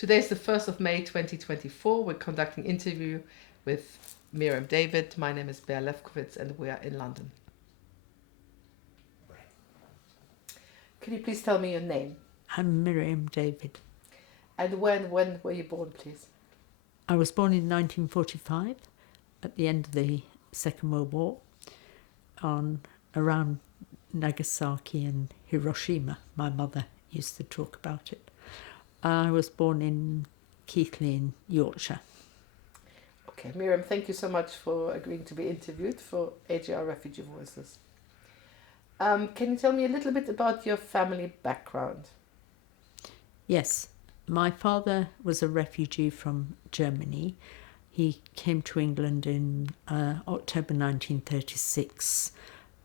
Today is the 1st of May 2024. We're conducting an interview with Miriam David. My name is Bea Lefkowitz and we are in London. Can you please tell me your name? I'm Miriam David. And when were you born, please? I was born in 1945 at the end of the Second World War around Nagasaki and Hiroshima. My mother used to talk about it. I was born in Keighley in Yorkshire. Okay, Miriam, thank you so much for agreeing to be interviewed for AGR Refugee Voices. Can you tell me a little bit about your family background? Yes, my father was a refugee from Germany. He came to England in October 1936,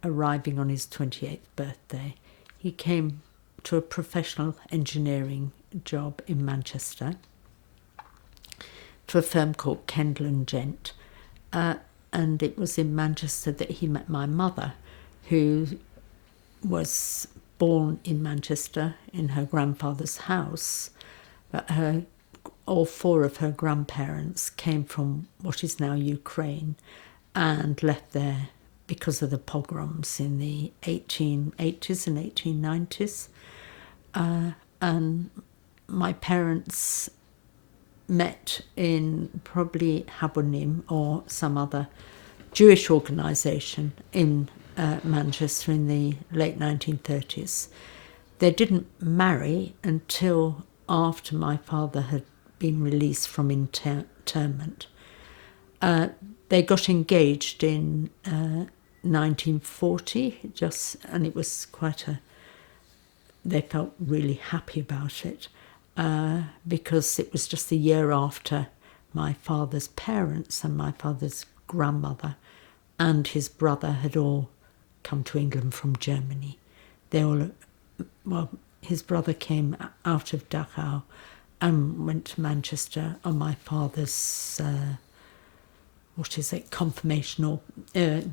arriving on his 28th birthday. He came to a professional engineering job in Manchester, to a firm called Kendall and Gent. And it was in Manchester that he met my mother, who was born in Manchester in her grandfather's house, but all four of her grandparents came from what is now Ukraine and left there because of the pogroms in the 1880s and 1890s. And my parents met in probably Habonim or some other Jewish organisation in Manchester in the late 1930s. They didn't marry until after my father had been released from internment. They got engaged in 1940, and it was they felt really happy about it because it was just a year after my father's parents and my father's grandmother and his brother had all come to England from Germany. His brother came out of Dachau and went to Manchester on my father's, confirmation or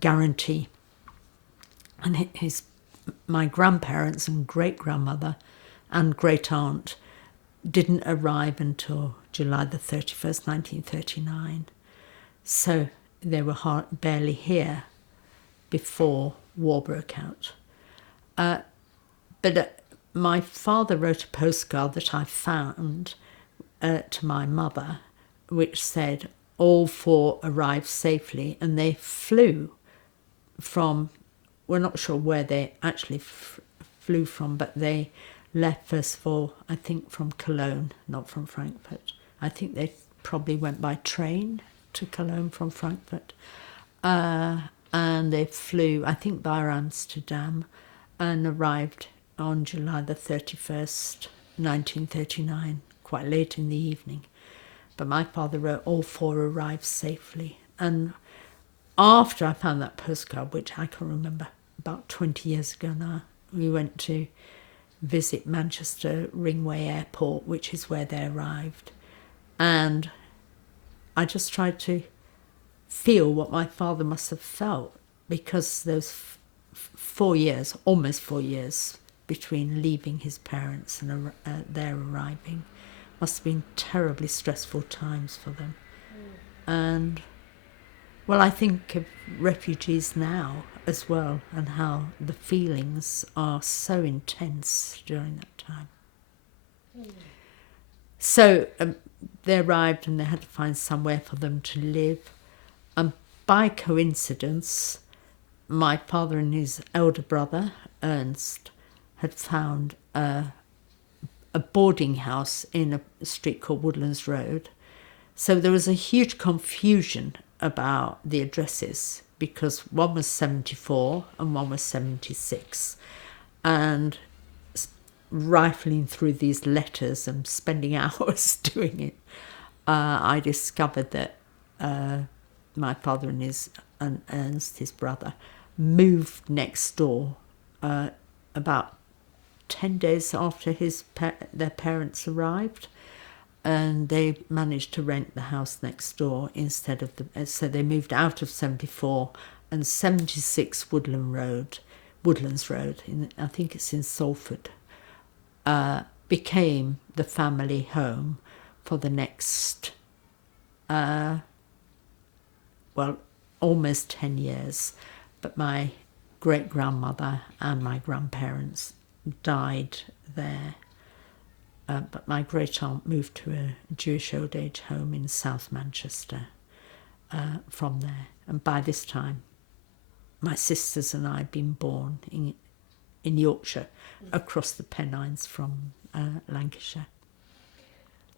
guarantee. And my grandparents and great-grandmother and great-aunt didn't arrive until July the 31st, 1939. So they were barely here before war broke out. But my father wrote a postcard that I found to my mother, which said, all four arrived safely, and they flew from, we're not sure where they actually flew from, but they left first of all, I think from Cologne, not from Frankfurt. I think they probably went by train to Cologne from Frankfurt. And they flew, I think, via Amsterdam and arrived on July the 31st, 1939, quite late in the evening. But my father wrote all four arrived safely. And after I found that postcard, which I can remember about 20 years ago now, we went to visit Manchester Ringway Airport, which is where they arrived. And I just tried to feel what my father must have felt, because those 4 years, almost 4 years, between leaving his parents and their arriving must have been terribly stressful times for them. And, well, I think of refugees now as well and how the feelings are so intense during that time. So they arrived and they had to find somewhere for them to live. And by coincidence, my father and his elder brother, Ernst, had found a boarding house in a street called Woodlands Road. So there was a huge confusion about the addresses because one was 74 and one was 76. And rifling through these letters and spending hours doing it, I discovered that my father and Ernst, his brother, moved next door about 10 days after their parents arrived, and they managed to rent the house next door instead of so they moved out of 74, and 76 Woodlands Road, I think it's in Salford, became the family home, for the next, almost 10 years. But my great-grandmother and my grandparents died there. But my great-aunt moved to a Jewish old age home in South Manchester from there. And by this time, my sisters and I had been born in Yorkshire, across the Pennines from Lancashire.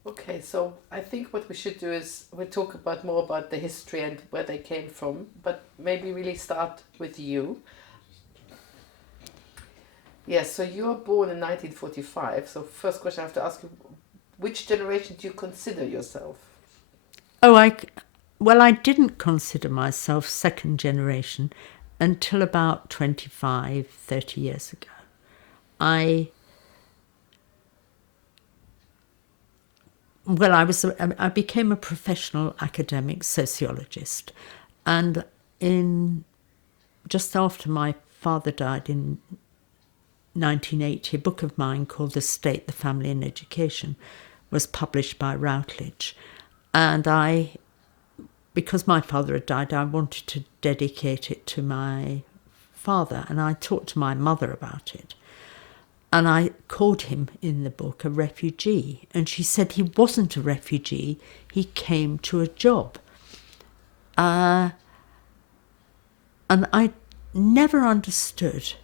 Okay, so I think what we should do is we'll talk more about the history and where they came from, but maybe really start with you. Yes, so you were born in 1945. So first question I have to ask you, which generation do you consider yourself? Oh, I didn't consider myself second generation until about 25, 30 years ago. I became a professional academic sociologist, and just after my father died in 1980, a book of mine called The State, the Family and Education was published by Routledge. And because my father had died, I wanted to dedicate it to my father, and I talked to my mother about it. And I called him in the book a refugee, and she said he wasn't a refugee, he came to a job. And I never understood.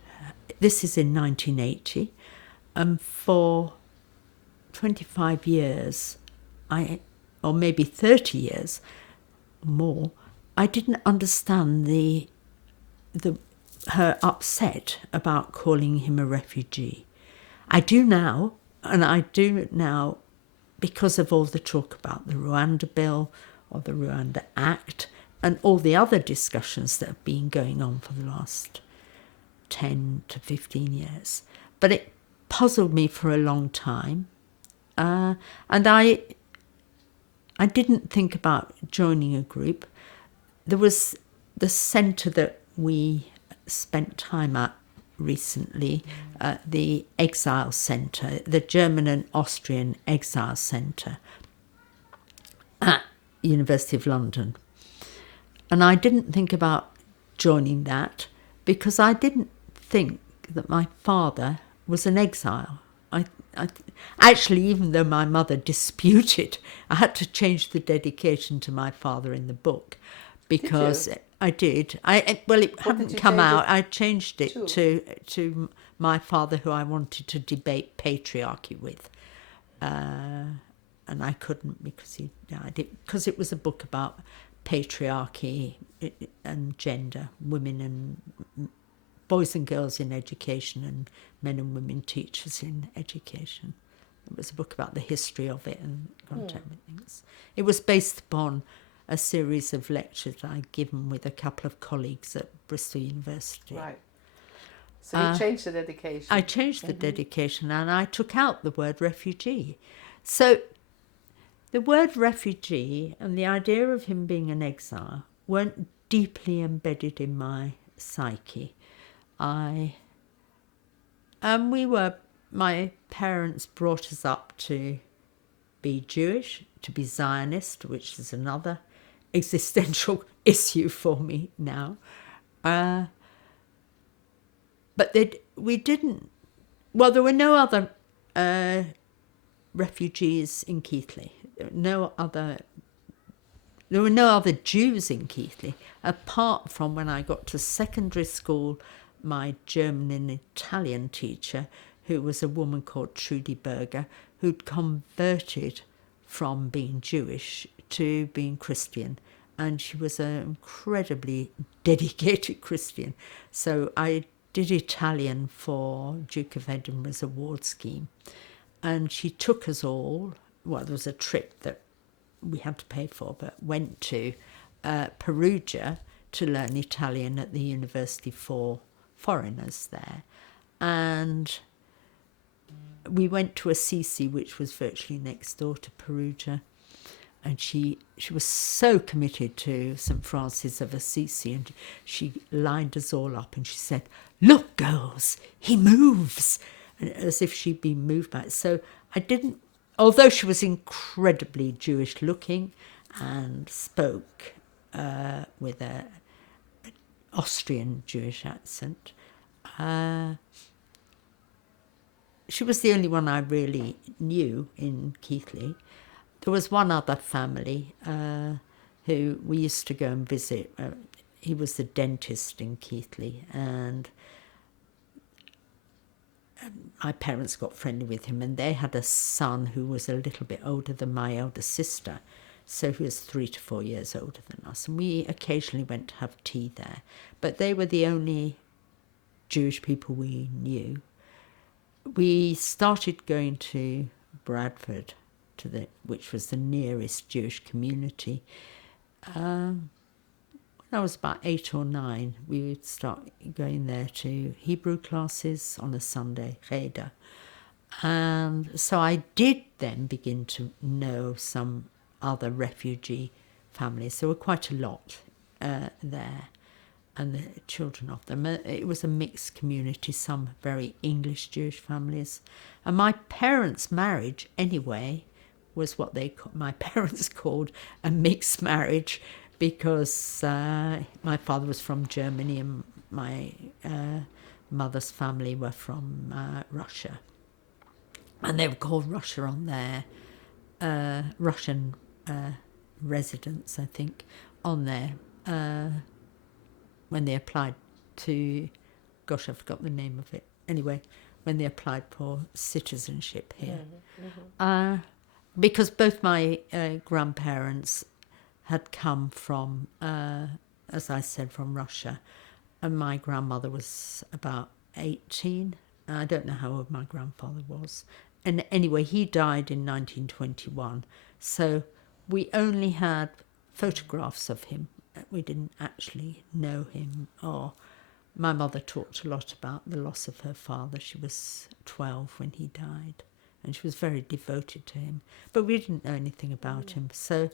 This is in 1980, and for 25 years, or maybe 30 years more, I didn't understand her upset about calling him a refugee. I do now, and I do now because of all the talk about the Rwanda Bill or the Rwanda Act and all the other discussions that have been going on for the last 10 to 15 years. But it puzzled me for a long time. And I didn't think about joining a group. There was the centre that we spent time at recently, the Exile Centre, the German and Austrian Exile Centre at University of London. And I didn't think about joining that because I didn't think that my father was an exile. Actually, even though my mother disputed, I had to change the dedication to my father in the book because I did. It hadn't come out. I changed it to my father, who I wanted to debate patriarchy with, and I couldn't because he died. Because it was a book about patriarchy and gender, women and boys and girls in education and men and women teachers in education. It was a book about the history of it and contemporary things. It was based upon a series of lectures I'd given with a couple of colleagues at Bristol University. Right. So you changed the dedication. I changed the dedication and I took out the word refugee. So the word refugee and the idea of him being an exile weren't deeply embedded in my psyche. My parents brought us up to be Jewish, to be Zionist, which is another existential issue for me now. But there were no other refugees in Keighley. There were no other Jews in Keighley, apart from when I got to secondary school, my German and Italian teacher, who was a woman called Trudy Berger, who'd converted from being Jewish to being Christian. And she was an incredibly dedicated Christian. So I did Italian for Duke of Edinburgh's award scheme. And she took us all, there was a trip that we had to pay for, but went to Perugia to learn Italian at the university for foreigners there. And we went to Assisi, which was virtually next door to Perugia. And she was so committed to St. Francis of Assisi, and she lined us all up and she said, "Look, girls, he moves," as if she'd been moved by it. So I didn't although she was incredibly Jewish looking and spoke with a Austrian Jewish accent, she was the only one I really knew in Keighley. There was one other family who we used to go and visit. He was the dentist in Keighley, and my parents got friendly with him, and they had a son who was a little bit older than my elder sister. So he was 3 to 4 years older than us, and we occasionally went to have tea there. But they were the only Jewish people we knew. We started going to Bradford, which was the nearest Jewish community. When I was about 8 or 9, we would start going there to Hebrew classes on a Sunday, Cheder. And so I did then begin to know some other refugee families. There were quite a lot there, and the children of them. It was a mixed community, some very English Jewish families. And my parents' marriage, anyway, was what my parents called a mixed marriage, because my father was from Germany and my mother's family were from Russia. And they were called Russia on their Russian residents, I think, on there when they applied to, gosh, I forgot the name of it. Anyway, when they applied for citizenship here. Because both my grandparents had come from, as I said, from Russia, and my grandmother was about 18. I don't know how old my grandfather was. And anyway, he died in 1921, so we only had photographs of him. We didn't actually know him. Or my mother talked a lot about the loss of her father. She was 12 when he died, and she was very devoted to him. But we didn't know anything about him. So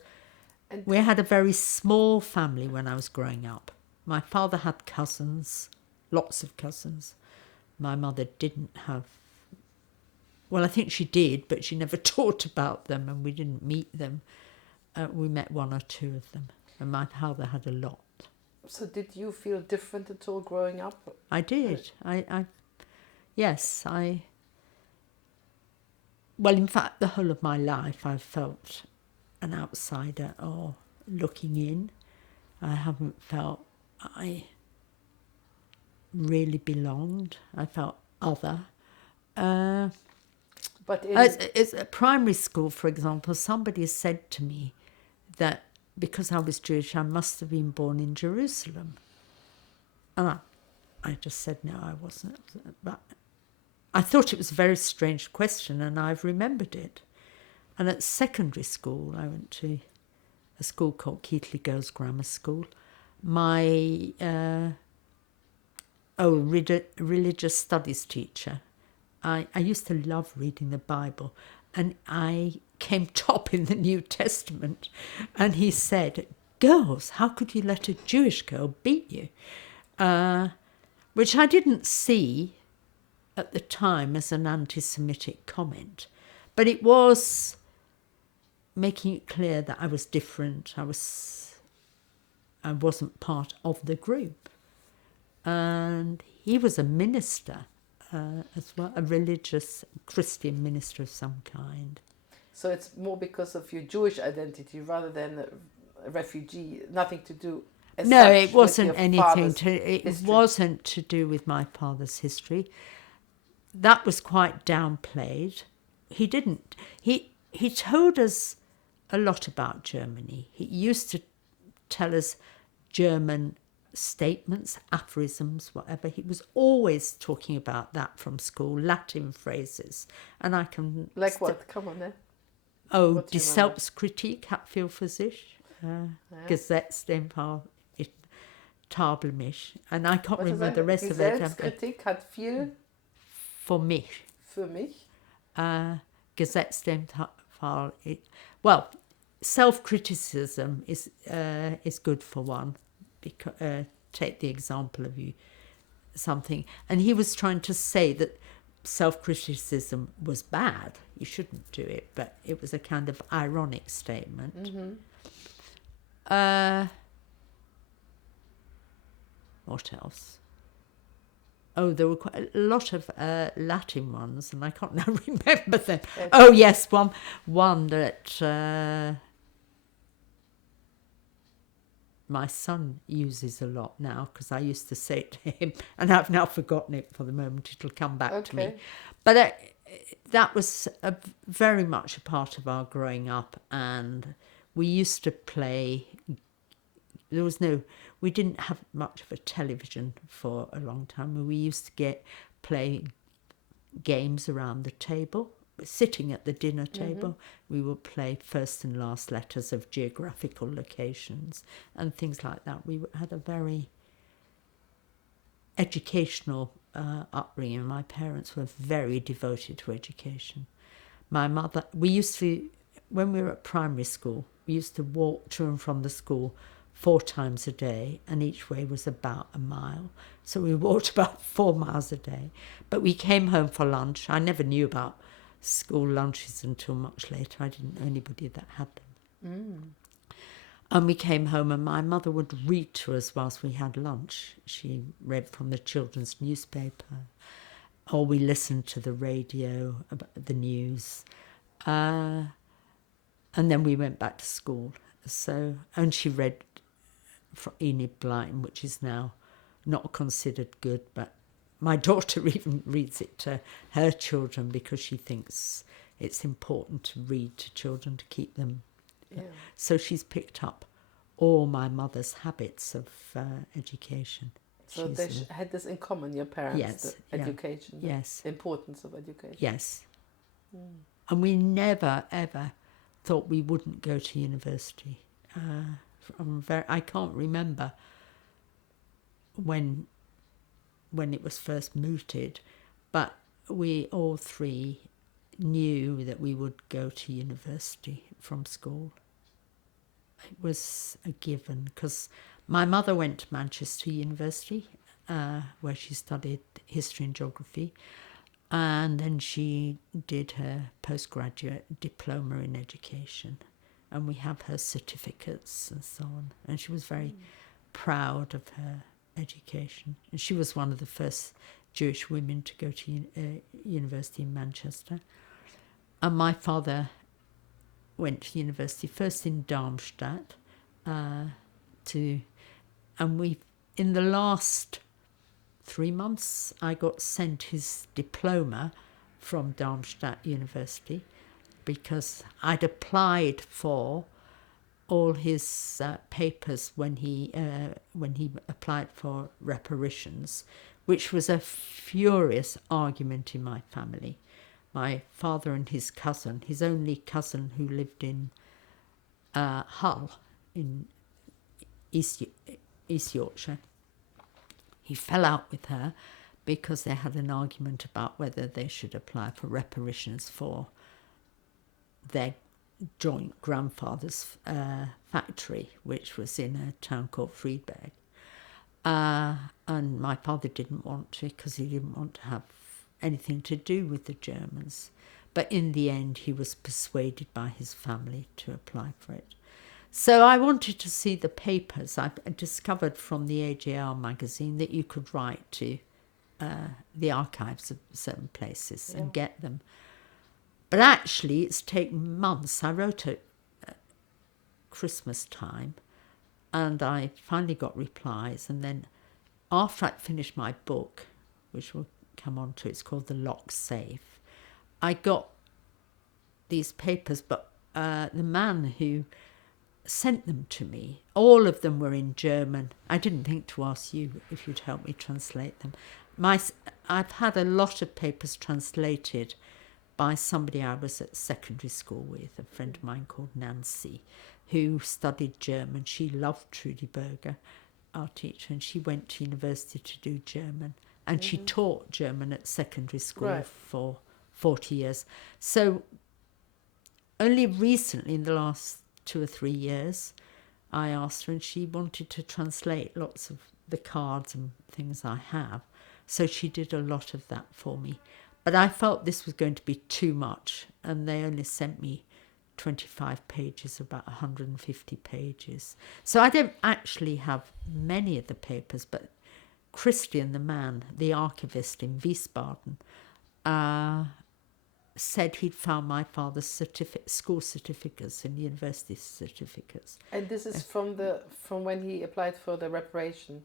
we had a very small family when I was growing up. My father had cousins, lots of cousins. My mother didn't have. Well, I think she did, but she never talked about them, and we didn't meet them. We met 1 or 2 of them, and my father had a lot. So did you feel different at all growing up? I did. Well, in fact, the whole of my life I've felt an outsider or looking in. I haven't felt I really belonged. I felt other. But it's at primary school, for example, somebody said to me that because I was Jewish, I must have been born in Jerusalem. And I just said, no, I wasn't. But I thought it was a very strange question, and I've remembered it. And at secondary school, I went to a school called Keighley Girls Grammar School. My religious studies teacher, I used to love reading the Bible, and I came top in the New Testament, and he said, girls, how could you let a Jewish girl beat you? Which I didn't see at the time as an anti-Semitic comment, but it was making it clear that I was different. I wasn't part of the group. And he was a minister as well, a religious Christian minister of some kind. So it's more because of your Jewish identity rather than a refugee, nothing to do. No, it wasn't anything to. It wasn't to do with my father's history. That was quite downplayed. He didn't. He told us a lot about Germany. He used to tell us German statements, aphorisms, whatever. He was always talking about that from school, Latin phrases. And I can... Like what? Come on then. Oh, die Selbstkritik hat viel für sich. Gesetz dem Fall tadel mich. And I can't remember the rest of it. Selbstkritik hat viel... Für mich. Für mich? Gesetz dem Fall... Well, self-criticism is good for one. Take the example of you something, and he was trying to say that self-criticism was bad. You shouldn't do it, but it was a kind of ironic statement. Mm-hmm. What else? Oh, there were quite a lot of Latin ones, and I can't now remember them. Yes. Oh, yes, one that my son uses a lot now, because I used to say it to him, and I've now forgotten it for the moment. It'll come back to me. Okay. But that was very much a part of our growing up, and we used to play. We didn't have much of a television for a long time. We used to play games around the table, sitting at the dinner table. We would play first and last letters of geographical locations and things like that. We had a very educational upbringing. My parents were very devoted to education. My mother, when we were at primary school, we used to walk to and from the school 4 times a day, and each way was about a mile. So we walked about 4 miles a day. But we came home for lunch. I never knew about school lunches until much later. I didn't know anybody that had them. And we came home, and my mother would read to us whilst we had lunch. She read from the children's newspaper, or we listened to the radio about the news. And then we went back to school. And she read from Enid Blyton, which is now not considered good, but my daughter even reads it to her children because she thinks it's important to read to children to keep them. Yeah. So she's picked up all my mother's habits of education. So they had this in common, your parents, Yes, the yeah. education, Yes. the importance of education. Yes. And we never, ever thought we wouldn't go to university. I can't remember when it was first mooted, but we all 3 knew that we would go to university from school. It was a given, because my mother went to Manchester University, where she studied history and geography, and then she did her postgraduate diploma in education, and we have her certificates and so on. And she was very proud of her education. And she was one of the first Jewish women to go to university in Manchester. And my father went to university first in Darmstadt, in the last 3 months I got sent his diploma from Darmstadt University, because I'd applied for all his papers when he applied for reparations, which was a furious argument in my family. My father and his cousin, his only cousin who lived in Hull in East Yorkshire, he fell out with her because they had an argument about whether they should apply for reparations for their joint grandfather's factory, which was in a town called Friedberg. And my father didn't want to, because he didn't want to have anything to do with the Germans. But in the end, he was persuaded by his family to apply for it. So I wanted to see the papers. I discovered from the AJR magazine that you could write to the archives of certain places and get them. But actually, it's taken months. I wrote at Christmas time, and I finally got replies. And then after I'd finished my book, which we'll come on to, it's called The Locked Safe, I got these papers, but the man who sent them to me, all of them were in German. I didn't think to ask you if you'd help me translate them. I've had a lot of papers translated by somebody I was at secondary school with, a friend of mine called Nancy, who studied German. She loved Trudy Berger, our teacher, and she went to university to do German. And she taught German at secondary school for 40 years. So only recently, in the last 2 or 3 years, I asked her, and she wanted to translate lots of the cards and things I have. So she did a lot of that for me. But I felt this was going to be too much, and they only sent me 25 pages, about 150 pages. So I don't actually have many of the papers, but Christian, the man, the archivist in Wiesbaden, said he'd found my father's school certificates and university certificates. And this is from when he applied for the reparation?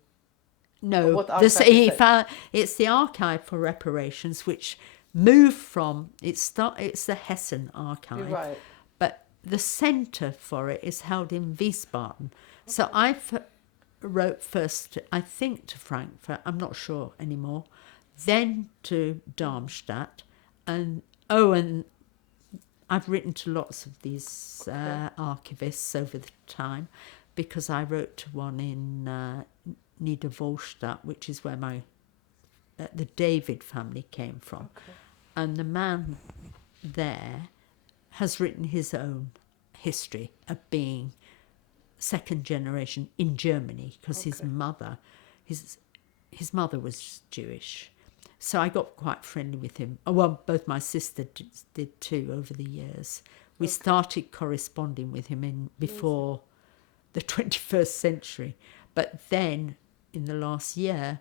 No, what archive is that? it's the Archive for Reparations, which moved from, it's the Hessen Archive, Right. but the centre for it is held in Wiesbaden. So I wrote first, I think, to Frankfurt, I'm not sure anymore, then to Darmstadt, and I've written to lots of these archivists over the time, because I wrote to one in Niederwohlstadt, which is where the David family came from. Okay. And the man there has written his own history of being second generation in Germany, because his mother was Jewish. So I got quite friendly with him. Oh, well, both my sister did too over the years. We started corresponding with him before the 21st century. But then, in the last year,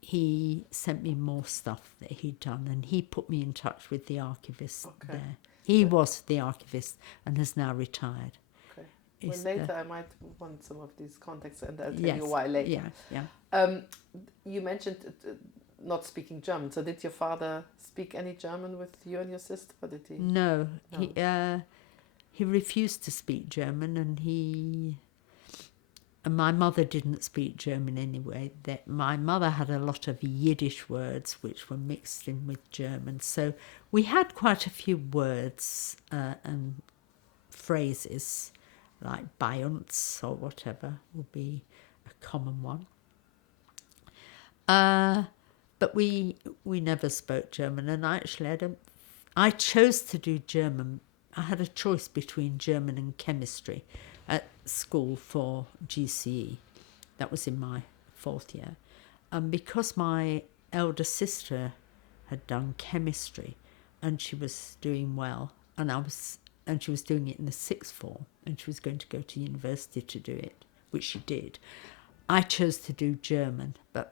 he sent me more stuff that he'd done, and he put me in touch with the archivist there. He was the archivist and has now retired. Okay. Well, later I might want some of these contacts, and I'll tell you why later. Yeah. You mentioned not speaking German. So did your father speak any German with you and your sister, or did he? No. He refused to speak German, and my mother didn't speak German anyway. My mother had a lot of Yiddish words which were mixed in with German. So we had quite a few words and phrases, like bei uns or whatever would be a common one. But we never spoke German, and I chose to do German. I had a choice between German and chemistry at school for GCE. That was in my 4th year. And because my elder sister had done chemistry and she was doing well, and she was doing it in the 6th form, and she was going to go to university to do it, which she did, I chose to do German. But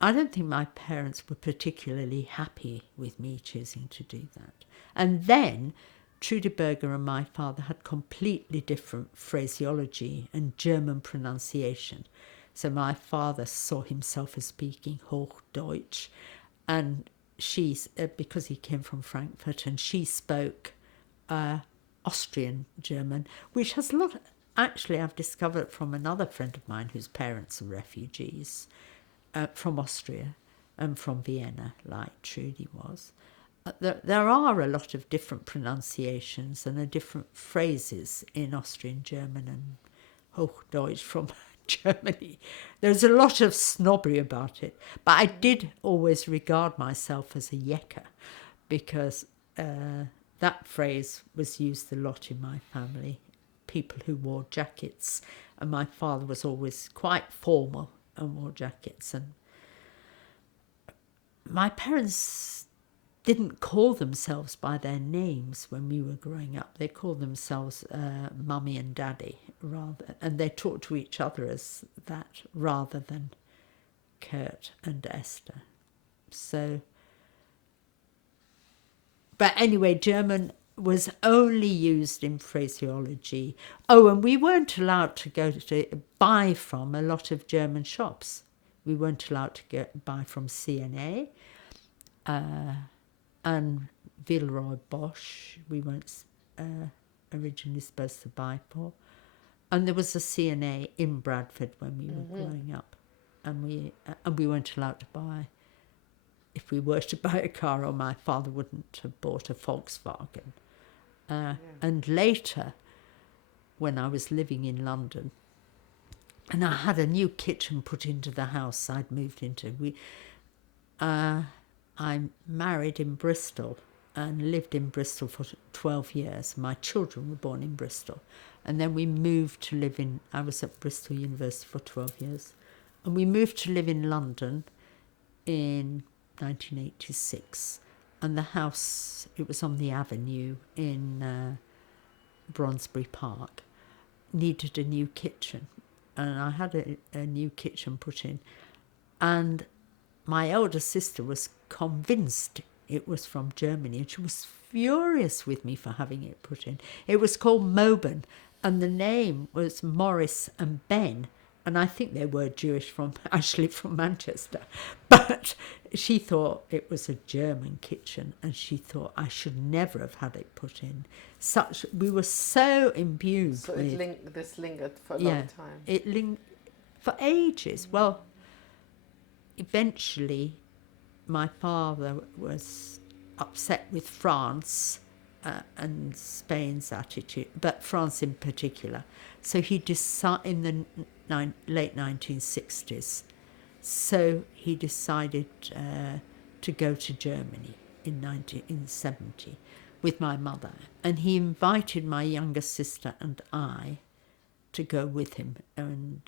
I don't think my parents were particularly happy with me choosing to do that. And then Trudy Berger and my father had completely different phraseology and German pronunciation. So my father saw himself as speaking Hochdeutsch, and because he came from Frankfurt, and she spoke Austrian German, which has a lot. Actually, I've discovered from another friend of mine whose parents are refugees from Austria and from Vienna, like Trudy was. There are a lot of different pronunciations and different phrases in Austrian German and Hochdeutsch from Germany. There's a lot of snobbery about it. But I did always regard myself as a Jecker, because that phrase was used a lot in my family, people who wore jackets. And my father was always quite formal and wore jackets. And my parents didn't call themselves by their names when we were growing up. They called themselves Mummy and Daddy, and they talked to each other as that rather than Kurt and Esther. So, but anyway, German was only used in phraseology. Oh, and we weren't allowed to go to buy from a lot of German shops. We weren't allowed to buy from CNA and Villeroy Bosch. We weren't originally supposed to buy for. And there was a CNA in Bradford when we were growing up, and we weren't allowed to buy. If we were to buy a car, or my father wouldn't have bought a Volkswagen. And later, when I was living in London, and I had a new kitchen put into the house I'd moved into, I married in Bristol and lived in Bristol for 12 years. My children were born in Bristol. And then we moved to I was at Bristol University for 12 years. And we moved to live in London in 1986. And the house, it was on the avenue in Bronsbury Park, needed a new kitchen. And I had a new kitchen put in. And my elder sister was convinced it was from Germany, and she was furious with me for having it put in. It was called Moben, and the name was Morris and Ben, and I think they were Jewish actually from Manchester. But she thought it was a German kitchen, and she thought I should never have had it put in. We were so imbued. So this lingered for a yeah, long time. It for ages. Well, eventually my father was upset with France and Spain's attitude, but France in particular. So he decided in the late 1960s. So he decided to go to Germany in 1970 with my mother, and he invited my younger sister and I to go with him, and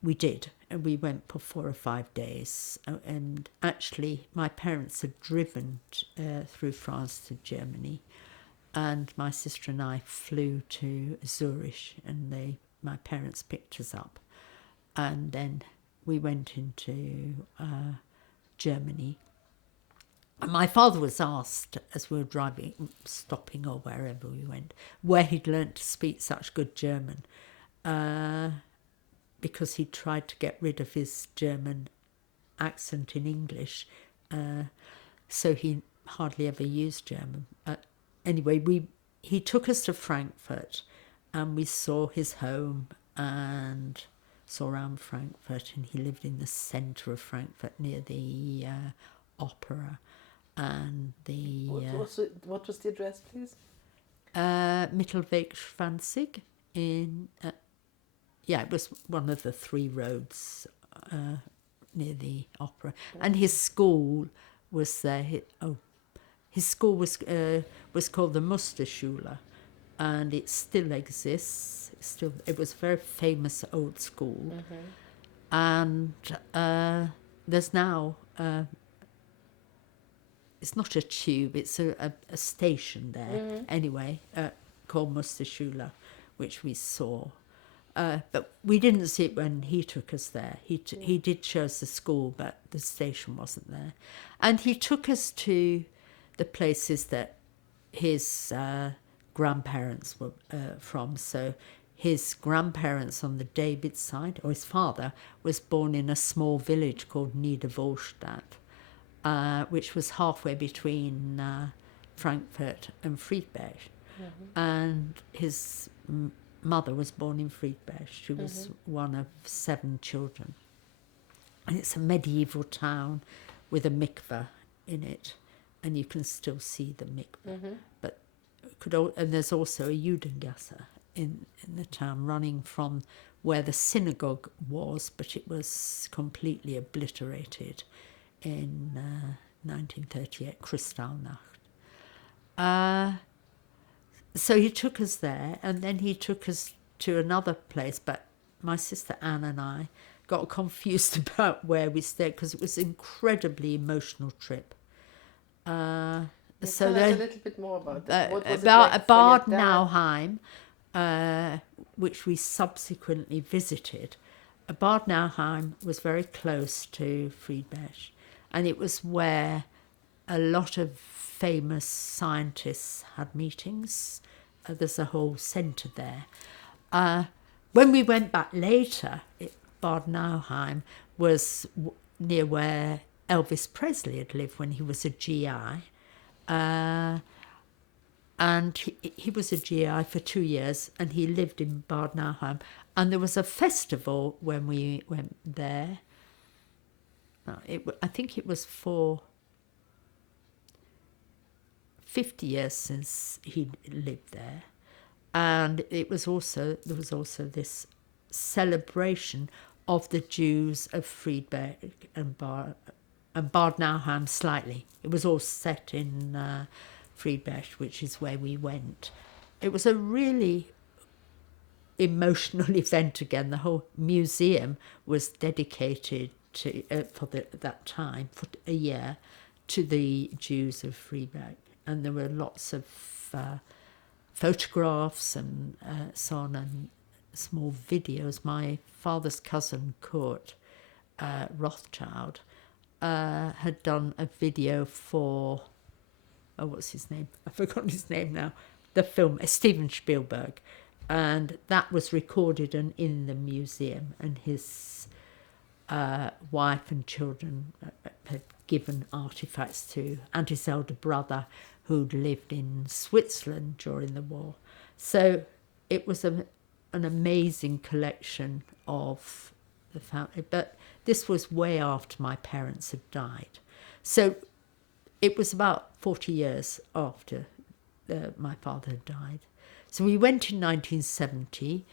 we did, and we went for 4 or 5 days. And actually, my parents had driven through France to Germany, and my sister and I flew to Zurich, and my parents picked us up, and then we went into Germany. And my father was asked, as we were driving, stopping or wherever we went, where he'd learnt to speak such good German. Because he tried to get rid of his German accent in English, so he hardly ever used German. Anyway, he took us to Frankfurt, and we saw his home and saw around Frankfurt, and he lived in the centre of Frankfurt near the opera and the... What was the address, please? Mittelweg 20 in... yeah, it was one of the 3 roads near the opera. And his school was there. His school was called the Musterschule, and it still exists. It was a very famous old school. And there's now... it's not a tube, it's a station there, anyway, called Musterschule, which we saw. But we didn't see it when he took us there. He did show us the school, but the station wasn't there. And he took us to the places that his grandparents were from. So his grandparents on the David side, or his father, was born in a small village called Niederwohlstadt, which was halfway between Frankfurt and Friedberg. And his mother was born in Friedberg. She was one of 7 children. And it's a medieval town with a mikveh in it, and you can still see the mikveh. But and there's also a Judengasse in the town running from where the synagogue was, but it was completely obliterated in 1938, Kristallnacht. So he took us there, and then he took us to another place, but my sister Anne and I got confused about where we stayed because it was an incredibly emotional trip. So tell us a little bit more about that. What was about it like for Bad your dad? Nauheim, which we subsequently visited. Bad Nauheim was very close to Friedberg, and it was where a lot of famous scientists had meetings. There's a whole centre there. When we went back later, Bad Nauheim was near where Elvis Presley had lived when he was a GI. And he was a GI for 2 years, and he lived in Bad Nauheim. And there was a festival when we went there. I think it was for 50 years since he lived there. And there was also this celebration of the Jews of Friedberg and Bad Nauheim slightly. It was all set in Friedberg, which is where we went. It was a really emotional event again. The whole museum was dedicated to that time, for a year, to the Jews of Freiburg. And there were lots of photographs and so on, and small videos. My father's cousin, Kurt Rothschild, had done a video for, what's his name? I've forgotten his name now. The film, Steven Spielberg. And that was recorded and in the museum, and his wife and children had given artifacts to, and his elder brother, who'd lived in Switzerland during the war. So it was an amazing collection of the family. But this was way after my parents had died. So it was about 40 years after my father had died. So we went in 1970,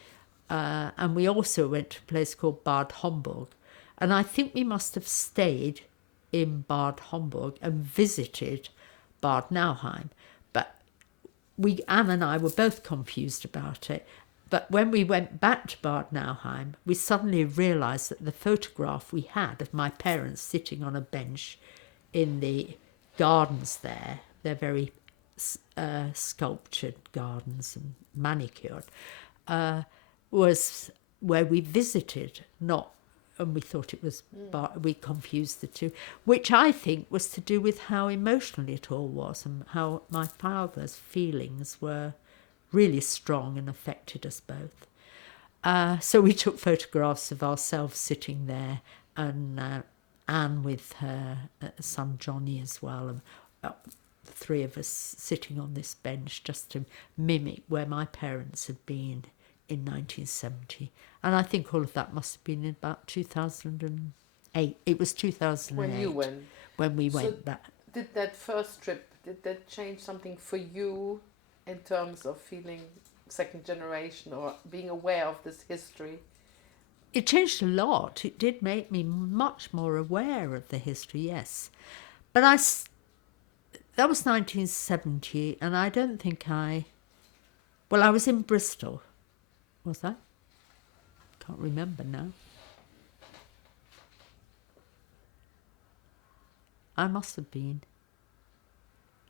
and we also went to a place called Bad Homburg. And I think we must have stayed in Bad Homburg and visited Bad Nauheim. But Anne and I were both confused about it. But when we went back to Bad Nauheim, we suddenly realised that the photograph we had of my parents sitting on a bench in the gardens there, they're very sculptured gardens and manicured, was where we visited, and we thought it was, we confused the two, which I think was to do with how emotional it all was and how my father's feelings were really strong and affected us both. So we took photographs of ourselves sitting there, and Anne with her son Johnny as well, and the three of us sitting on this bench just to mimic where my parents had been in 1970. And I think all of that must have been in about 2008. It was 2008 when you went. When we went back. Did that first trip, did that change something for you in terms of feeling second generation or being aware of this history? It changed a lot. It did make me much more aware of the history, yes. But that was 1970, and I don't think I was in Bristol. Was I? Can't remember now. I must have been.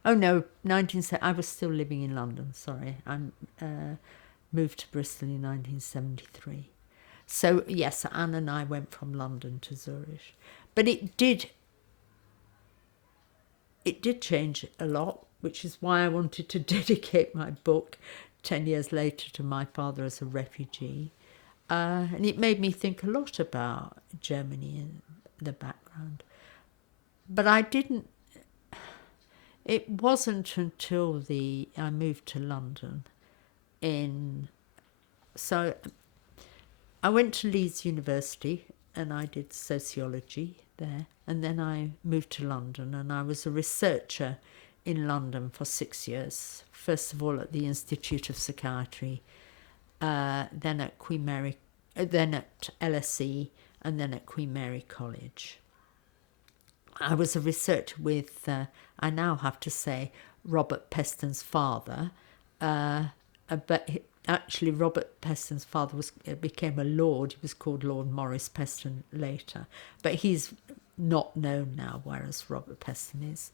Oh no, I was still living in London, sorry. I moved to Bristol in 1973. So yes, Anne and I went from London to Zurich. But it did change a lot, which is why I wanted to dedicate my book 10 years later to my father as a refugee. And it made me think a lot about Germany and the background. But it wasn't until I moved to London so I went to Leeds University and I did sociology there, and then I moved to London and I was a researcher in London for 6 years. First of all at the Institute of Psychiatry, then at Queen Mary, then at LSE, and then at Queen Mary College. I was a researcher with, I now have to say, Robert Peston's father, but actually Robert Peston's father became a lord. He was called Lord Maurice Peston later, but he's not known now, whereas Robert Peston is.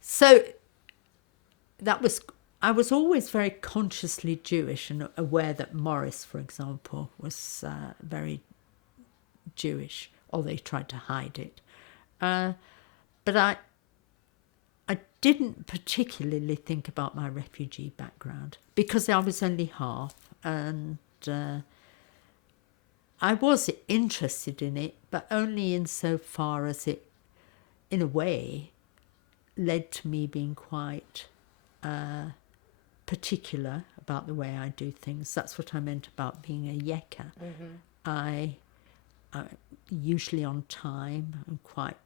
So I was always very consciously Jewish and aware that Maurice, for example, was very Jewish, although he tried to hide it. But I didn't particularly think about my refugee background because I was only half, and I was interested in it, but only insofar as it, in a way, led to me being quite particular about the way I do things. That's what I meant about being a Yekka. Mm-hmm. I usually on time and quite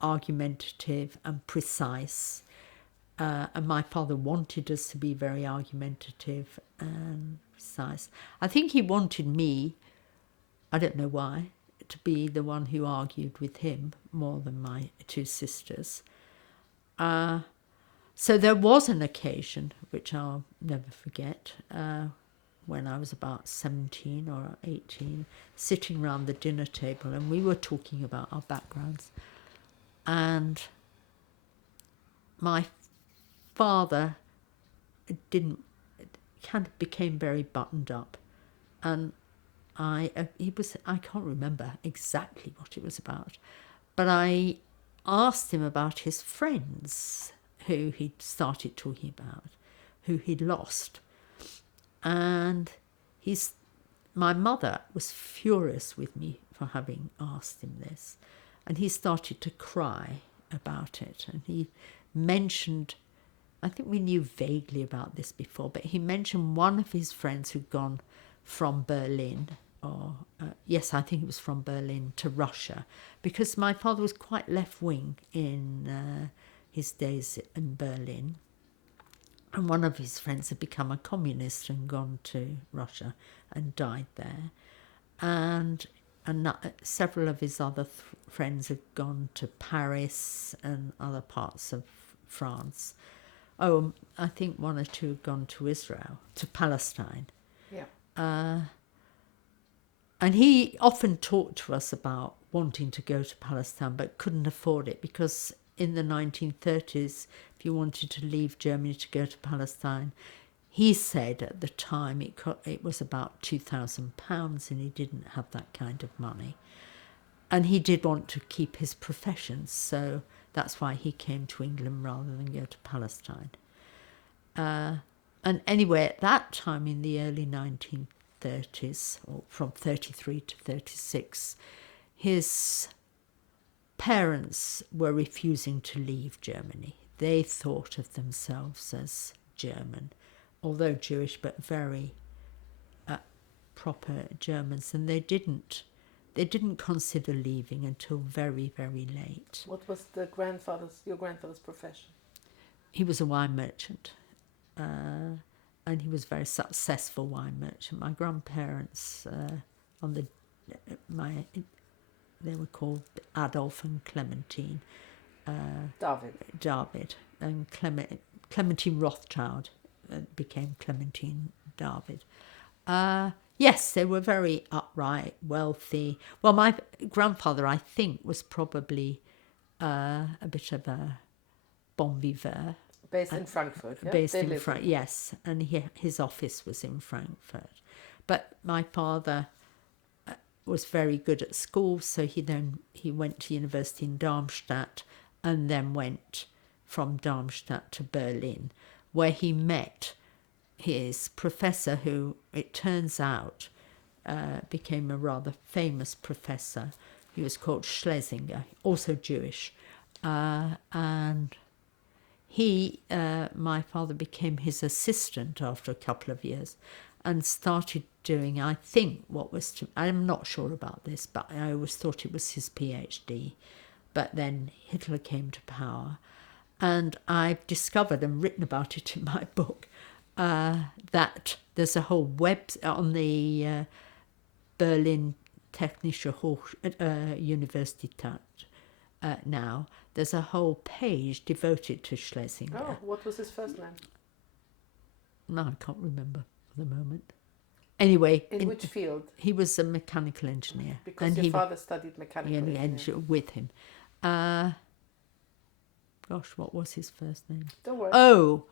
argumentative and precise. And my father wanted us to be very argumentative and precise. I think he wanted me, I don't know why, to be the one who argued with him more than my two sisters. So there was an occasion, which I'll never forget, when I was about 17 or 18, sitting around the dinner table, and we were talking about our backgrounds. And my father didn't, kind of became very buttoned up. And I can't remember exactly what it was about, but I asked him about his friends who he'd started talking about, who he'd lost. And my mother was furious with me for having asked him this. And he started to cry about it. And he mentioned, I think we knew vaguely about this before, but he mentioned one of his friends who'd gone from Berlin, yes, I think it was from Berlin to Russia, because my father was quite left-wing in his days in Berlin. And one of his friends had become a communist and gone to Russia and died there. And several of his other friends had gone to Paris and other parts of France. Oh, I think one or two had gone to Israel, to Palestine. Yeah. And he often talked to us about wanting to go to Palestine but couldn't afford it, because in the 1930s, if you wanted to leave Germany to go to Palestine, he said at the time it was about £2,000, and he didn't have that kind of money. And he did want to keep his profession, so that's why he came to England rather than go to Palestine. And anyway, at that time in the early 1930s, or from 33 to 36, his parents were refusing to leave Germany. They thought of themselves as German, although Jewish, but very proper Germans, and they didn't consider leaving until very, very late. What was your grandfather's profession? He was a wine merchant, and he was a very successful wine merchant. My grandparents, they were called Adolf and Clementine. David and Clementine Rothschild became Clementine David. Yes, they were very upright, wealthy. Well, my grandfather, I think, was probably a bit of a bon vivant. Based in Frankfurt, yeah? Based in Frankfurt, yes. And his office was in Frankfurt. But my father was very good at school, so he went to university in Darmstadt, and then went from Darmstadt to Berlin, where he met his professor, who, it turns out, became a rather famous professor. He was called Schlesinger, also Jewish. And my father became his assistant after a couple of years and started doing, I think, I'm not sure about this, but I always thought it was his PhD. But then Hitler came to power, and I've discovered and written about it in my book, that there's a whole web on the Berlin Technische Universität now. There's a whole page devoted to Schlesinger. Oh, what was his first name? No, I can't remember for the moment. Anyway, in which field? He was a mechanical engineer. Because your father studied mechanical engineering. With him. Gosh, what was his first name? Don't worry. Oh,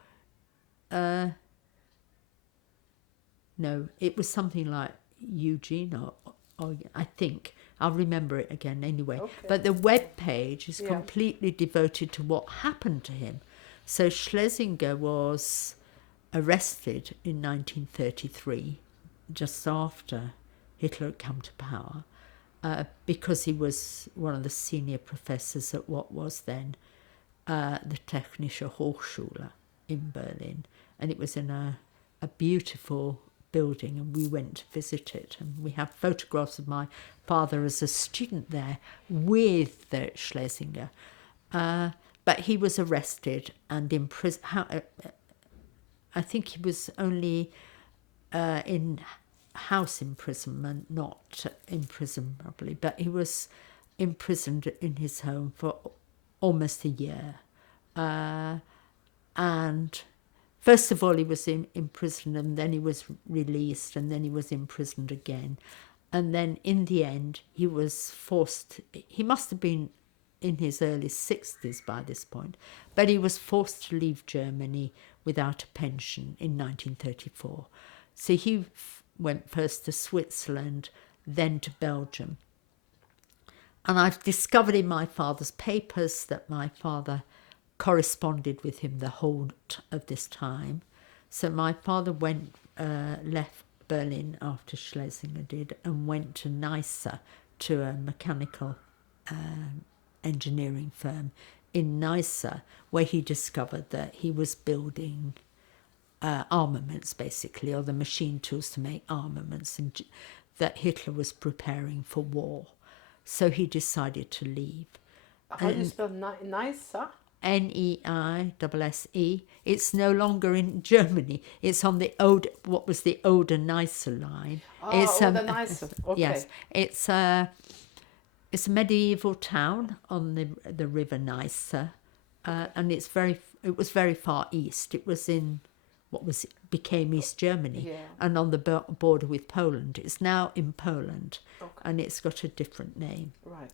no, it was something like Eugene, or I think. I'll remember it again anyway. Okay. But the web page is completely devoted to what happened to him. So Schlesinger was arrested in 1933, just after Hitler had come to power, because he was one of the senior professors at what was then the Technische Hochschule in Berlin. And it was in a beautiful building, and we went to visit it, and we have photographs of my father as a student there with Schlesinger. But he was arrested and imprisoned. I think he was only in house imprisonment, not in prison probably, but he was imprisoned in his home for almost a year. And First of all, he was in prison, and then he was released, and then he was imprisoned again. And then in the end, he was forced, he must have been in his early 60s by this point, but he was forced to leave Germany without a pension in 1934. So he went first to Switzerland, then to Belgium. And I've discovered in my father's papers that my father corresponded with him the whole of this time. So my father left Berlin after Schlesinger did, and went to Neisse, to a mechanical engineering firm in Neisse, where he discovered that he was building armaments, basically, or the machine tools to make armaments, and that Hitler was preparing for war. So he decided to leave. How do you spell Neisse? Neisse. It's no longer in Germany. It's on the what was the Oder-Neisse line. Oh, Oder-Neisse. Okay. Yes, it's a medieval town on the River Neisse, and it was very far east. It was in what became East Germany, Yeah. and on the border with Poland. It's now in Poland, Okay. and it's got a different name. Right.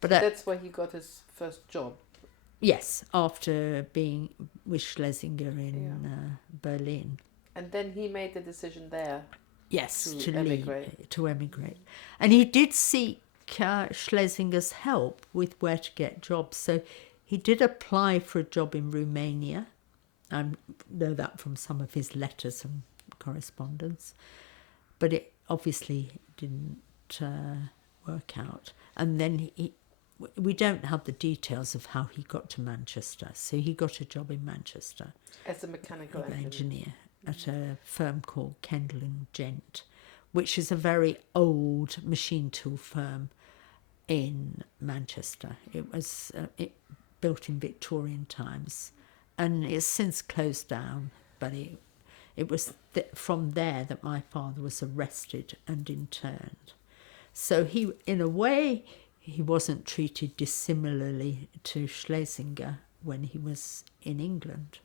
But So that's where he got his first job. yes, after being with Schlesinger in Berlin. And then he made the decision there. Yes, To emigrate. To emigrate. And he did seek Schlesinger's help with where to get jobs. So he did apply for a job in Romania. I know that from some of his letters and correspondence. But it obviously didn't work out. And then we don't have the details of how he got to Manchester. So he got a job in Manchester. As a mechanical engineer at a firm called Kendall and Gent, which is a very old machine tool firm in Manchester. It was built in Victorian times, and it's since closed down. But it was from there that my father was arrested and interned. So he, in a way, he wasn't treated dissimilarly to Schlesinger when he was in England.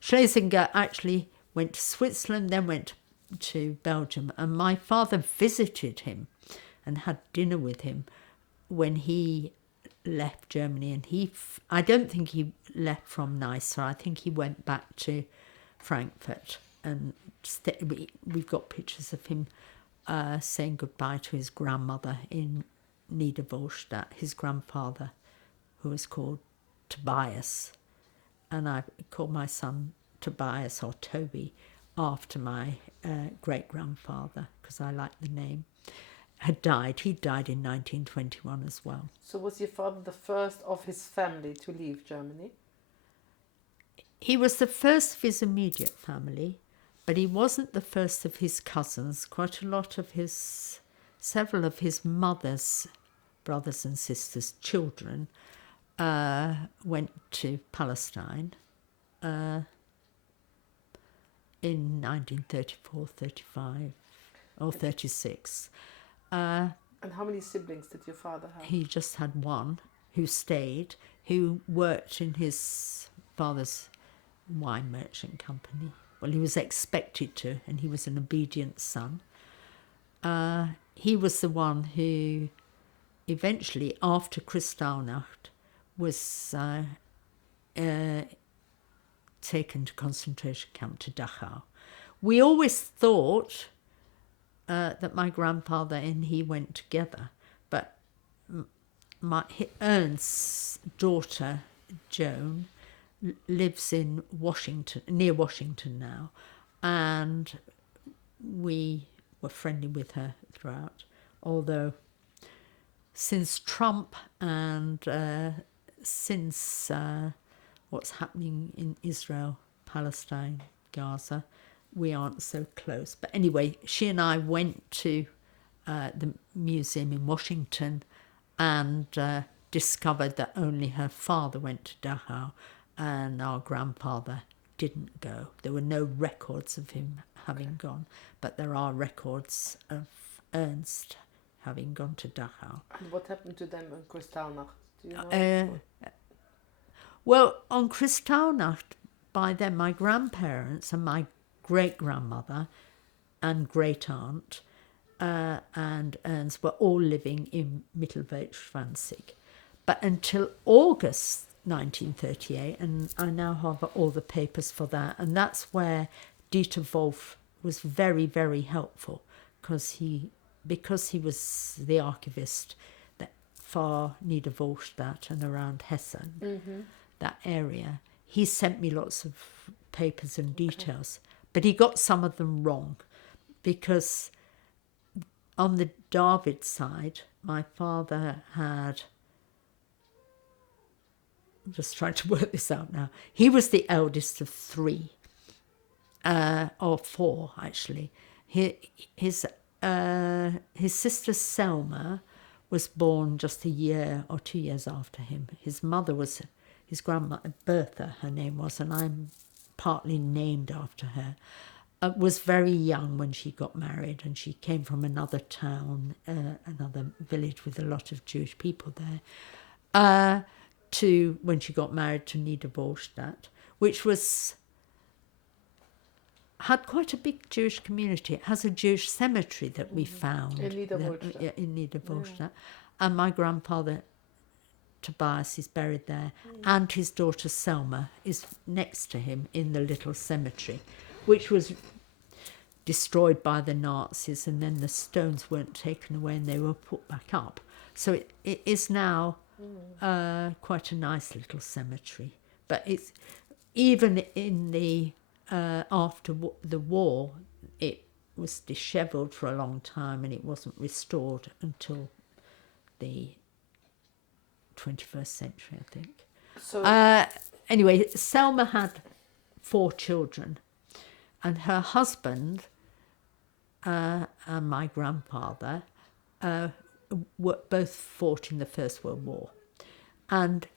Schlesinger actually went to Switzerland, then went to Belgium, and my father visited him and had dinner with him when he left Germany. And I don't think he left from Neisse. I think he went back to Frankfurt, and we've got pictures of him saying goodbye to his grandmother in Niederwolstadt, his grandfather, who was called Tobias. And I called my son Tobias, or Toby, after my great-grandfather, because I liked the name. Had died. He died in 1921 as well. So was your father the first of his family to leave Germany? He was the first of his immediate family, but he wasn't the first of his cousins. Several of his mother's brothers and sisters' children went to Palestine in 1934, 35 or 36. And how many siblings did your father have? He just had one who stayed, who worked in his father's wine merchant company. Well, he was expected to, and he was an obedient son. He was the one who eventually, after Kristallnacht, was taken to concentration camp to Dachau. We always thought that my grandfather and he went together, but Ernst's daughter, Joan, lives in Washington, near Washington now, and we were friendly with her throughout, although since Trump and since what's happening in Israel, Palestine, Gaza, we aren't so close. But anyway, she and I went to the museum in Washington and discovered that only her father went to Dachau and our grandfather didn't go. There were no records of him having gone, but there are records of Ernst having gone to Dachau. And what happened to them on Kristallnacht? Do you know? Well, on Kristallnacht, by then my grandparents and my great-grandmother and great-aunt and Ernst were all living in Mittelwelt-Schwanzig. But until August 1938, and I now have all the papers for that, and that's where Dieter Wolf was very, very helpful, because he was the archivist that for Niederwolstadt and around Hessen, that area. He sent me lots of papers and details, but he got some of them wrong, because on the David side, my father had, I'm just trying to work this out now, he was the eldest of three, or four actually. His sister Selma was born just a year or 2 years after him. His mother was his grandmother, Bertha, her name was, and I'm partly named after her. Was very young when she got married, and she came from another town, another village with a lot of Jewish people there, to when she got married to Niederwolstadt, which had quite a big Jewish community. It has a Jewish cemetery that we found In Niederwolstadt. in Niederwolstadt. And my grandfather Tobias is buried there, and his daughter Selma is next to him in the little cemetery, which was destroyed by the Nazis, and then the stones weren't taken away and they were put back up. So it is now quite a nice little cemetery. But it's even in the after the war, it was dishevelled for a long time, and it wasn't restored until the 21st century, I think. So Anyway, Selma had 4 children, and her husband and my grandfather both fought in the First World War. And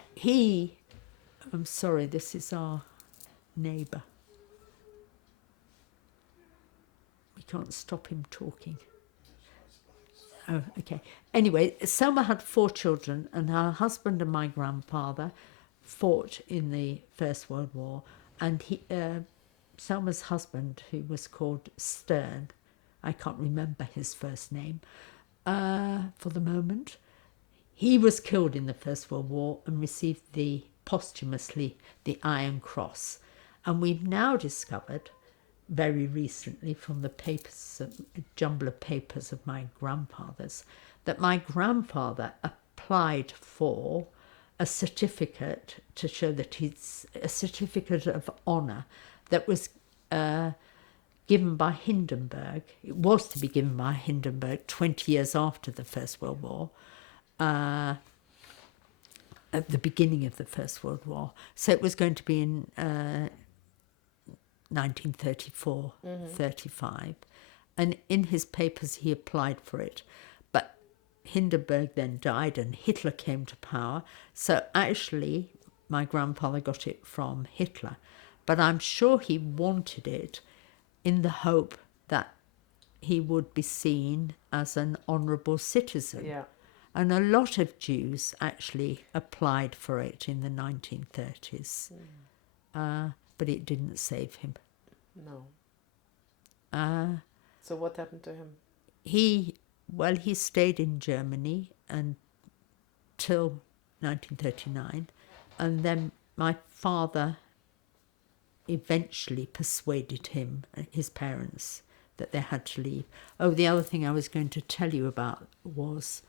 I'm sorry, this is our neighbour. We can't stop him talking. Oh, okay. Anyway, Selma had 4 children, and her husband and my grandfather fought in the First World War. And Selma's husband, who was called Stern, I can't remember his first name for the moment, he was killed in the First World War and received posthumously the Iron Cross. And we've now discovered, very recently, from the papers, a jumble of papers of my grandfather's, that my grandfather applied for a certificate to show that he's a certificate of honour that was given by Hindenburg. It was to be given by Hindenburg 20 years after the First World War, at the beginning of the First World War. So it was going to be in 1934, 35. And in his papers he applied for it. But Hindenburg then died and Hitler came to power. So actually my grandfather got it from Hitler. But I'm sure he wanted it in the hope that he would be seen as an honourable citizen. yeah. And a lot of Jews actually applied for it in the 1930s. But it didn't save him. No. So what happened to him? He stayed in Germany until 1939, and then my father eventually persuaded his parents, that they had to leave. Oh, the other thing I was going to tell you about was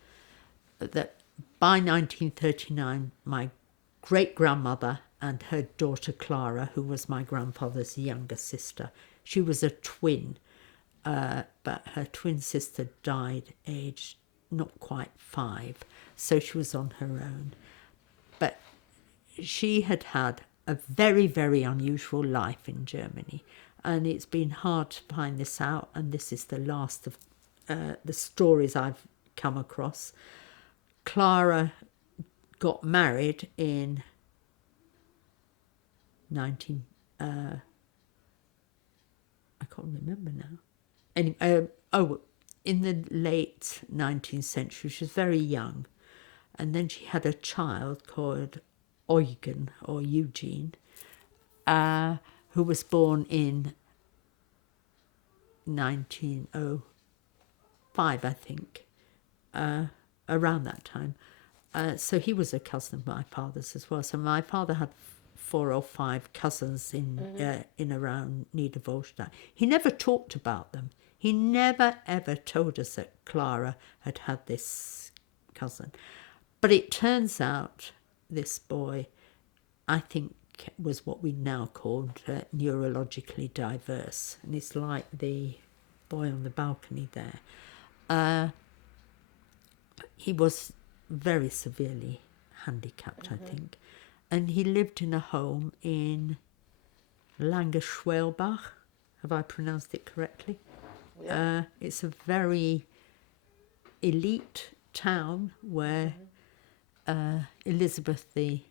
that by 1939, my great-grandmother and her daughter Clara, who was my grandfather's younger sister, she was a twin, but her twin sister died aged not quite 5, so she was on her own. But she had had a very, very unusual life in Germany, and it's been hard to find this out, and this is the last of the stories I've come across. Clara got married in I can't remember now. Anyway, in the late 19th century, she was very young, and then she had a child called Eugen or Eugene, who was born in 1905, I think, around that time. So he was a cousin of my father's as well. So my father had 4 or 5 cousins in around Niederwolstadt. He never talked about them. He never ever told us that Clara had had this cousin. But it turns out this boy, I think, was what we now called neurologically diverse. And it's like the boy on the balcony there. He was very severely handicapped, I think. And he lived in a home in Langerschwelbach. Have I pronounced it correctly? Yeah. It's a very elite town where Elizabeth I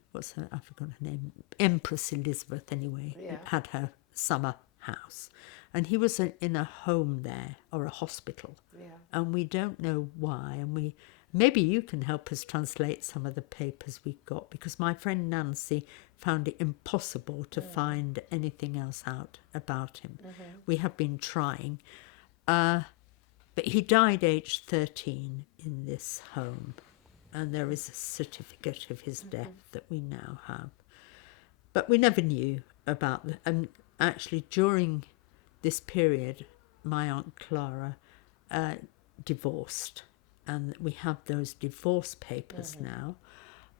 forgot her name, Empress Elizabeth anyway, Yeah. had her summer house. And he was in a home there, or a hospital. Yeah. And we don't know why. And maybe you can help us translate some of the papers we got, because my friend Nancy found it impossible to find anything else out about him. We have been trying. But he died aged 13 in this home. And there is a certificate of his death that we now have. But we never knew about that. And actually, during this period, my Aunt Clara divorced. And we have those divorce papers now.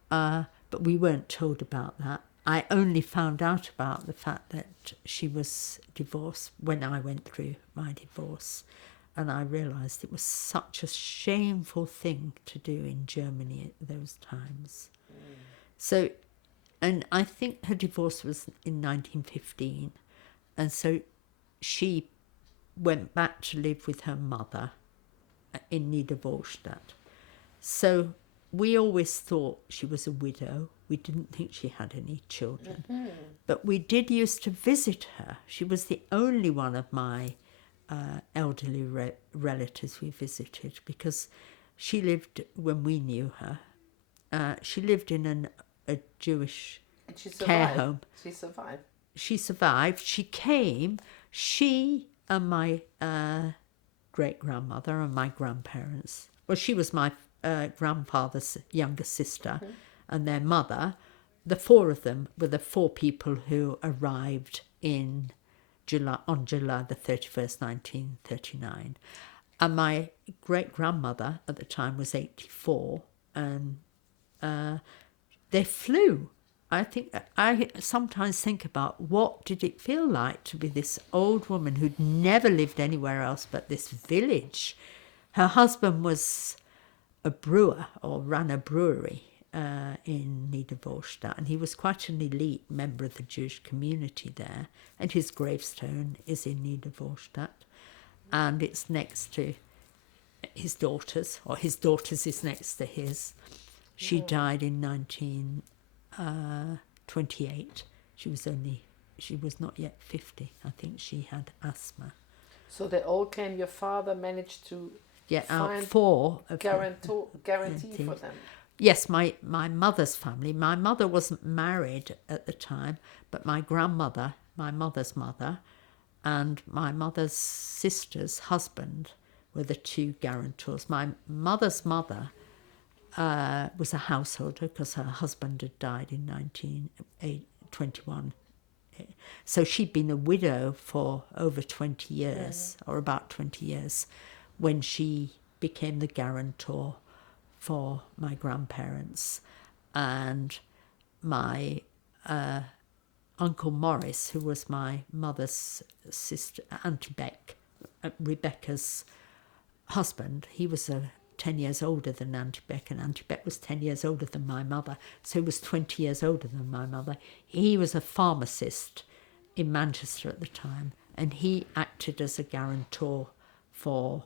But we weren't told about that. I only found out about the fact that she was divorced when I went through my divorce. And I realised it was such a shameful thing to do in Germany at those times. So, and I think her divorce was in 1915. And so she went back to live with her mother in Niederwolstadt. So we always thought she was a widow. We didn't think she had any children. But we did used to visit her. She was the only one of my elderly relatives we visited, because she lived, when we knew her, she lived in a Jewish And she care survived. home. She survived. She survived. She and my great-grandmother and my grandparents, well, she was my grandfather's younger sister, and their mother, the 4 of them were the 4 people who arrived on July the 31st, 1939. And my great-grandmother at the time was 84, and they flew. I sometimes think about, what did it feel like to be this old woman who'd never lived anywhere else but this village. Her husband was a brewer, or ran a brewery in Niederwolstadt, and he was quite an elite member of the Jewish community there, and his gravestone is in Niederwolstadt, and it's next to his daughter's, or his daughter's is next to his. She died in 1928. She was not yet 50. I think she had asthma. So they all came. Your father managed to Get out find 4 of guarantee for them. Yes, my mother's family. My mother wasn't married at the time, but my grandmother, my mother's mother, and my mother's sister's husband were the 2 guarantors. My mother's mother was a householder because her husband had died in 1921. So she'd been a widow for over 20 years, or about 20 years, when she became the guarantor for my grandparents. And my Uncle Morris, who was my mother's sister, Auntie Beck, Rebecca's husband, he was 10 years older than Auntie Beck, and Auntie Beck was 10 years older than my mother, so he was 20 years older than my mother. He was a pharmacist in Manchester at the time, and he acted as a guarantor for,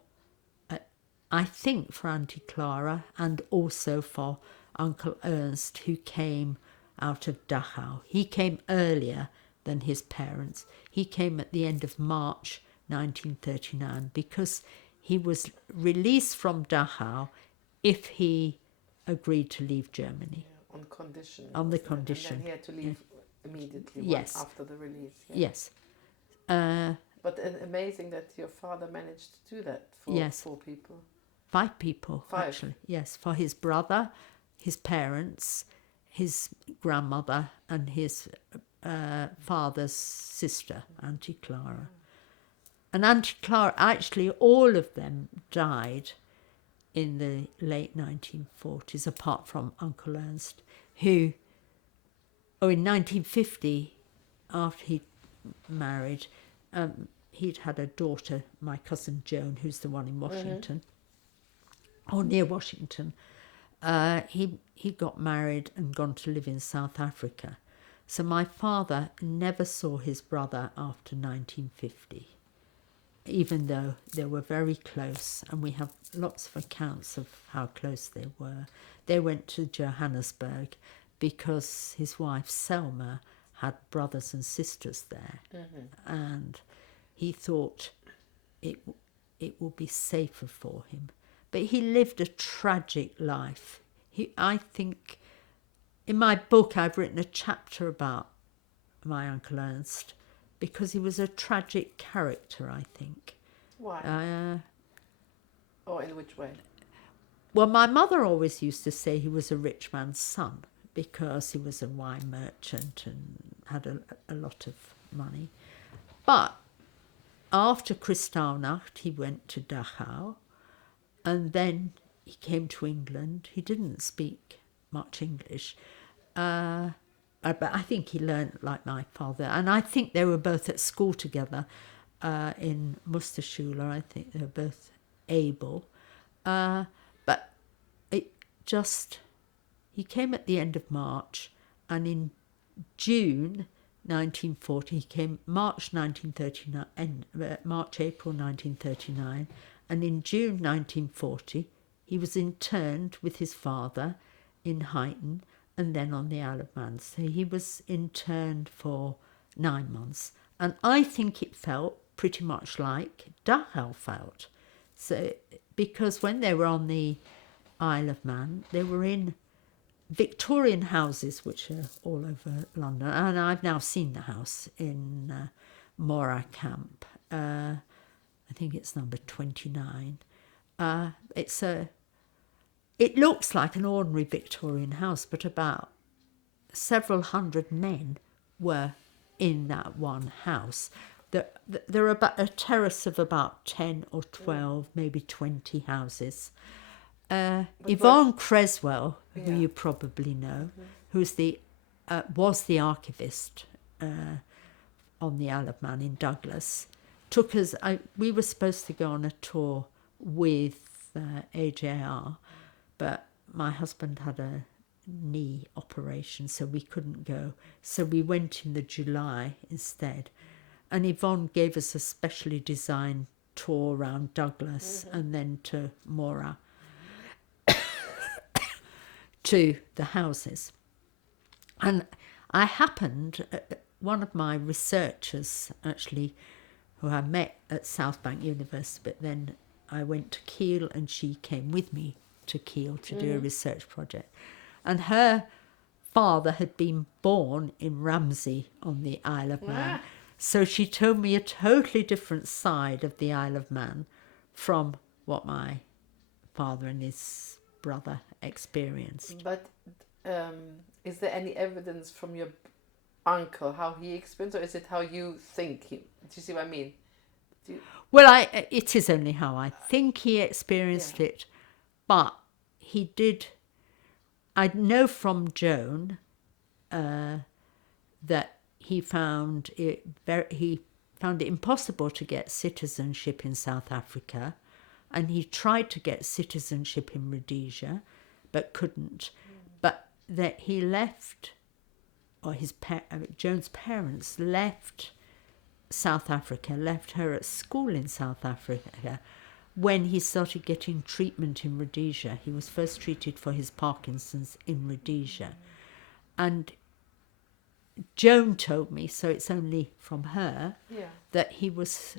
I think, for Auntie Clara, and also for Uncle Ernst, who came out of Dachau. He came earlier than his parents. He came at the end of March 1939, because he was released from Dachau if he agreed to leave Germany. On condition. On the wasn't it? condition. And then he had to leave immediately Yes. after the release. Yeah. Yes. But amazing that your father managed to do that for Yes. 4 people. 5 people, 5. actually. Yes, for his brother, his parents, his grandmother, and his father's sister, Auntie Clara. And Auntie Clara, actually, all of them died in the late 1940s, apart from Uncle Ernst, who, in 1950, after he married, he'd had a daughter, my cousin Joan, who's the one in Washington, or near Washington. He got married and gone to live in South Africa. So my father never saw his brother after 1950, even though they were very close, and we have lots of accounts of how close they were. They went to Johannesburg because his wife Selma had brothers and sisters there, and he thought it would be safer for him. But he lived a tragic life. I think, in my book, I've written a chapter about my Uncle Ernst because he was a tragic character, I think. Why? Or in which way? Well, my mother always used to say he was a rich man's son because he was a wine merchant and had a lot of money. But after Kristallnacht, he went to Dachau, and then he came to England. He didn't speak much English, but I think he learned like my father. And I think they were both at school together in Musterschule. I think they were both able. But it just... He came at the end of March, and in June 1940, he came March 1939, April 1939, and in June 1940, he was interned with his father in Huyton and then on the Isle of Man. So he was interned for 9 months, and I think it felt pretty much like Dachau felt. So, because when they were on the Isle of Man, they were in Victorian houses, which are all over London, and I've now seen the house in Mora Camp. I think it's number 29. It looks like an ordinary Victorian house, but about several hundred men were in that one house. There are about a terrace of about 10 or 12, maybe 20 houses. Yvonne Creswell, who you probably know, who's was the archivist on the Isle of Man in Douglas, took us. We were supposed to go on a tour with AJR, but my husband had a knee operation, so we couldn't go. So we went in the July instead, and Yvonne gave us a specially designed tour around Douglas and then to Mora. To the houses. And I happened, one of my researchers actually, who I met at South Bank University, but then I went to Kiel and she came with me to Kiel to do a research project. And her father had been born in Ramsey on the Isle of Man. So she told me a totally different side of the Isle of Man from what my father and his brother experienced. But is there any evidence from your uncle how he experienced, or is it how you think he? Do you see what I mean? Well, it is only how I think he experienced it, but he did. I know from Joan that he found it impossible to get citizenship in South Africa. And he tried to get citizenship in Rhodesia, but couldn't. But that he left, or Joan's parents left South Africa, left her at school in South Africa when he started getting treatment in Rhodesia. He was first treated for his Parkinson's in Rhodesia. And Joan told me, so it's only from her, that he was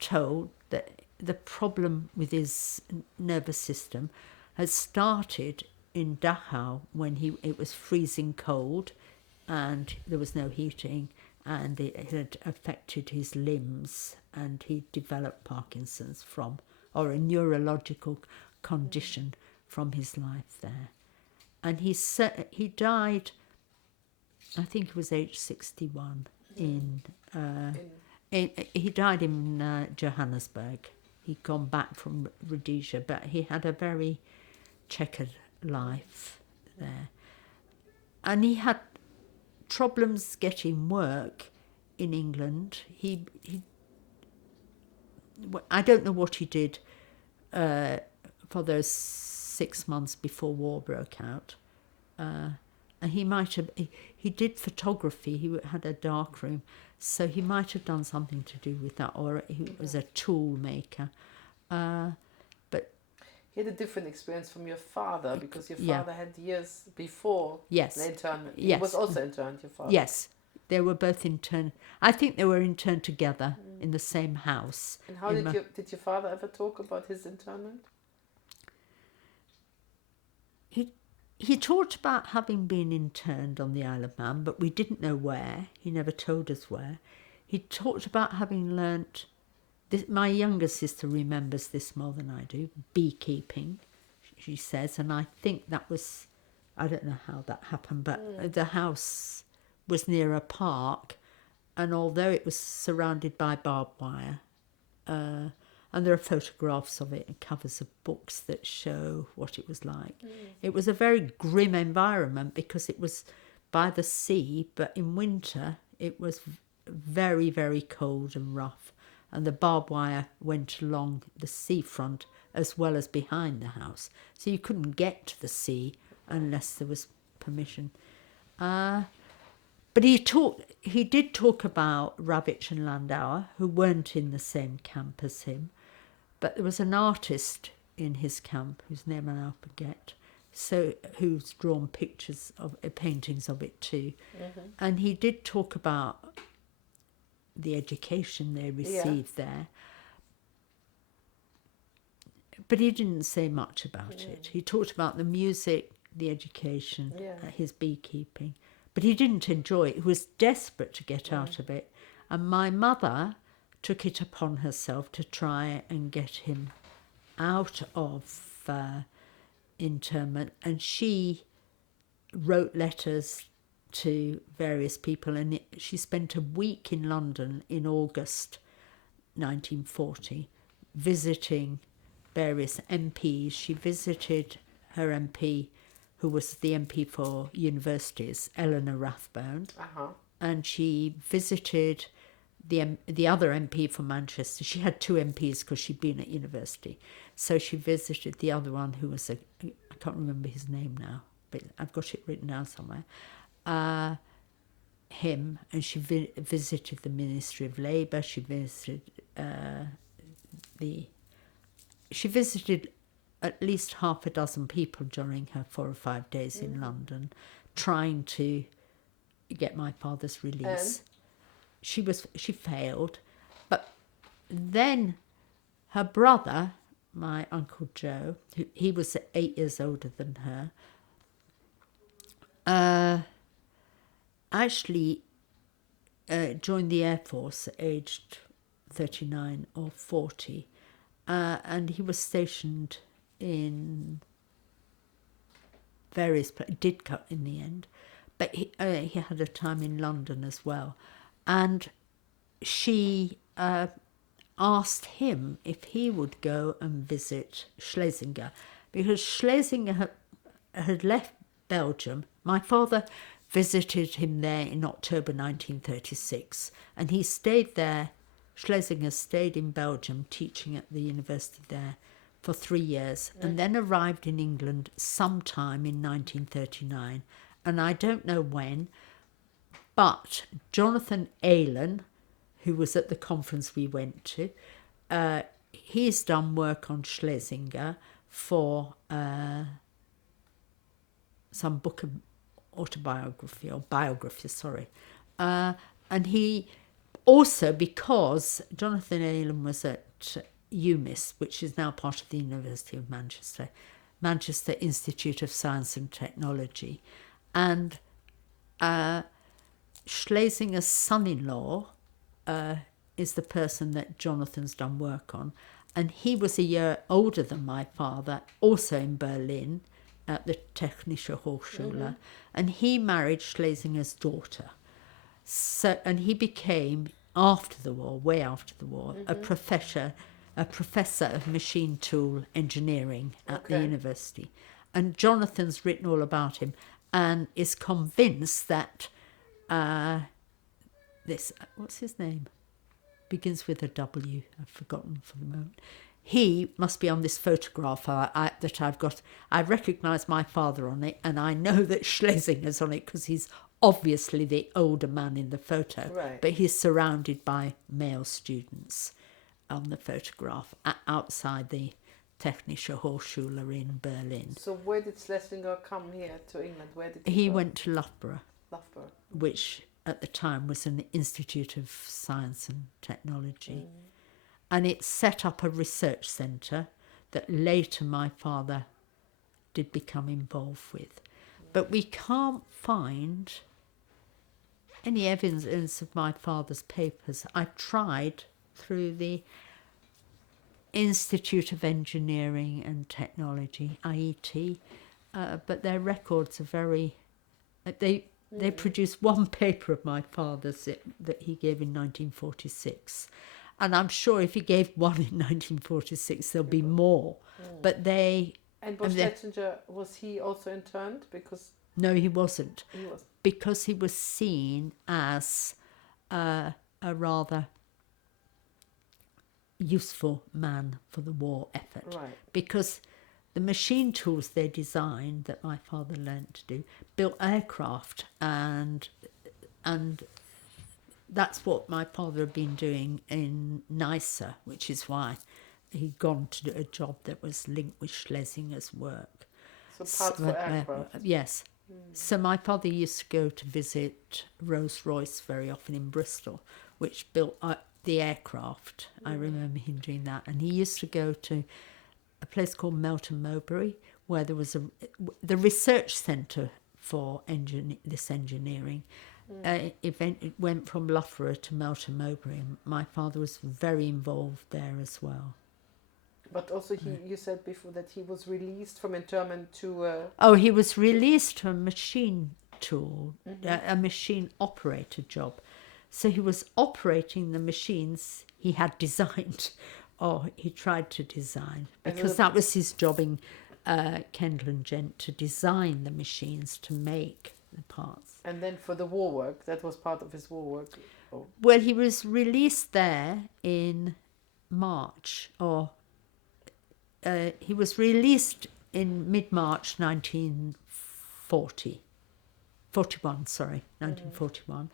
told that the problem with his nervous system had started in Dachau when it was freezing cold and there was no heating, and it had affected his limbs, and he developed Parkinson's or a neurological condition from his life there. And he died, I think he was age 61, he died in Johannesburg. He'd gone back from Rhodesia, but he had a very checkered life there. And he had problems getting work in England. I don't know what he did for those 6 months before war broke out. And he did photography. He had a dark room, so he might have done something to do with that, or he was a tool maker. But he had a different experience from your father, because your father had years before the internment. Yes. He was also interned, your father. Yes, they were both interned. I think they were interned together in the same house. And how did your father ever talk about his internment? He talked about having been interned on the Isle of Man, but we didn't know where. He never told us where. He talked about having learnt, my younger sister remembers this more than I do, beekeeping, she says, and I think that was, I don't know how that happened, but the house was near a park, and although it was surrounded by barbed wire, and there are photographs of it and covers of books that show what it was like. It was a very grim environment because it was by the sea, but in winter it was very, very cold and rough. And the barbed wire went along the seafront as well as behind the house. So you couldn't get to the sea unless there was permission. But he did talk about Ravitch and Landauer, who weren't in the same camp as him. But there was an artist in his camp, whose name I now forget, who's drawn pictures of paintings of it too. And he did talk about the education they received there. But he didn't say much about it. He talked about the music, the education, his beekeeping. But he didn't enjoy it. He was desperate to get out of it. And my mother took it upon herself to try and get him out of internment. And she wrote letters to various people, and she spent a week in London in August 1940 visiting various MPs. She visited her MP, who was the MP for universities, Eleanor Rathbone, and she visited the other MP for Manchester. She had two MPs because she'd been at university. So she visited the other one, who was I can't remember his name now, but I've got it written down somewhere, him, and she visited the Ministry of Labour. She visited she visited at least half a dozen people during her 4 or 5 days in London, trying to get my father's release. She failed, but then her brother, my Uncle Joe, he was 8 years older than her, actually joined the Air Force aged 39 or 40, and he was stationed in various places, Didcot in the end, but he had a time in London as well. And she asked him if he would go and visit Schlesinger, because Schlesinger had left Belgium. My father visited him there in October 1936, and he stayed there. Schlesinger stayed in Belgium teaching at the university there for 3 years, and then arrived in England sometime in 1939, and I don't know when. But Jonathan Aylan, who was at the conference we went to, he's done work on Schlesinger for some book of autobiography or biography, sorry. And he also, because Jonathan Aylan was at UMIS, which is now part of the University of Manchester, Manchester Institute of Science and Technology, and Schlesinger's son-in-law is the person that Jonathan's done work on, and he was a year older than my father, also in Berlin at the Technische Hochschule, and he married Schlesinger's daughter. So, and he became, after the war, way after the war, a professor of machine tool engineering at the university. And Jonathan's written all about him and is convinced that what's his name? Begins with a W. I've forgotten for the moment. He must be on this photograph that I've got. I recognise my father on it, and I know that Schlesinger's on it because he's obviously the older man in the photo. Right. But he's surrounded by male students on the photograph outside the Technische Hochschule in Berlin. So where did Schlesinger come here to England? Where did He go? went to Loughborough, Loughborough. which at the time was an institute of science and technology. And it set up a research centre that later my father did become involved with. But we can't find any evidence of my father's papers. I tried through the Institute of Engineering and Technology, IET, but their records are very... They produced one paper of my father's that he gave in 1946. And I'm sure if he gave one in 1946, there'll be more. But they... And was Schlesinger, was he also interned? Because... No, he wasn't. He was. Because he was seen as a rather useful man for the war effort. Right. Because the machine tools they designed, that my father learned to do, built aircraft, and that's what my father had been doing in Nysa, which is why he'd gone to do a job that was linked with Schlesinger's work. So parts for aircraft. Yes. So my father used to go to visit Rolls-Royce very often in Bristol, which built the aircraft. I remember him doing that. And he used to go to a place called Melton Mowbray, where there was the research centre for this engineering. It went from Loughborough to Melton Mowbray, and my father was very involved there as well. But also you said before that he was released from internment to... He was released to a machine tool, a machine operator job. So he was operating the machines he had designed, or he tried to design, because that was his job in Kendall and Gent, to design the machines to make the parts. And then for the war work, that was part of his war work? Oh. Well, he was released there in March, he was released in mid-March 1941.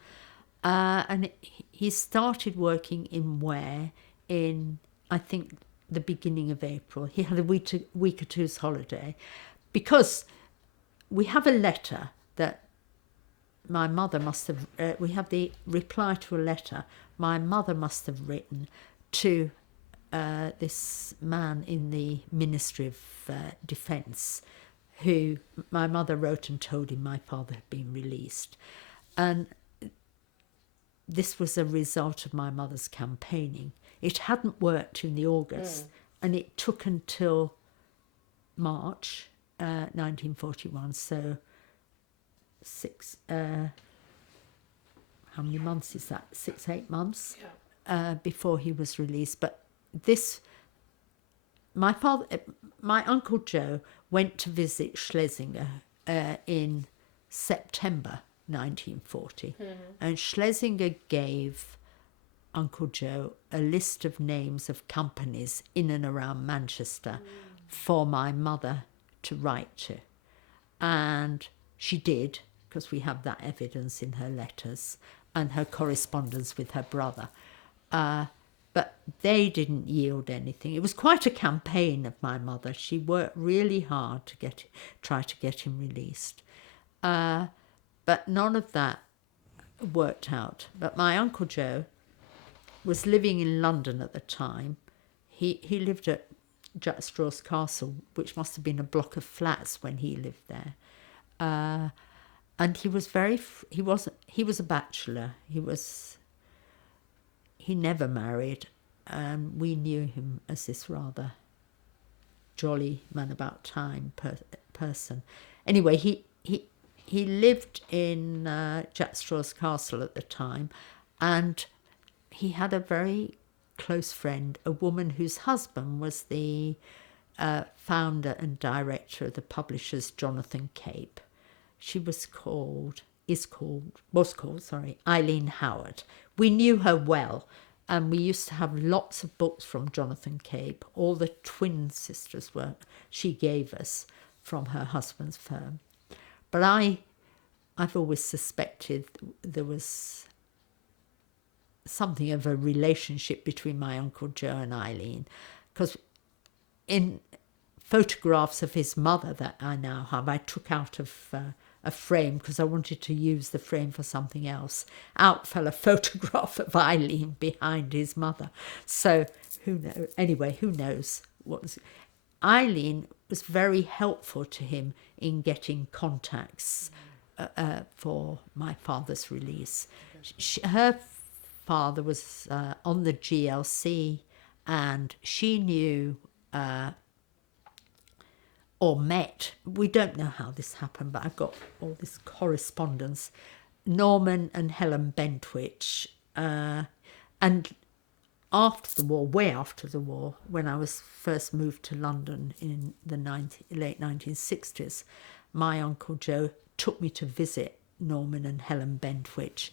And he started working in Ware in, I think, the beginning of April. He had a week or two's holiday, because we have a letter that my mother must have... we have the reply to a letter my mother must have written to this man in the Ministry of Defence, who my mother wrote and told him my father had been released. And this was a result of my mother's campaigning. It hadn't worked in the August, and it took until March 1941, so how many months is that? 8 months? Yeah. Before he was released. But my Uncle Joe went to visit Schlesinger in September 1940, and Schlesinger gave Uncle Joe a list of names of companies in and around Manchester for my mother to write to. And she did, because we have that evidence in her letters and her correspondence with her brother. But they didn't yield anything. It was quite a campaign of my mother. She worked really hard to try to get him released. But none of that worked out. But my Uncle Joe was living in London at the time. He lived at Jack Straw's Castle, which must have been a block of flats when he lived there. and he was he was a bachelor. He never married, and we knew him as this rather jolly man about time person. Anyway, he lived in Jack Straw's Castle at the time, and he had a very close friend, a woman whose husband was the founder and director of the publishers Jonathan Cape. She was called Eileen Howard. We knew her well, and we used to have lots of books from Jonathan Cape. All the twin sisters she gave us from her husband's firm. But I've always suspected there was something of a relationship between my Uncle Joe and Eileen, because in photographs of his mother that I now have, I took out of a frame because I wanted to use the frame for something else. Out fell a photograph of Eileen behind his mother. So who knows? Anyway, who knows what was. Eileen was very helpful to him in getting contacts for my father's release. Her father was on the GLC, and she knew or met, we don't know how this happened, but I've got all this correspondence, Norman and Helen Bentwich, and after the war, way after the war, when I was first moved to London in the late 1960s, my Uncle Joe took me to visit Norman and Helen Bentwich,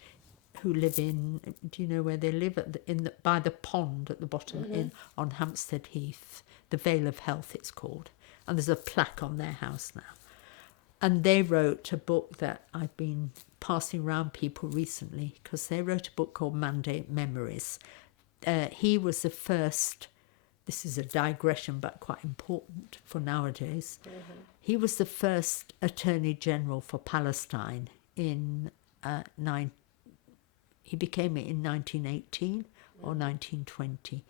who live in, do you know where they live? By the pond at the bottom, on Hampstead Heath, the Vale of Health it's called. And there's a plaque on their house now. And they wrote a book that I've been passing around people recently, because they wrote a book called Mandate Memories. He was the first, this is a digression but quite important for nowadays, he was the first Attorney General for Palestine in he became it in 1918 or 1920,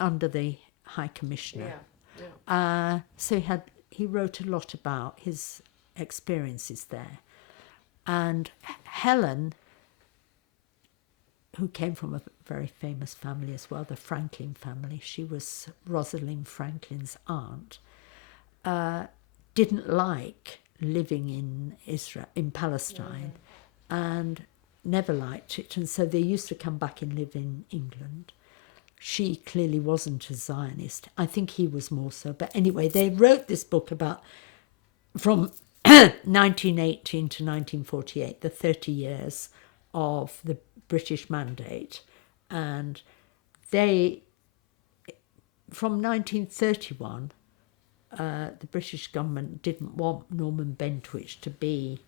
under the High Commissioner. So he wrote a lot about his experiences there. And Helen, who came from a very famous family as well, the Franklin family, she was Rosalind Franklin's aunt, didn't like living in Palestine, and never liked it, and so they used to come back and live in England. She clearly wasn't a Zionist. I think he was more so. But anyway, they wrote this book about from 1918 to 1948, the 30 years of the British Mandate. And they, from 1931, the British government didn't want Norman Bentwich to be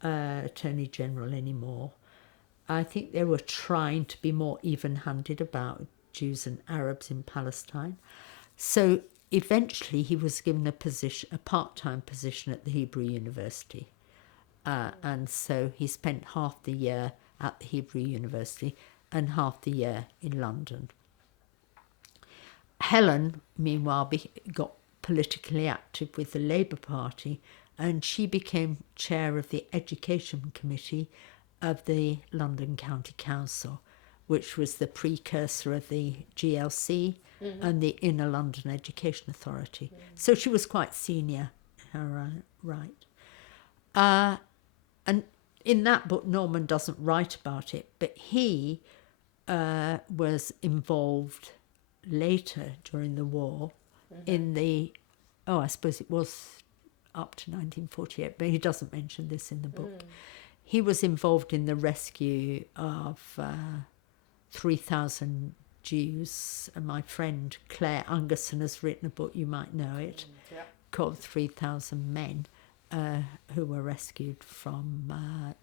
Attorney General anymore. I think they were trying to be more even-handed about Jews and Arabs in Palestine. So eventually he was given a part-time position at the Hebrew University. And so he spent half the year at the Hebrew University and half the year in London. Helen, meanwhile, got politically active with the Labour Party, and she became chair of the Education Committee of the London County Council, which was the precursor of the GLC and the Inner London Education Authority. So she was quite senior, right. And in that book, Norman doesn't write about it, but he was involved later during the war in the, I suppose it was up to 1948, but he doesn't mention this in the book. He was involved in the rescue of 3,000 Jews. And my friend Claire Ungerson has written a book, you might know it, called 3,000 Men, who were rescued from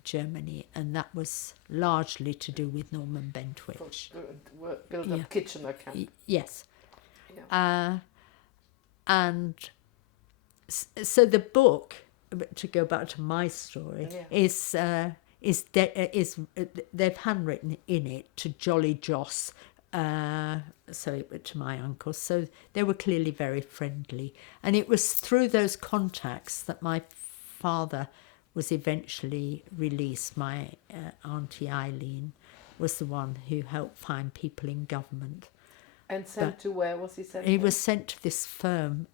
Germany. And that was largely to do with Norman Bentwich. Build up Kitchener camp. Yes. And so the book, to go back to my story, is they've handwritten in it to Jolly Joss, to my uncle. So they were clearly very friendly, and it was through those contacts that my father was eventually released, my Auntie Eileen was the one who helped find people in government. And sent to where was he sent? He was sent to this firm.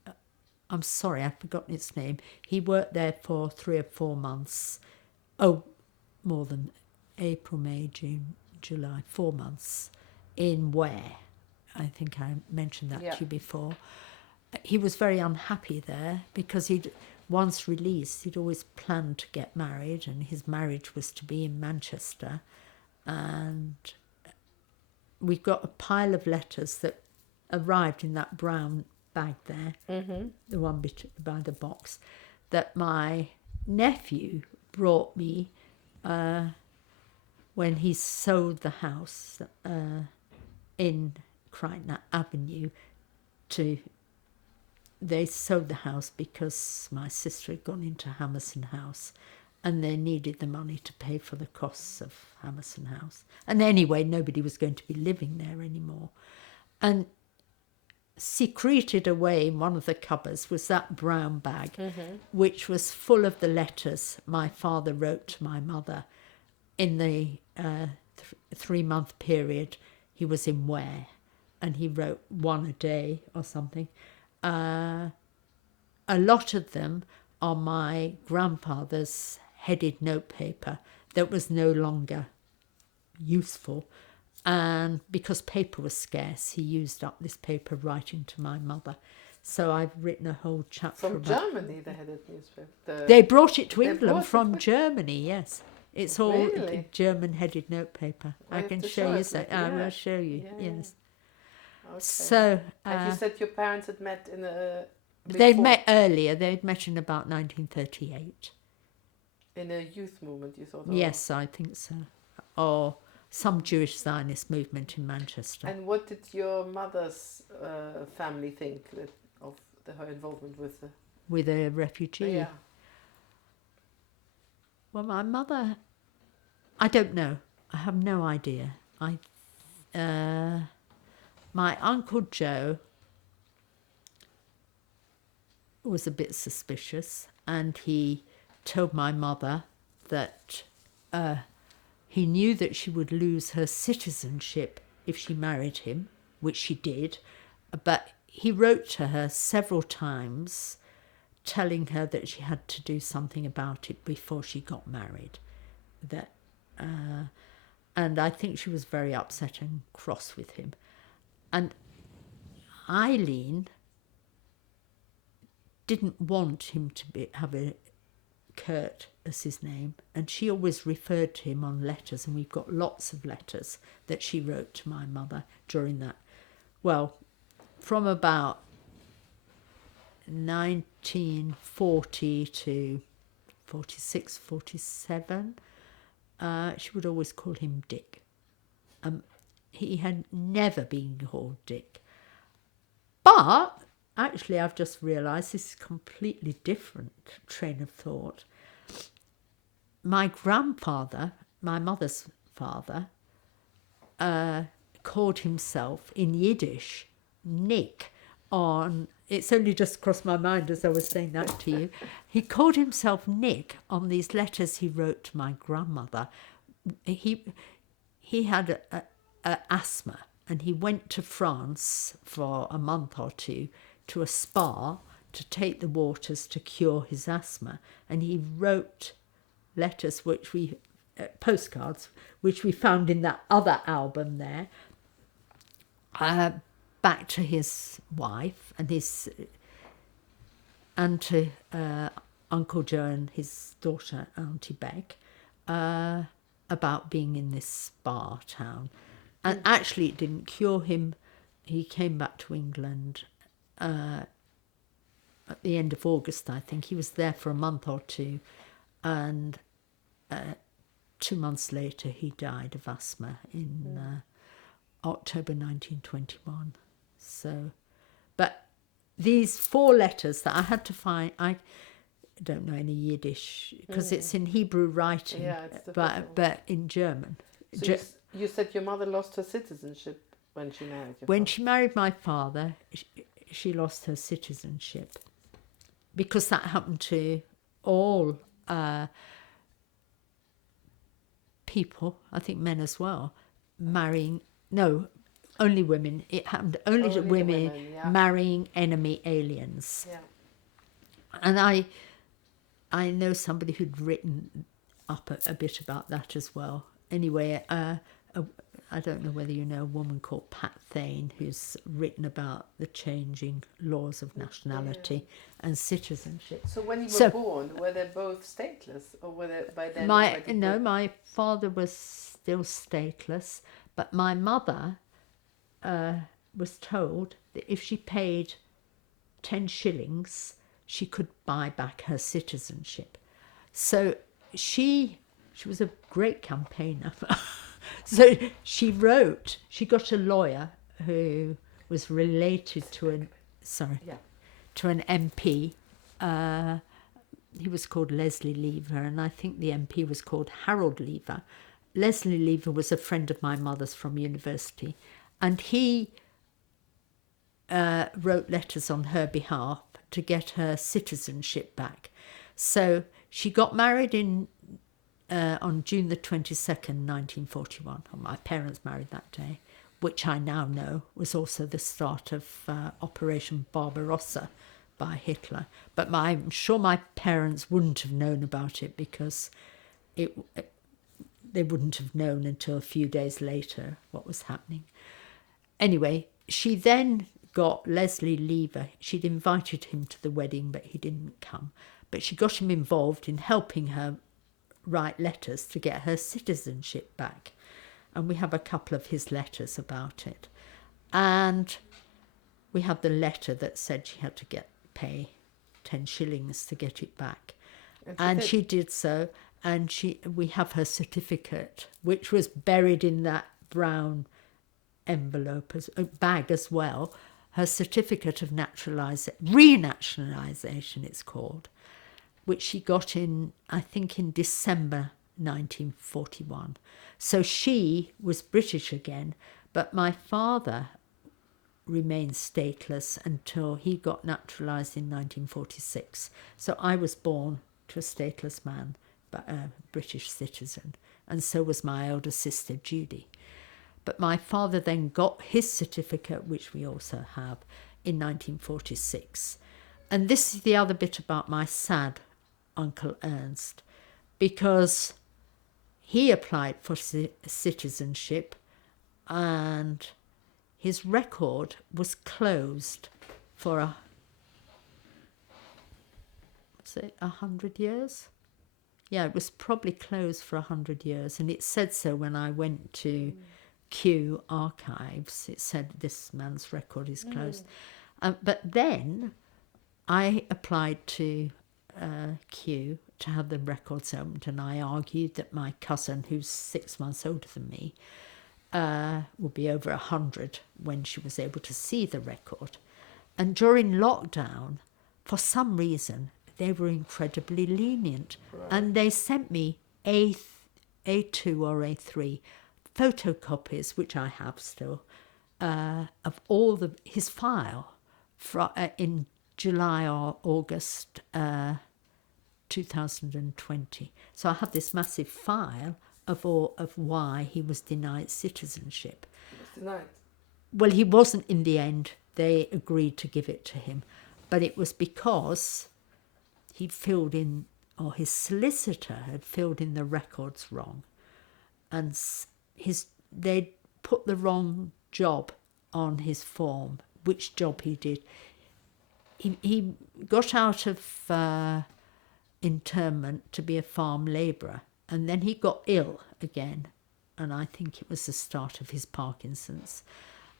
I'm sorry, I've forgotten its name. He worked there for 3 or 4 months. Oh, more than April, May, June, July, 4 months in Ware. I think I mentioned that to you before. He was very unhappy there because he'd, once released, he'd always planned to get married, and his marriage was to be in Manchester. And we've got a pile of letters that arrived in that brown bag there, the one by the box, that my nephew brought me when he sold the house in Crichton Avenue. They sold the house because my sister had gone into Hammerson House and they needed the money to pay for the costs of Hammerson House. And anyway, nobody was going to be living there anymore. And secreted away in one of the cupboards was that brown bag, which was full of the letters my father wrote to my mother in the 3-month period he was in Ware, and he wrote one a day or something. A lot of them are my grandfather's headed notepaper that was no longer useful. And because paper was scarce, he used up this paper writing to my mother. So I've written a whole chapter from about... Germany, the headed newspaper. They brought it to England from Germany, yes. It's all Really? German-headed notepaper. I can show you that. I will show you, yes. Okay. So... and you said your parents had met in a... They'd met earlier. They'd met in about 1938. In a youth movement, you thought? Yes, I think so. Or some Jewish Zionist movement in Manchester. And what did your mother's family think of her involvement with the... With a refugee? Yeah. Well, my mother... I don't know. I have no idea. My Uncle Joe was a bit suspicious, and he told my mother that he knew that she would lose her citizenship if she married him, which she did, but he wrote to her several times telling her that she had to do something about it before she got married. And I think she was very upset and cross with him. And Eileen didn't want him to have a Kurt as his name, and she always referred to him on letters, and we've got lots of letters that she wrote to my mother during that. Well, from about 1940 to 46, 47, she would always call him Dick. He had never been called Dick. But actually, I've just realised this is a completely different train of thought. My grandfather, my mother's father, called himself in Yiddish Nick on... It's only just crossed my mind as I was saying that to you. He called himself Nick on these letters he wrote to my grandmother. He had asthma, and he went to France for a month or two to a spa to take the waters to cure his asthma, and he wrote letters postcards which we found in that other album there, back to his wife and to Uncle Joe and his daughter Auntie Beck about being in this spa town. And actually it didn't cure him. He came back to England at the end of August, I think. He was there for a month or two, and 2 months later he died of asthma in October 1921. So, but these 4 letters that I had to find, I don't know any Yiddish because it's in Hebrew writing, but in German. So you said your mother lost her citizenship when she married you. When she married my father, she lost her citizenship because that happened to all people, I think men as well, marrying, no, only women. It happened only to Only the women women, yeah. marrying enemy aliens. Yeah. And I know somebody who'd written up a bit about that as well. Anyway, I don't know whether you know a woman called Pat Thane who's written about the changing laws of nationality and citizenship. So when you were So born, were they both stateless, or were they by then already my father was still stateless, but my mother was told that if she paid 10 shillings, she could buy back her citizenship. So she was a great campaigner. So she got a lawyer who was related to an MP. He was called Leslie Lever, and I think the MP was called Harold Lever. Leslie Lever was a friend of my mother's from university, and he wrote letters on her behalf to get her citizenship back. So she got married on June the 22nd, 1941. My parents married that day, which I now know was also the start of Operation Barbarossa by Hitler. But I'm sure my parents wouldn't have known about it because they wouldn't have known until a few days later what was happening. Anyway, she then got Leslie Lever. She'd invited him to the wedding, but he didn't come. But she got him involved in helping her write letters to get her citizenship back. And we have a couple of his letters about it. And we have the letter that said she had to pay 10 shillings to get it back. And she did so. And we have her certificate, which was buried in that brown envelope, bag as well. Her certificate of renationalisation, it's called, which she got I think in December 1941. So she was British again, but my father remained stateless until he got naturalised in 1946. So I was born to a stateless man, but a British citizen, and so was my elder sister Judy. But my father then got his certificate, which we also have, in 1946. And this is the other bit about my sad Uncle Ernst, because he applied for citizenship and his record was closed for 100 years? Yeah, it was probably closed for 100 years. And it said so when I went to Kew Archives. It said this man's record is closed. But then I applied to Kew to have the records opened, and I argued that my cousin, who's 6 months older than me, would be over 100 when she was able to see the record. And during lockdown, for some reason, they were incredibly lenient. Right. And they sent me A2 or A3 photocopies, which I have still, of all his file in July or August 2020. So I have this massive file of why he was denied citizenship. He was denied? Well, he wasn't in the end. They agreed to give it to him. But it was because he filled in, or his solicitor had filled in the records wrong. And they'd put the wrong job on his form, which job he did. He got out of internment to be a farm labourer, and then he got ill again, and I think it was the start of his Parkinson's.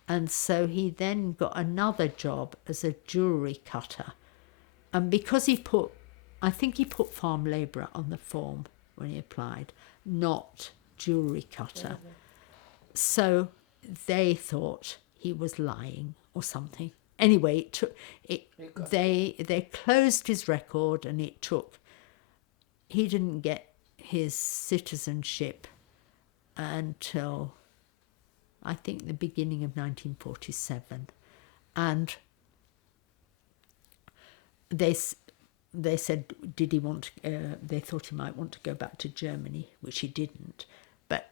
And so he then got another job as a jewellery cutter. And because I think he put farm labourer on the form when he applied, not jewellery cutter. Yeah. So they thought he was lying or something. Anyway, they closed his record, and he didn't get his citizenship until I think the beginning of 1947. And they said, did he want? They thought he might want to go back to Germany, which he didn't. But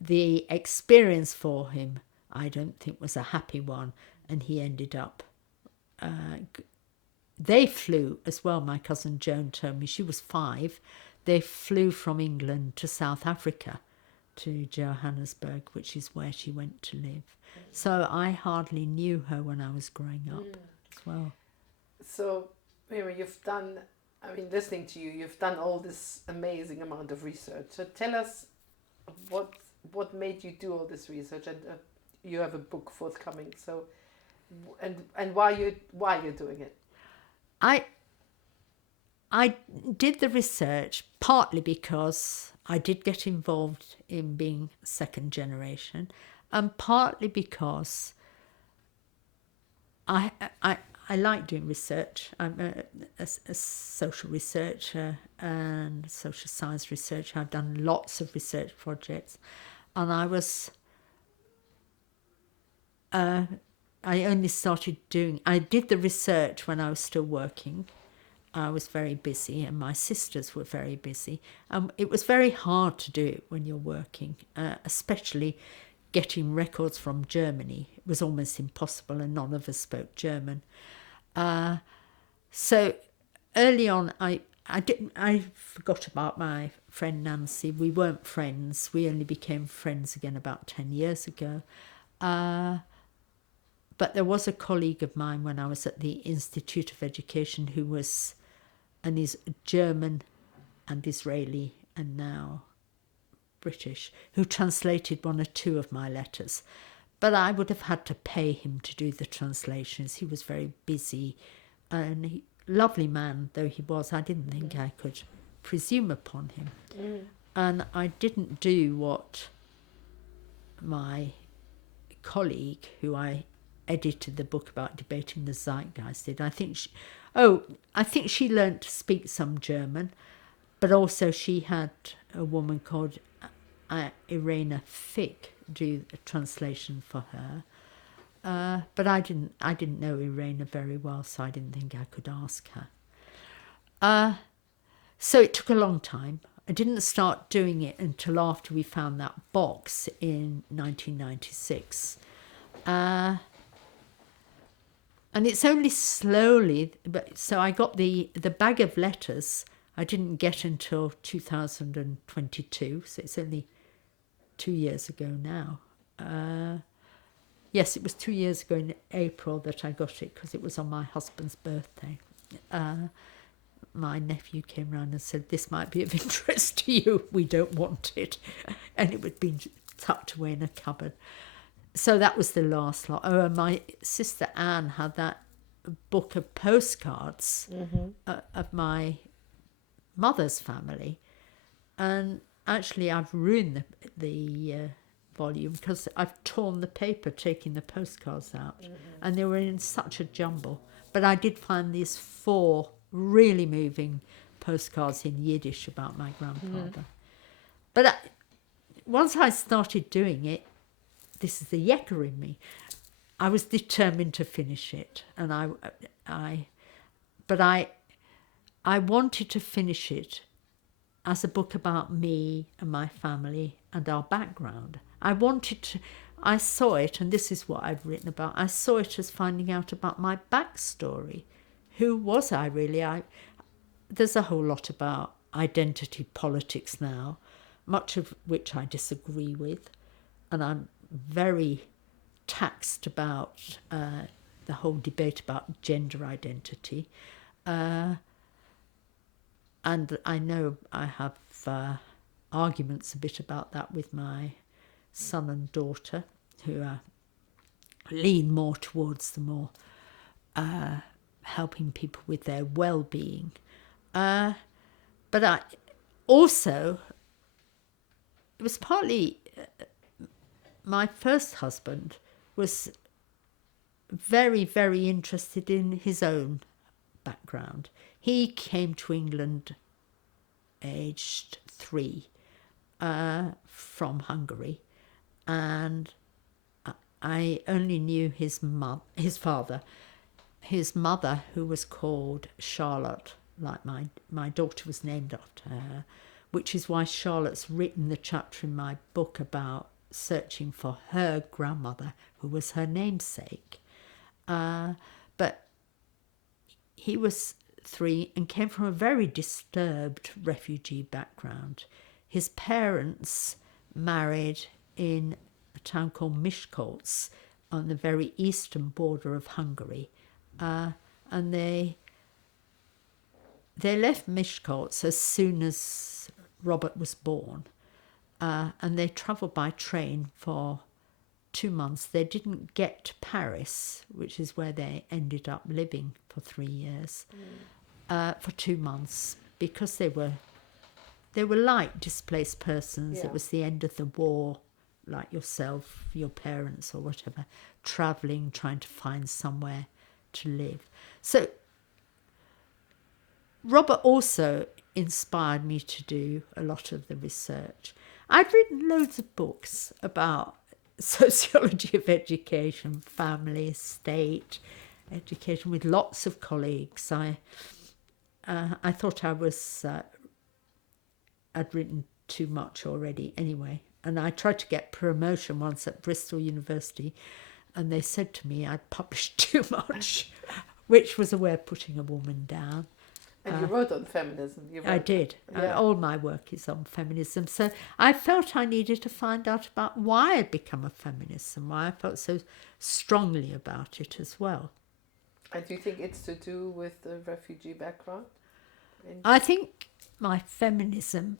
the experience for him, I don't think, was a happy one, and he ended up. They flew as well. My cousin Joan told me, she was 5. They flew from England to South Africa, to Johannesburg, which is where she went to live. So I hardly knew her when I was growing up as well. So, Miriam, listening to you, you've done all this amazing amount of research. So tell us what made you do all this research, and you have a book forthcoming. So, and why you're doing it? I did the research partly because I did get involved in being second generation, and partly because I like doing research. I'm a social researcher and social science researcher. I've done lots of research projects, and I did the research when I was still working. I was very busy, and my sisters were very busy. It was very hard to do it when you're working, especially getting records from Germany. It was almost impossible, and none of us spoke German. So early on, I forgot about my friend Nancy. We weren't friends. We only became friends again about 10 years ago. But there was a colleague of mine when I was at the Institute of Education who was German and Israeli and now British, who translated 1 or 2 of my letters. But I would have had to pay him to do the translations. He was very busy, and lovely man though he was, I didn't think I could presume upon him. And I didn't do what my colleague, who I edited the book about debating the zeitgeist, did. I think she learnt to speak some German, but also she had a woman called Irena Fick do a translation for her. But I didn't know Irena very well, so I didn't think I could ask her. So it took a long time. I didn't start doing it until after we found that box in 1996. And it's only slowly, so I got the bag of letters I didn't get until 2022, so it's only 2 years ago now. Yes, it was 2 years ago in April that I got it, because it was on my husband's birthday. My nephew came round and said, this might be of interest to you, we don't want it. And it had been tucked away in a cupboard. So that was the last lot. Oh, and my sister Anne had that book of postcards of my mother's family. And actually I've ruined the volume because I've torn the paper taking the postcards out. And they were in such a jumble. But I did find these 4 really moving postcards in Yiddish about my grandfather. But once I started doing it, this is the Yekker in me, I was determined to finish it, and I wanted to finish it as a book about me and my family and our background. I saw it, and this is what I've written about, I saw it as finding out about my backstory. Who was I really? There's a whole lot about identity politics now, much of which I disagree with, and I'm very taxed about the whole debate about gender identity. And I know I have arguments a bit about that with my son and daughter, who lean more towards the more helping people with their well-being. But it was partly my first husband was very, very interested in his own background. He came to England aged 3 from Hungary, and I only knew his father. His mother, who was called Charlotte, like my daughter was named after her, which is why Charlotte's written the chapter in my book about searching for her grandmother, who was her namesake. But he was 3 and came from a very disturbed refugee background. His parents married in a town called Miskolc on the very eastern border of Hungary. And they left Miskolc as soon as Robert was born. And they travelled by train for 2 months. They didn't get to Paris, which is where they ended up living for 3 years, for 2 months, because they were like displaced persons. Yeah. It was the end of the war, like yourself, your parents or whatever, travelling, trying to find somewhere to live. So Robert also inspired me to do a lot of the research. I'd written loads of books about sociology of education, family, state, education, with lots of colleagues. I thought I'd written too much already anyway, and I tried to get promotion once at Bristol University, and they said to me I'd published too much, which was a way of putting a woman down. And you wrote on feminism. I did. Yeah. All my work is on feminism. So I felt I needed to find out about why I'd become a feminist and why I felt so strongly about it as well. And do you think it's to do with the refugee background? I think my feminism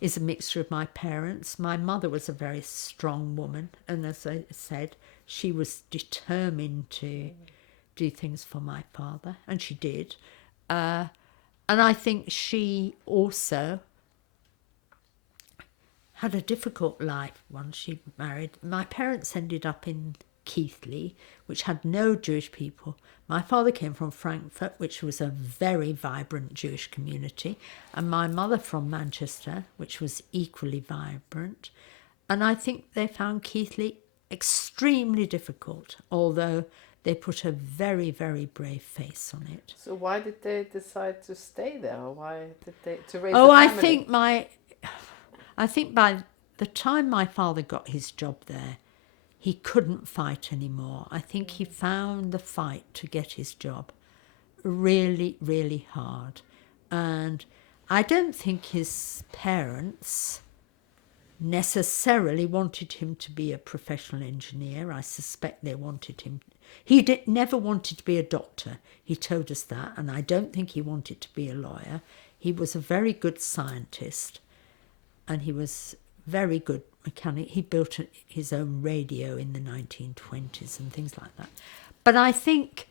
is a mixture of my parents. My mother was a very strong woman, and as I said, she was determined to do things for my father, and she did. And I think she also had a difficult life once she married. My parents ended up in Keighley, which had no Jewish people. My father came from Frankfurt, which was a very vibrant Jewish community, and my mother from Manchester, which was equally vibrant. And I think they found Keighley extremely difficult, although they put a very, very brave face on it. So why did they decide to stay there? Why did they to raise? Oh, the I family? think by the time my father got his job there, he couldn't fight anymore. I think he found the fight to get his job really, really hard. And I don't think his parents necessarily wanted him to be a professional engineer. I suspect they wanted him. He never wanted to be a doctor. He told us that, and I don't think he wanted to be a lawyer. He was a very good scientist, and he was very good mechanic. He built his own radio in the 1920s and things like that. But I think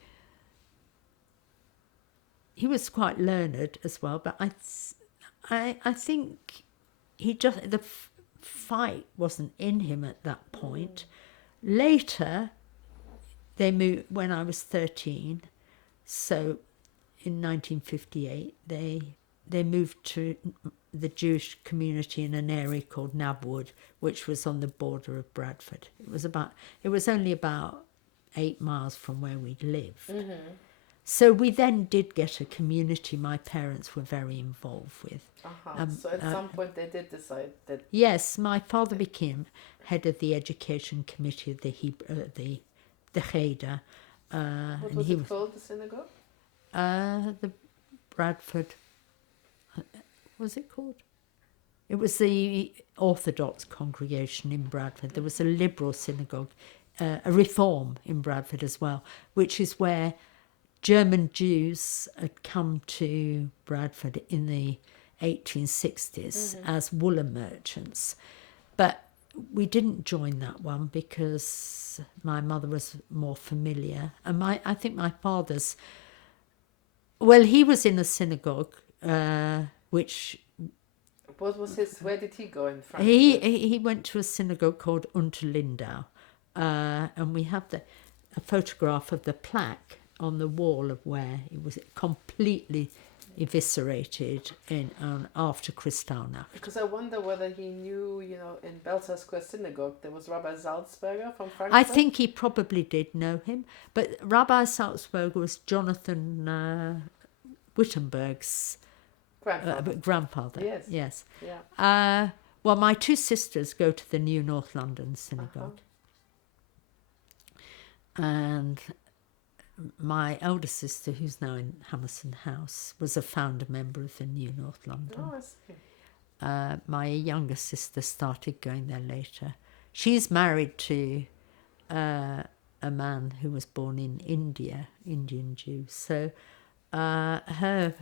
he was quite learned as well. But I think he just the fight wasn't in him at that point. Later, they moved when I was 13. So in 1958, they moved to the Jewish community in an area called Nabwood, which was on the border of Bradford. It was only about 8 miles from where we lived. Mm-hmm. So we then did get a community my parents were very involved with. So at some point they did decide that. Yes, my father became head of the education committee of the Cheder. What was it called, the synagogue? The Bradford. What was it called? It was the Orthodox congregation in Bradford. There was a liberal synagogue, a reform in Bradford as well, which is where German Jews had come to Bradford in the 1860s as woolen merchants. But we didn't join that one because my mother was more familiar. And I think my father's... Well, he was in a synagogue, which... What was his... Where did he go in France? He went to a synagogue called Unterlindau. And we have a photograph of the plaque on the wall of where he was completely eviscerated after Kristallnacht. Because I wonder whether he knew, in Belzer Square Synagogue, there was Rabbi Salzberger from Frankfurt. I think he probably did know him, but Rabbi Salzberger was Jonathan Wittenberg's grandfather. Yes. Yes. Yeah. Well, my two sisters go to the New North London Synagogue. And my elder sister, who's now in Hammerson House, was a founder member of the New North London. Oh, I see. My younger sister started going there later. She's married to a man who was born in India, Indian Jew. So her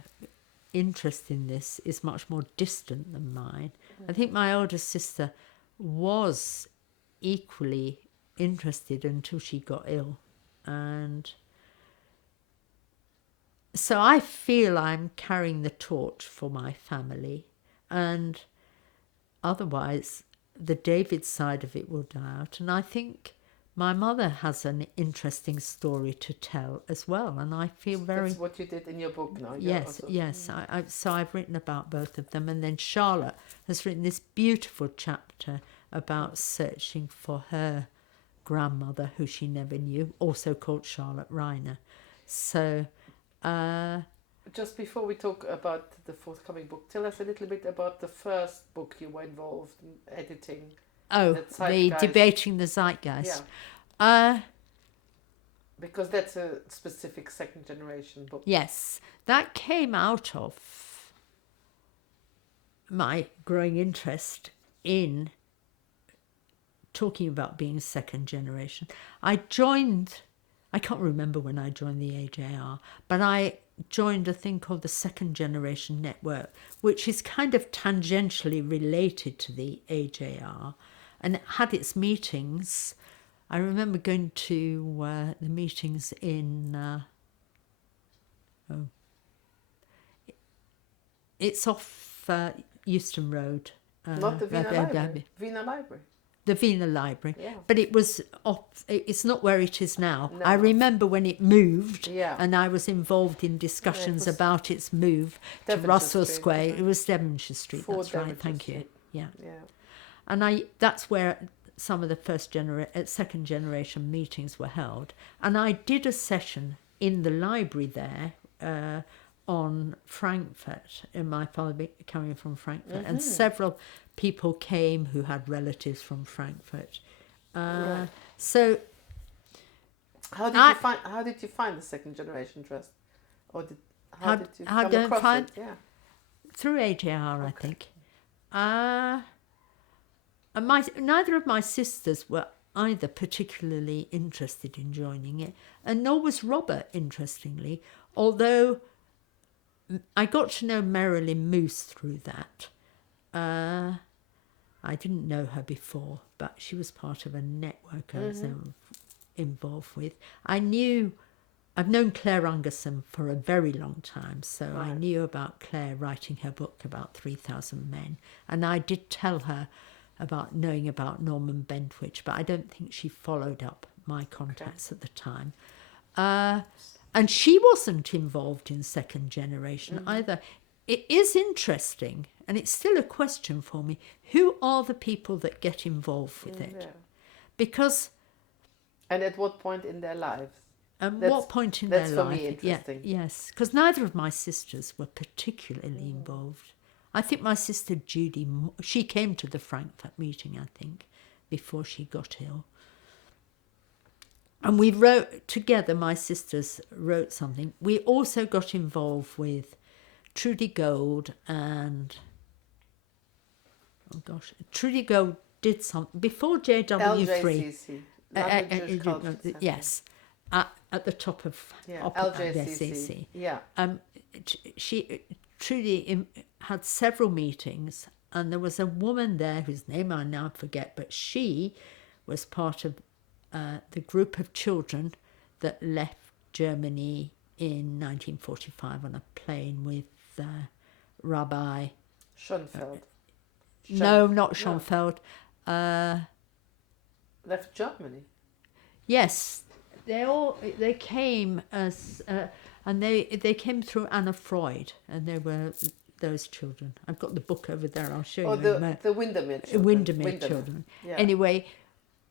interest in this is much more distant than mine. I think my older sister was equally interested until she got ill. And so I feel I'm carrying the torch for my family. And otherwise, the David side of it will die out. And I think my mother has an interesting story to tell as well. And I feel very... That's what you did in your book now. Yes, yes. So I've written about both of them. And then Charlotte has written this beautiful chapter about searching for her grandmother, who she never knew, also called Charlotte Reiner. So... just before we talk about the forthcoming book, tell us a little bit about the first book you were involved in editing. Oh, the Debating the Zeitgeist. Yeah. Because that's a specific second generation book. Yes, that came out of my growing interest in talking about being second generation. I can't remember when I joined the AJR, but I joined a thing called the Second Generation Network, which is kind of tangentially related to the AJR, and it had its meetings. I remember going to the meetings in... it's off Euston Road. Not the Wiener Library. Wiener Library. The Wiener Library, yeah. But it was it's not where it is now. No. I remember when it moved, and I was involved in discussions about its move to Russell Square. It was Devonshire Street, that's right, thank you. Yeah. And that's where some of the second generation meetings were held. And I did a session in the library there on Frankfurt, and my father coming from Frankfurt, and several people came who had relatives from Frankfurt. So, how did you find the Second Generation Trust, or how did you come across it? Yeah, through AJR, I think. And neither of my sisters were either particularly interested in joining it, and nor was Robert, interestingly, although I got to know Marilyn Moose through that. I didn't know her before, but she was part of a network I was involved with. I've known Claire Ungerson for a very long time, so I knew about Claire writing her book about 3,000 Men, and I did tell her about knowing about Norman Bentwich, but I don't think she followed up my contacts at the time. And she wasn't involved in second generation either. It is interesting, and it's still a question for me, who are the people that get involved with it? Yeah. Because... And at what point in their lives? What point in their life? That's for me interesting. Yes, because neither of my sisters were particularly involved. I think my sister Judy, she came to the Frankfurt meeting, I think, before she got ill. And we wrote together, my sisters wrote something. We also got involved with Trudy Gold and... Oh gosh, Trudy Gold did something before JW3. LJCC. Yes, at the top of LJCC. Yeah. Trudy had several meetings, and there was a woman there whose name I now forget, but she was part of the group of children that left Germany in 1945 on a plane with Rabbi Schoenfeld. No, not Schoenfeld. Left Germany. Yes, they came as and they came through Anna Freud, and they were those children. I've got the book over there. I'll show you. The Windermere children. Windermere children. Yeah. Anyway,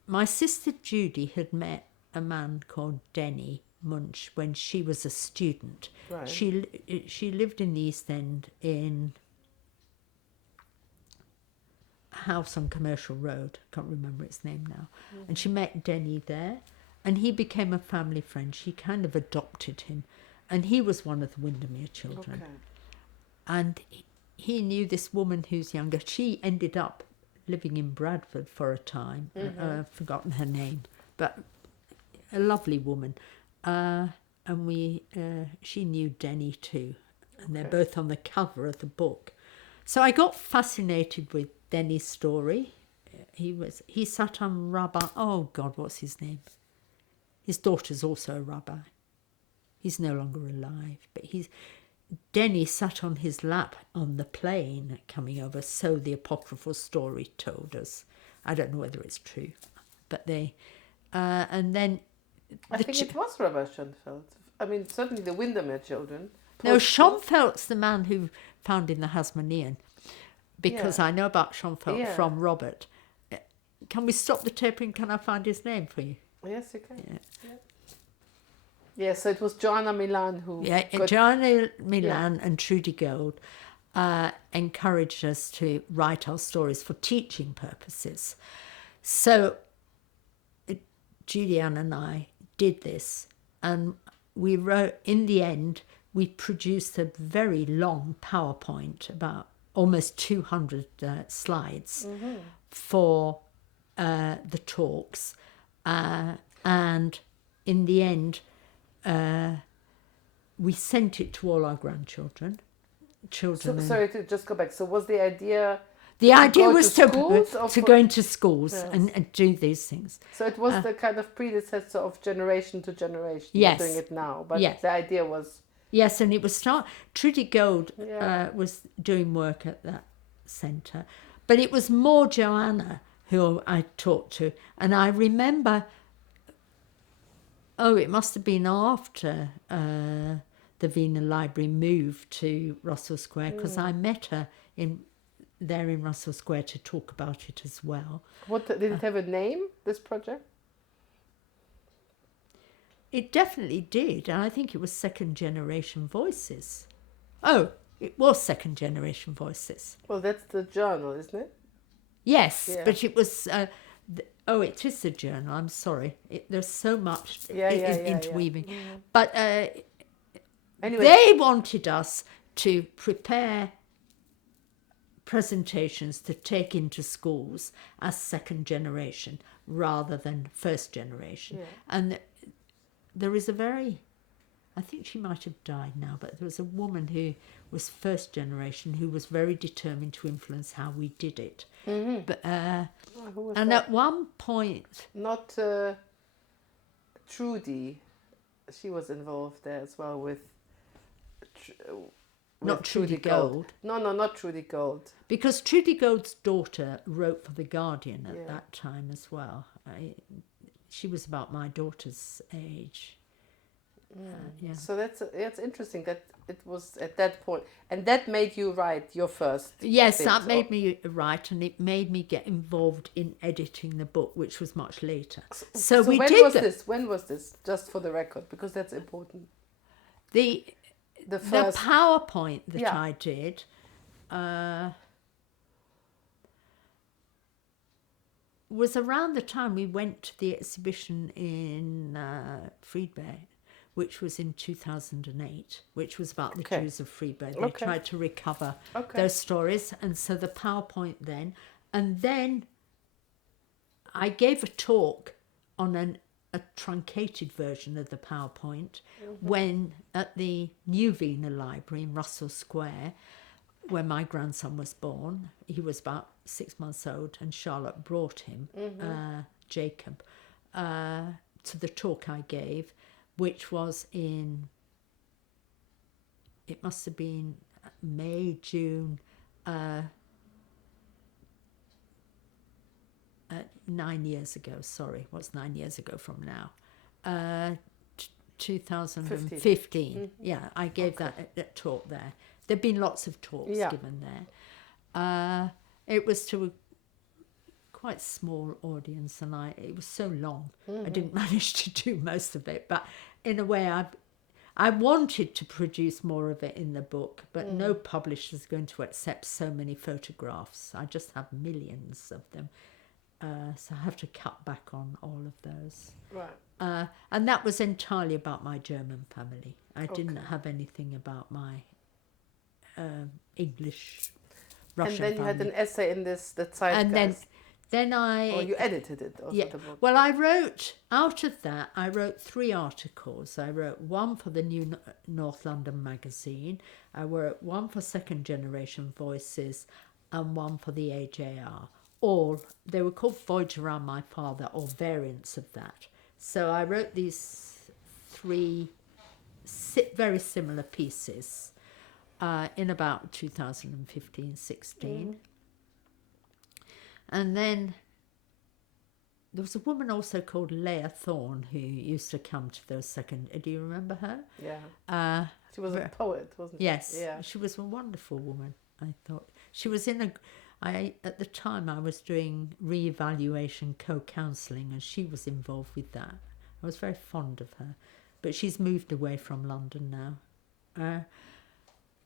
my sister Judy had met a man called Denny Munch when she was a student. Right. She lived in the East End in a house on Commercial Road. I can't remember its name now. And she met Denny there, and he became a family friend. She kind of adopted him, and he was one of the Windermere children. Okay. And he knew this woman who's younger. She ended up living in Bradford for a time. I've forgotten her name, but a lovely woman. And she knew Denny too, and they're both on the cover of the book. So I got fascinated with Denny's story. He sat on Rabbi. Oh God, what's his name? His daughter's also a rabbi. He's no longer alive, but Denny sat on his lap on the plane coming over, so the apocryphal story told us. I don't know whether it's true, but and then... I think it was Rabbi Schoenfeld. I mean, certainly the Windermere children. No, Schoenfeld's the man who found in the Hasmonean, because I know about Schoenfeld from Robert. Can we stop the taping? Can I find his name for you? Yes, you can. Yeah, so it was Joanna Milan who... Joanna Milan and Trudy Gold encouraged us to write our stories for teaching purposes. So Julianne and I did this, and we wrote, in the end, we produced a very long PowerPoint, about almost 200 slides for the talks. And in the end, we sent it to all our grandchildren. Sorry to just go back. So was the idea... The idea was to go into schools and do these things. So it was the kind of predecessor of generation to generation. Yes. We're doing it now. But the idea was... Yes, and it was Trudy Gold was doing work at that centre. But it was more Joanna who I talked to. And I remember, it must have been after the Wiener Library moved to Russell Square, because I met her there in Russell Square to talk about it as well. Did it have a name, this project? It definitely did, and I think it was Second Generation Voices. Oh, it was Second Generation Voices. Well, that's the journal, isn't it? Yes, but it was... it is the journal, I'm sorry. There's so much interweaving. Yeah. But anyway, they wanted us to prepare presentations to take into schools as second generation rather than first generation. And there is I think she might have died now, but there was a woman who was first generation who was very determined to influence how we did it. But who was and that? at one point... Not Trudy. She was involved there as well with not Trudy Gold. No, not Trudy Gold. Because Trudy Gold's daughter wrote for The Guardian at that time as well. She was about my daughter's age. So that's interesting that it was at that point. And that made you write your first Yes, that made me write, and it made me get involved in editing the book, which was much later. So we when did was this? When was this? Just for the record, because that's important. The PowerPoint that I did was around the time we went to the exhibition in Friedberg, which was in 2008, which was about the Jews of Friedberg. They tried to recover those stories, and so the PowerPoint then. And then I gave a talk on a truncated version of the PowerPoint when at the New Wiener Library in Russell Square, when my grandson was born. He was about 6 months old, and Charlotte brought him, Jacob, to the talk I gave, which was it must have been May, June, 9 years ago, sorry, what's 9 years ago from now? 2015. Yeah, I gave that talk there. There've been lots of talks given there. It was to a quite small audience, and it was so long. I didn't manage to do most of it, but in a way, I wanted to produce more of it in the book, but no publisher's going to accept so many photographs. I just have millions of them. So I have to cut back on all of those. Right. And that was entirely about my German family. I didn't have anything about my English, Russian And then you had family. an essay in this, the Zeitgeist. And then I... Or you edited it also, the book. Well, I wrote, out of that, I wrote 3 articles. I wrote one for the New North London magazine, I wrote one for Second Generation Voices, and one for the AJR. All, they were called Voyage Around My Father, or variants of that. So I wrote these 3 very similar pieces in about 2015-16. And then there was a woman also called Leah Thorne who used to come to those second... Do you remember her? Yeah. She was a poet, wasn't she? Yes. Yeah. She was a wonderful woman, I thought. She was in at the time I was doing re-evaluation co-counselling, and she was involved with that. I was very fond of her. But she's moved away from London now.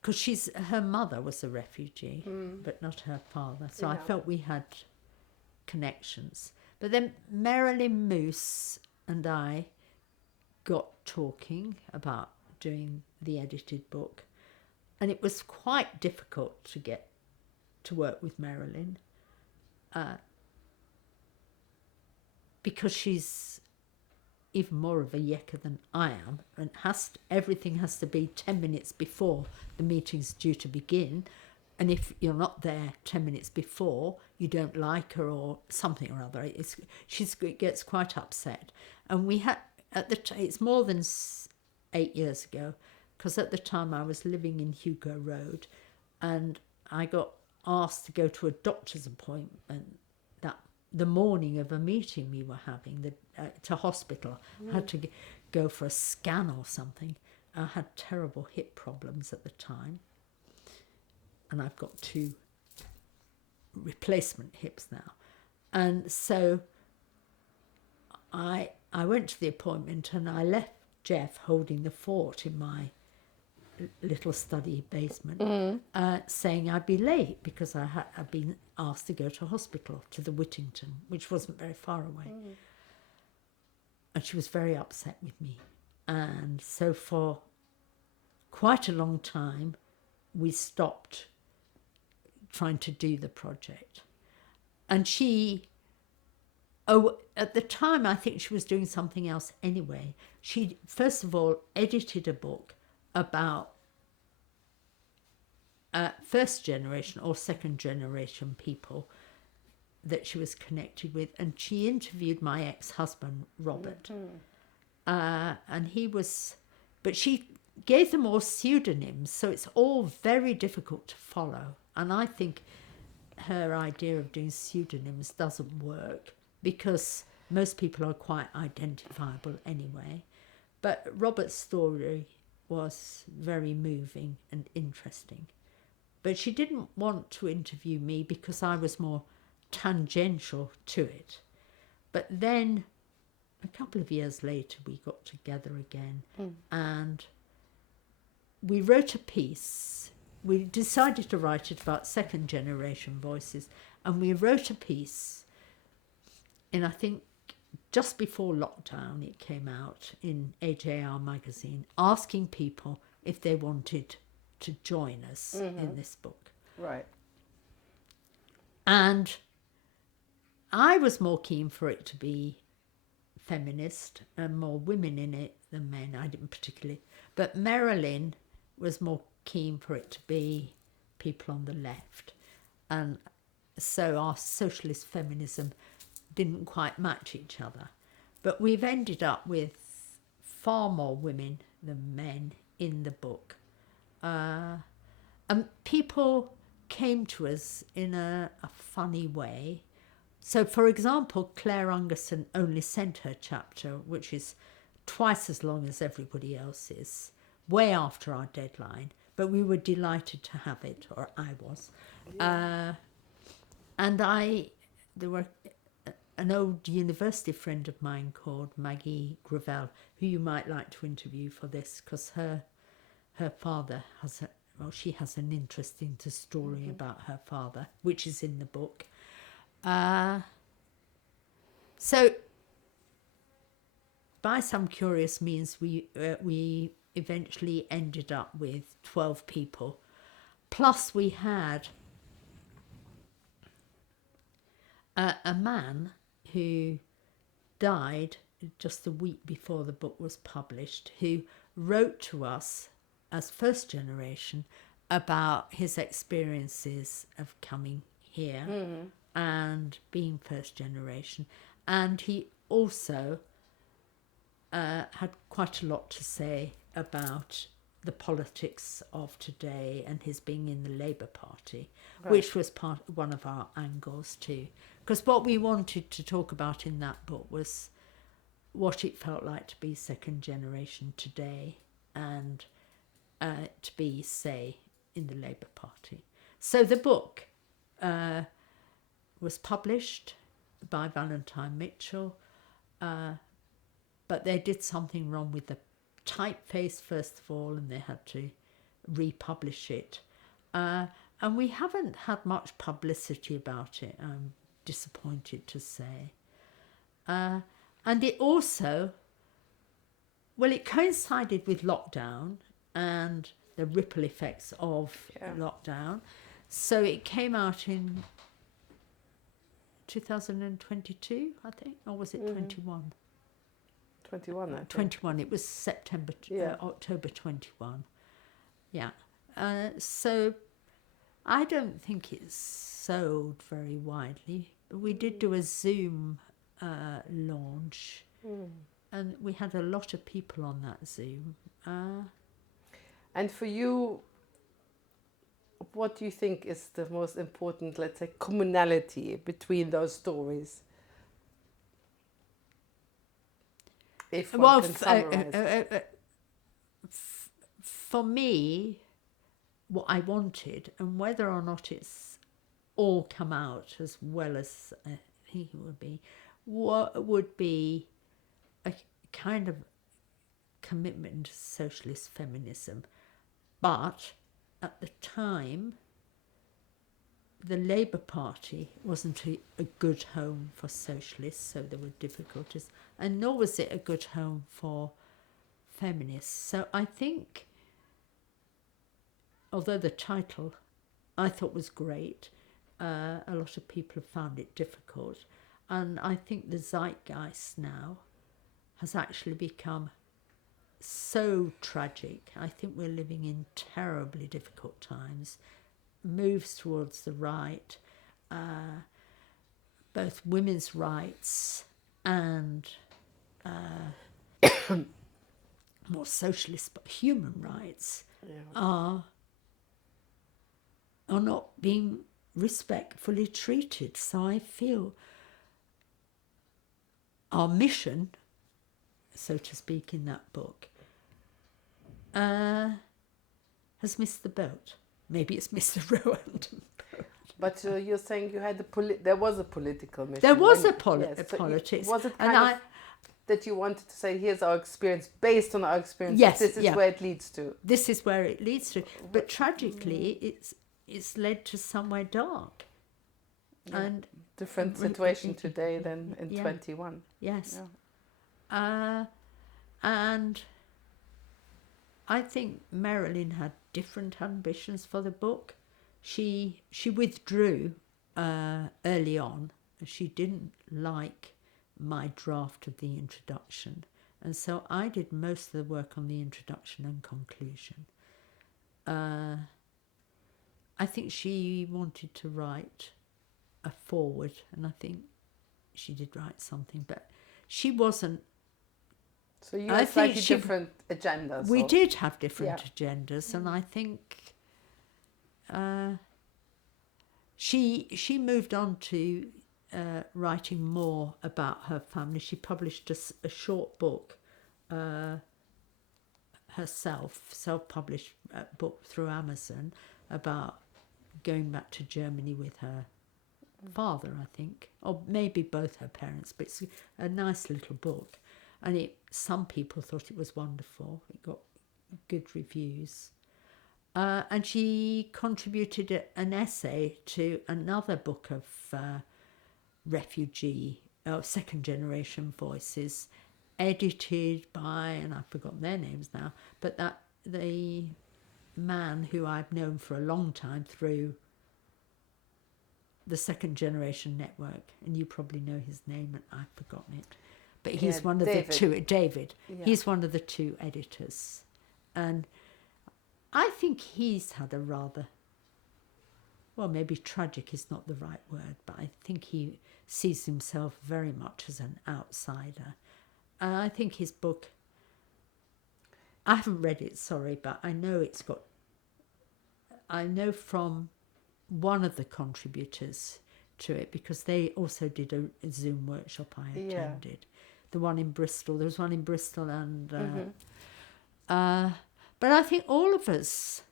Because her mother was a refugee, but not her father. So I felt we had connections. But then Marilyn Moose and I got talking about doing the edited book, and it was quite difficult to get to work with Marilyn because she's even more of a yekker than I am, and everything has to be 10 minutes before the meeting's due to begin. And if you're not there 10 minutes before, you don't like her or something or other. She gets quite upset. And we had, it's more than 8 years ago, because at the time I was living in Hugo Road, and I got asked to go to a doctor's appointment the morning of a meeting we were having, to hospital. I had to go for a scan or something. I had terrible hip problems at the time, and I've got 2 replacement hips now. And so I went to the appointment, and I left Jeff holding the fort in my little study basement, saying I'd be late because I'd been asked to go to hospital, to the Whittington, which wasn't very far away. And she was very upset with me. And so for quite a long time, we stopped trying to do the project. And at the time, I think she was doing something else anyway. She, first of all, edited a book about first generation or second generation people that she was connected with, and she interviewed my ex-husband Robert, and but she gave them all pseudonyms, so it's all very difficult to follow. And I think her idea of doing pseudonyms doesn't work because most people are quite identifiable anyway. But Robert's story was very moving and interesting. But she didn't want to interview me because I was more tangential to it. But then a couple of years later, we got together again and we wrote a piece. We decided to write it about second generation voices, and we wrote a piece in, I think, just before lockdown. It came out in AJR magazine, asking people if they wanted to join us in this book. Right. And I was more keen for it to be feminist and more women in it than men. I didn't particularly. But Marilyn was more keen for it to be people on the left. And so our socialist feminism didn't quite match each other. But we've ended up with far more women than men in the book. And people came to us in a funny way. So, for example, Claire Ungerson only sent her chapter, which is twice as long as everybody else's, way after our deadline. But we were delighted to have it, or I was. Yeah. And there were an old university friend of mine called Maggie Gravel, who you might like to interview for this, because her father has she has an interesting story about her father, which is in the book. So by some curious means, we eventually ended up with 12 people. Plus we had a man who died just a week before the book was published, who wrote to us as first generation about his experiences of coming here and being first generation. And he also had quite a lot to say about the politics of today and his being in the Labour Party, which was one of our angles too. Because what we wanted to talk about in that book was what it felt like to be second generation today and to be, say, in the Labour Party. So the book was published by Valentine Mitchell, but they did something wrong with the typeface first of all, and they had to republish it. And we haven't had much publicity about it, I'm disappointed to say. And it also, well, it coincided with lockdown and the ripple effects of lockdown. So it came out in 2022, I think, or was it 21? 21, I think. 21, it was September, October 21. Yeah. So I don't think it's sold very widely. We did do a Zoom launch, and we had a lot of people on that Zoom. And for you, what do you think is the most important, let's say, commonality between those stories? If one can summarize. For me, what I wanted, and whether or not it's all come out as well as I think it would be, what would be a kind of commitment to socialist feminism. But at the time, the Labour Party wasn't a good home for socialists, so there were difficulties, and nor was it a good home for feminists. So I think, although the title I thought was great, a lot of people have found it difficult, and I think the zeitgeist now has actually become so tragic. I think we're living in terribly difficult times, moves towards the right, both women's rights and more socialist but human rights are not being respectfully treated. So I feel our mission, so to speak, in that book has missed the boat. Maybe it's missed the Rwandan boat. But you're saying you had there was a political mission. There was a yes, politics. Was it kind of that you wanted to say, here's our experience, based on our experience, yes, this is where it leads to? This is where it leads to. But tragically, it's led to somewhere dark. Yeah. And different situation today than in 21. Yes. Yeah. And I think Marilyn had different ambitions for the book. She withdrew early on. She didn't like my draft of the introduction, and so I did most of the work on the introduction and conclusion. I think she wanted to write a foreword, and I think she did write something, but she wasn't. So you had slightly different agendas. We did have different agendas, and I think she moved on to writing more about her family. She published a short book herself, self-published book through Amazon, about going back to Germany with her father, I think, or maybe both her parents, but it's a nice little book. And some people thought it was wonderful. It got good reviews. And she contributed an essay to another book of refugee, second generation voices, edited by, and I've forgotten their names now, but that the man who I've known for a long time through the Second Generation Network, and you probably know his name, and I've forgotten it. But he's one of the two, David. Yeah. He's one of the two editors. And I think he's had a rather, well, maybe tragic is not the right word, but I think he sees himself very much as an outsider. And I think his book, I haven't read it, sorry, but I know I know from one of the contributors to it, because they also did a Zoom workshop I attended. Yeah. The one in Bristol, there was one in Bristol, and but I think all of us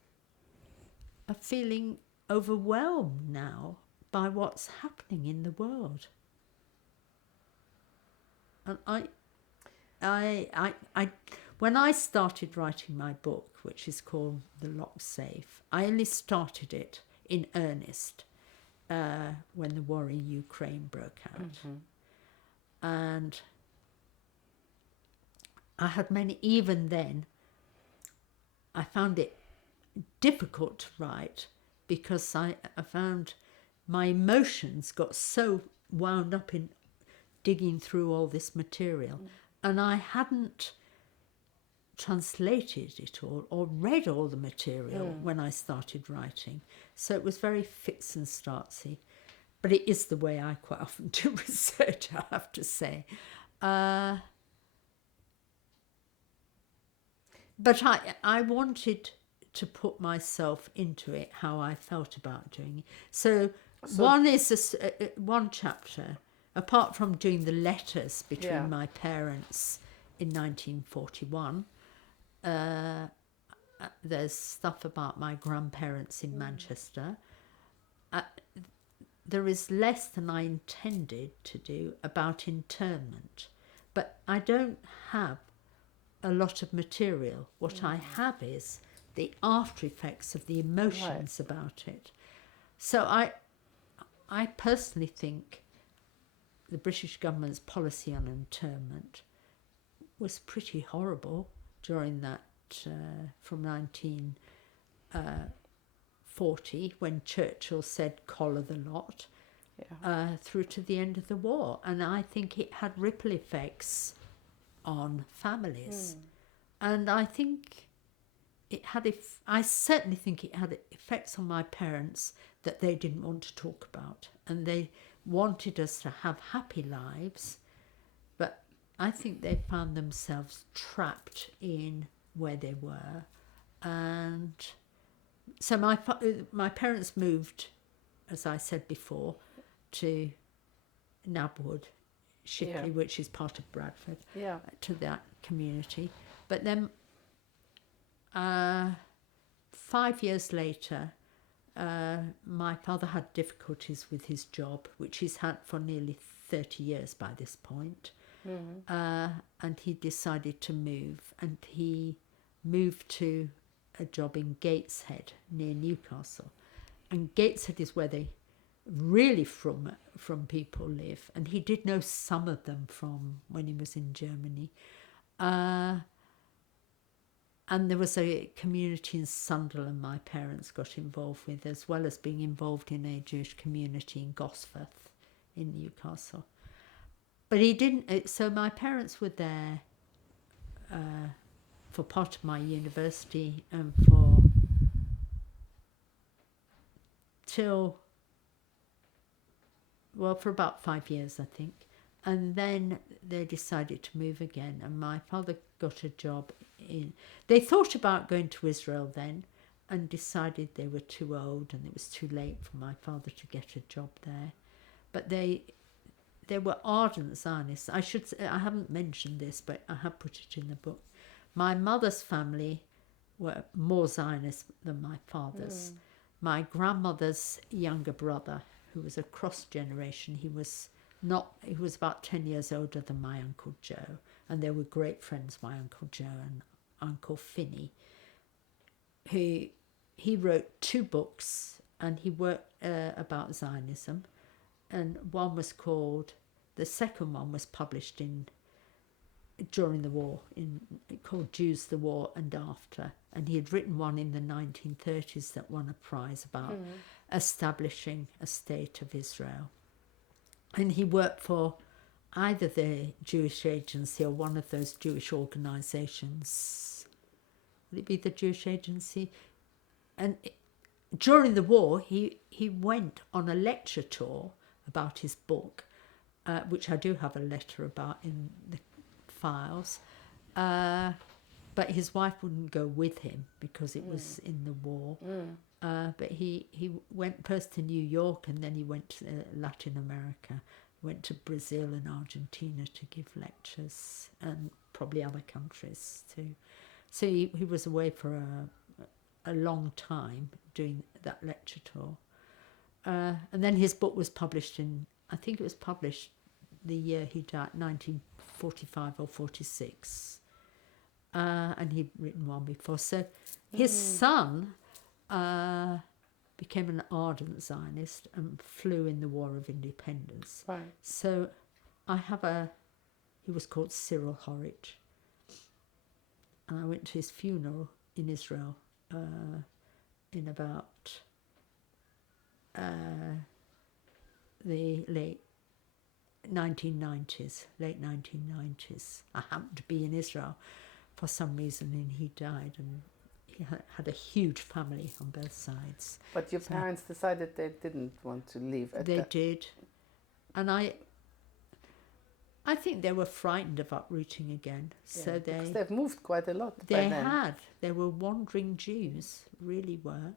are feeling overwhelmed now by what's happening in the world. And I when I started writing my book, which is called The Lock Safe, I only started it in earnest when the war in Ukraine broke out. And I had many, even then, I found it difficult to write because I found my emotions got so wound up in digging through all this material. And I hadn't translated it all or read all the material when I started writing. So it was very fits and startsy. But it is the way I quite often do research, I have to say. But I wanted to put myself into it, how I felt about doing it. So one is one chapter, apart from doing the letters between my parents in 1941, there's stuff about my grandparents in Manchester. There is less than I intended to do about internment, but I don't have a lot of material. What I have is the after effects of the emotions about it. So I personally think the British government's policy on internment was pretty horrible during that, from 1940, when Churchill said collar the lot, through to the end of the war. And I think it had ripple effects on families. And I think it had, I certainly think it had effects on my parents that they didn't want to talk about. And they wanted us to have happy lives, but I think they found themselves trapped in where they were. And so my parents moved, as I said before, to Nabwood, Shipley, which is part of Bradford, to that community. But then 5 years later, my father had difficulties with his job, which he's had for nearly 30 years by this point. And he decided to move, and he moved to a job in Gateshead near Newcastle. And Gateshead is where they really from people live, and he did know some of them from when he was in Germany. And there was a community in Sunderland my parents got involved with, as well as being involved in a Jewish community in Gosforth in Newcastle. But he didn't, so my parents were there for part of my university and for about 5 years, I think. And then they decided to move again, and my father got a job in... They thought about going to Israel then and decided they were too old and it was too late for my father to get a job there. But they were ardent Zionists. I haven't mentioned this, but I have put it in the book. My mother's family were more Zionist than my father's. My grandmother's younger brother, who was a cross generation. He was about 10 years older than my Uncle Joe, and they were great friends, my Uncle Joe and Uncle Finney. He wrote 2 books, and he worked about Zionism, and the second one was published during the war, called Jews, the War and After, and he had written one in the 1930s that won a prize about establishing a state of Israel. And he worked for either the Jewish Agency or one of those Jewish organisations. Would it be the Jewish Agency? And during the war, he went on a lecture tour about his book, which I do have a letter about in the files. But his wife wouldn't go with him because it was in the war. But he went first to New York, and then he went to Latin America, went to Brazil and Argentina to give lectures, and probably other countries too. So he was away for a long time doing that lecture tour. And then his book was published I think it was published the year he died, 1945 or 46. And he'd written one before. So his son became an ardent Zionist and flew in the War of Independence. Right. So he was called Cyril Horwich. And I went to his funeral in Israel in about the late 1990s. I happened to be in Israel for some reason, and he died, and he had a huge family on both sides. But your parents decided they didn't want to leave at They did. And I think they were frightened of uprooting again. Yeah, So because they've moved quite a lot they by then. had. They were wandering Jews, really were.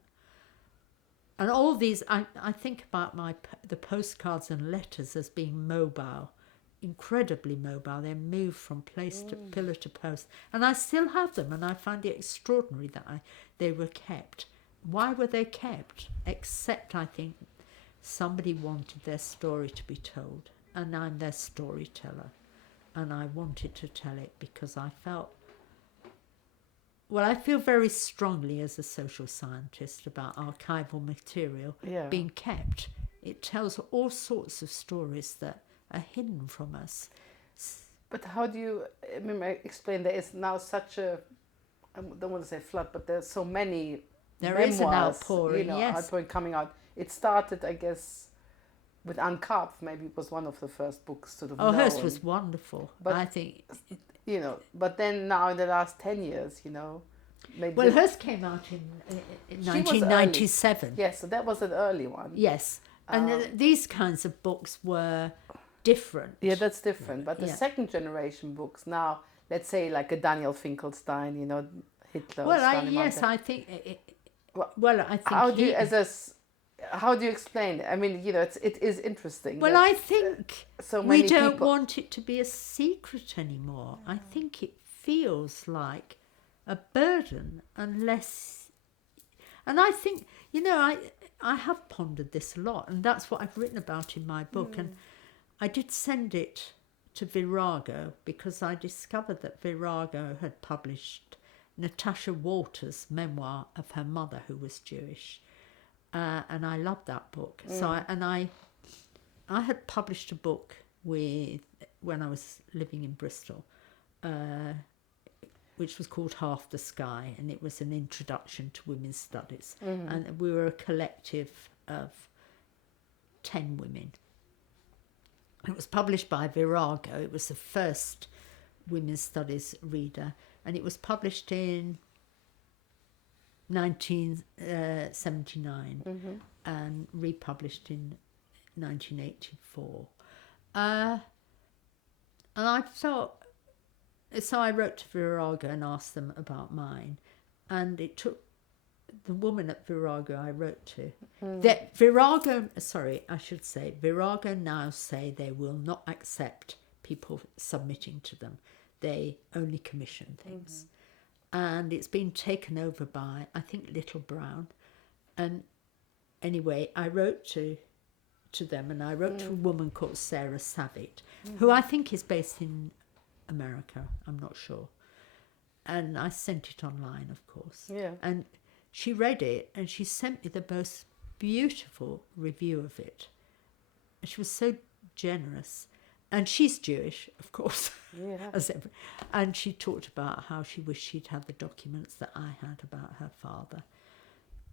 And all these, I think about the postcards and letters as being mobile, incredibly mobile. They moved from place to pillar to post. And I still have them, and I find it extraordinary that they were kept. Why were they kept? Except, I think, somebody wanted their story to be told, and I'm their storyteller. And I wanted to tell it because I feel very strongly as a social scientist about archival material being kept. It tells all sorts of stories that are hidden from us. But how do you explain there is now such a, I don't want to say flood, but there's so many There memoirs, is an outpouring, yes. outpouring coming out. It started, I guess, with Uncarved. Maybe it was one of the first books sort of known. Hers was wonderful. But, I think, but then now in the last 10 years, maybe well, hers came out in 1997. Yes, so that was an early one. Yes, and these kinds of books were different. Yeah, that's different. But the second generation books now, let's say like a Daniel Finkelstein, Hitler. Well, I think. I think. How do you explain it? I mean, it is interesting. Well, I think so many we don't people want it to be a secret anymore. I think it feels like a burden unless. And I think, I have pondered this a lot, and that's what I've written about in my book. And I did send it to Virago because I discovered that Virago had published Natasha Walter's memoir of her mother, who was Jewish. And I loved that book. So I had published a book when I was living in Bristol, which was called Half the Sky, and it was an introduction to women's studies. And we were a collective of 10 women. It was published by Virago. It was the first women's studies reader, and it was published in 1979 and republished in 1984. And I thought, so I wrote to Virago and asked them about mine, and it took the woman at Virago I wrote to. That Virago now say they will not accept people submitting to them. They only commission things. And it's been taken over by, I think, Little Brown. And anyway, I wrote to to them, and I wrote to a woman called Sarah Savitt, who I think is based in America, I'm not sure. And I sent it online, of course. Yeah. And she read it, and she sent me the most beautiful review of it. And she was so generous. And she's Jewish, of course, Yeah. and she talked about how she wished she'd had the documents that I had about her father.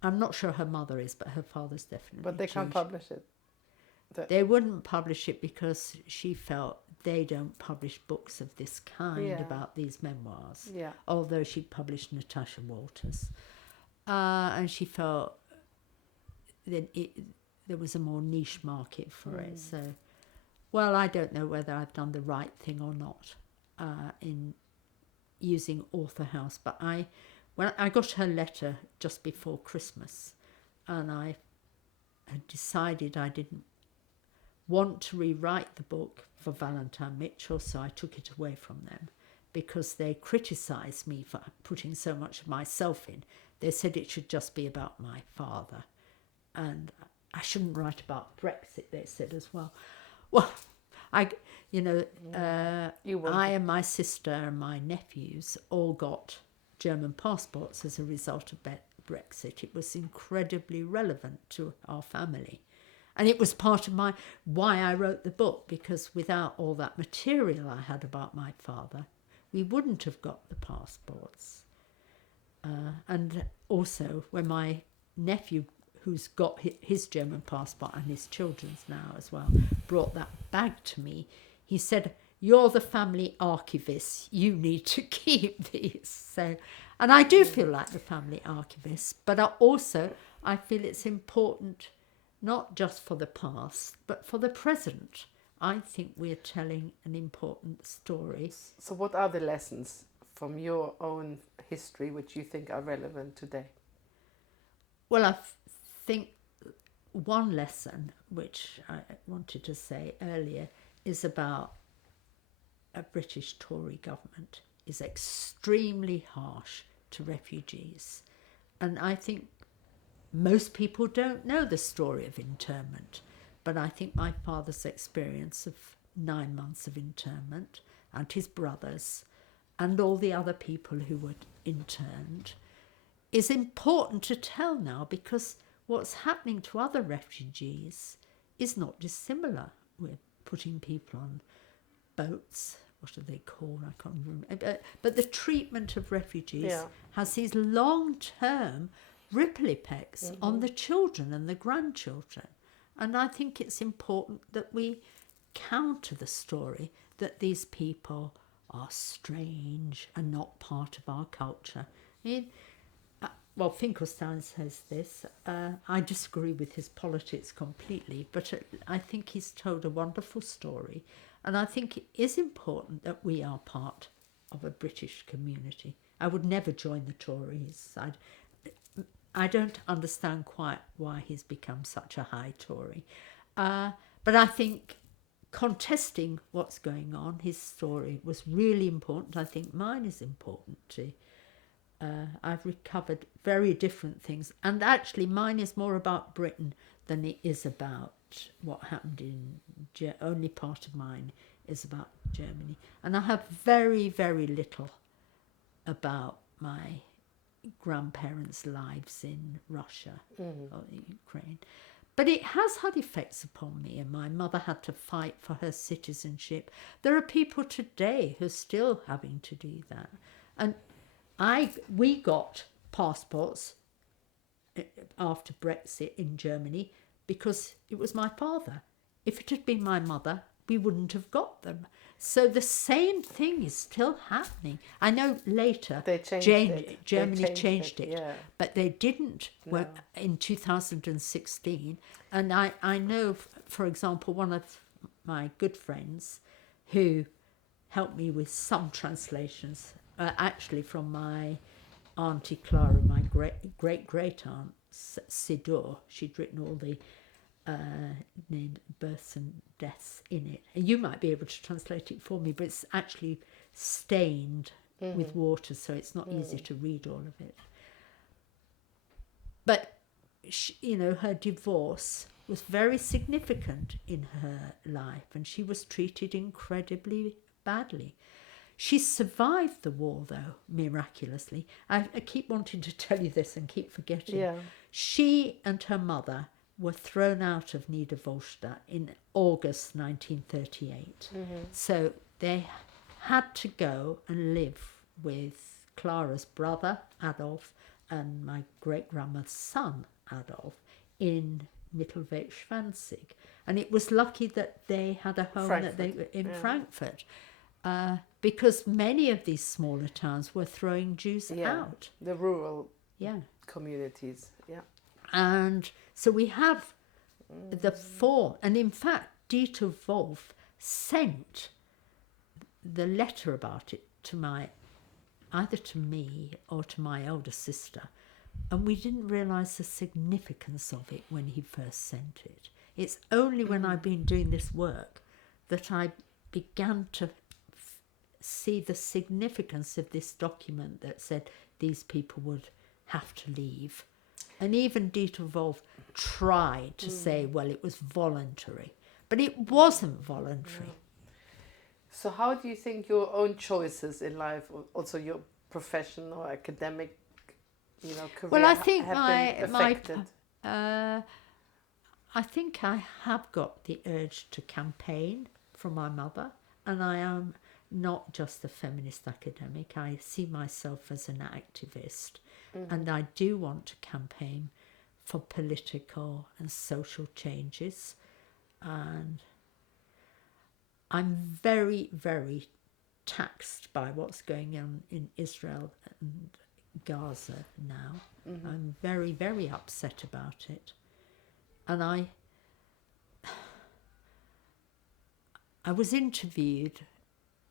I'm not sure her mother is, but her father's definitely But they Jewish. can't publish it. They wouldn't publish it because she felt they don't publish books of this kind about these memoirs. Yeah. Although she published Natasha Walters. And she felt that there was a more niche market for it. So, well, I don't know whether I've done the right thing or not in using Author House. But when I got her letter just before Christmas, and I had decided I didn't want to rewrite the book for Valentine Mitchell, so I took it away from them because they criticised me for putting so much of myself in. They said it should just be about my father, and I shouldn't write about Brexit, they said as well. Well, I and my sister and my nephews all got German passports as a result of Brexit. It was incredibly relevant to our family. And it was part of why I wrote the book, because without all that material I had about my father, we wouldn't have got the passports. And also, when my nephew, who's got his German passport and his children's now as well, brought that bag to me, he said, "You're the family archivist. You need to keep these." So, and I do feel like the family archivist, but I feel it's important not just for the past, but for the present. I think we're telling an important story. So what are the lessons from your own history which you think are relevant today? Well, I think one lesson, which I wanted to say earlier, is about a British Tory government is extremely harsh to refugees. And I think most people don't know the story of internment, but I think my father's experience of 9 months of internment and his brothers and all the other people who were interned is important to tell now, because what's happening to other refugees is not dissimilar. We're putting people on boats, what are they called? I can't remember. But the treatment of refugees has these long-term ripple effects on the children and the grandchildren. And I think it's important that we counter the story that these people are strange and not part of our culture. I mean, well, Finkelstein says this. I disagree with his politics completely, but I think he's told a wonderful story. And I think it is important that we are part of a British community. I would never join the Tories. I don't understand quite why he's become such a high Tory. But I think contesting what's going on, his story was really important. I think mine is important too. I've recovered very different things. And actually mine is more about Britain than it is about what happened in only part of mine is about Germany. And I have very, very little about my grandparents' lives in Russia or Ukraine. But it has had effects upon me, and my mother had to fight for her citizenship. There are people today who are still having to do that. And we got passports after Brexit in Germany because it was my father. If it had been my mother, we wouldn't have got them. So the same thing is still happening. I know later Germany changed it, yeah. but they didn't in 2016. And I know, for example, one of my good friends who helped me with some translations, actually from my Auntie Clara, my great-great-aunt Sidor. She'd written all the named births and deaths in it, and you might be able to translate it for me, but it's actually stained with water, so it's not easy to read all of it. But she, her divorce was very significant in her life, and she was treated incredibly badly. She survived the war, though, miraculously. I keep wanting to tell you this and keep forgetting. Yeah. She and her mother were thrown out of Niederwolstadt in August 1938. So they had to go and live with Clara's brother, Adolf, and my great-grandmother's son, Adolf, in Mittelweg-Schwanzig. And it was lucky that they had a home Frankfurt. Because many of these smaller towns were throwing Jews out. The rural communities. Yeah. And so we have the form. And in fact, Dieter Wolf sent the letter about it to either to me or to my elder sister. And we didn't realise the significance of it when he first sent it. It's only when I've been doing this work that I began to see the significance of this document that said these people would have to leave. And even Dieter Wolf tried to say, well, it was voluntary. But it wasn't voluntary. No. So how do you think your own choices in life, also your professional or academic, career, well, I think have been affected? I think I have got the urge to campaign for my mother, and I am not just a feminist academic. I see myself as an activist, and I do want to campaign for political and social changes. And I'm very, very taxed by what's going on in Israel and Gaza now. I'm very, very upset about it. And I was interviewed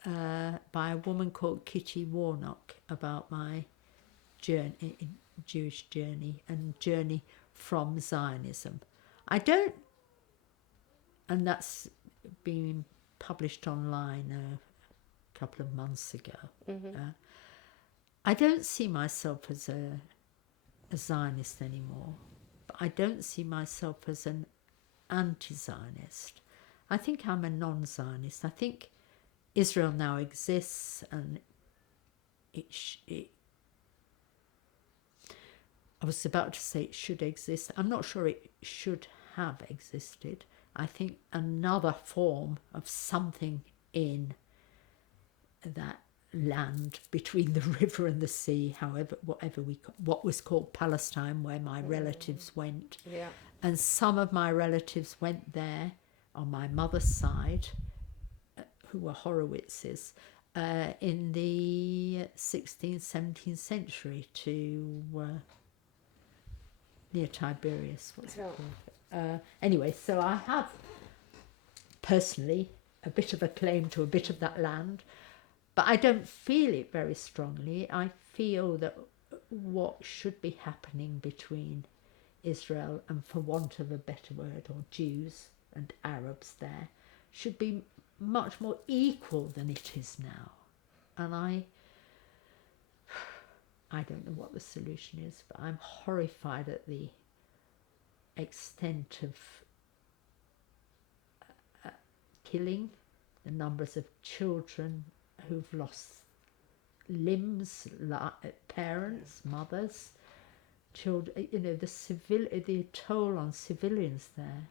by a woman called Kitty Warnock about my Jewish journey and journey from Zionism. And that's been published online a couple of months ago. I don't see myself as a Zionist anymore, but I don't see myself as an anti-Zionist. I think I'm a non-Zionist. I think Israel now exists, and I was about to say it should exist. I'm not sure it should have existed. I think another form of something in that land between the river and the sea, what was called Palestine, where my relatives went. Yeah. And some of my relatives went there on my mother's side, who were Horowitzes, in the 16th, 17th century to near Tiberias. What's it called? Anyway, so I have personally a bit of a claim to a bit of that land, but I don't feel it very strongly. I feel that what should be happening between Israel and, for want of a better word, or Jews and Arabs there, should be much more equal than it is now. And I don't know what the solution is, but I'm horrified at the extent of killing, the numbers of children who've lost limbs, parents, mothers, children. The toll on civilians there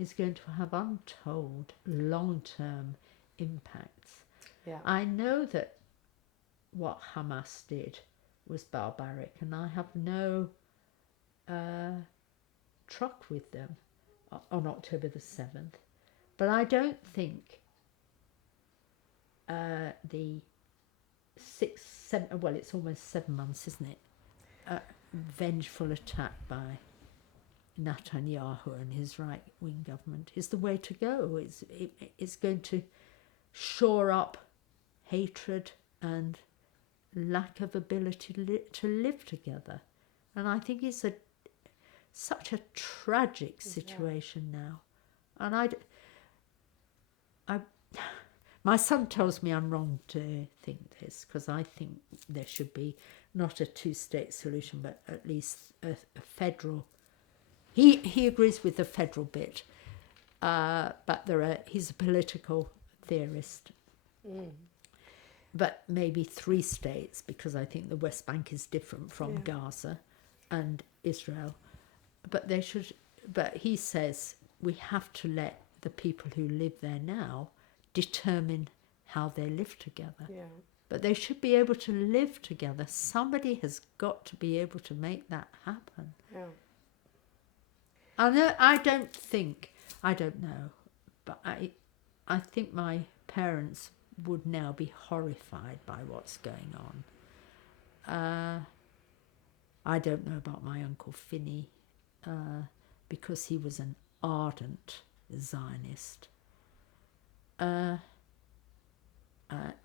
is going to have untold long-term impacts. Yeah. I know that what Hamas did was barbaric, and I have no truck with them on October the 7th. But I don't think the it's almost 7 months, isn't it? Vengeful attack by Netanyahu and his right-wing government is the way to go. It's going to shore up hatred and lack of ability to live together. And I think it's such a tragic situation now. And my son tells me I'm wrong to think this, because I think there should be not a two-state solution, but at least a federal He agrees with the federal bit, but he's a political theorist. But maybe 3 states, because I think the West Bank is different from Gaza and Israel. But he says we have to let the people who live there now determine how they live together. Yeah. But they should be able to live together. Somebody has got to be able to make that happen. Yeah. I don't know, but I think my parents would now be horrified by what's going on. I don't know about my Uncle Finney, because he was an ardent Zionist.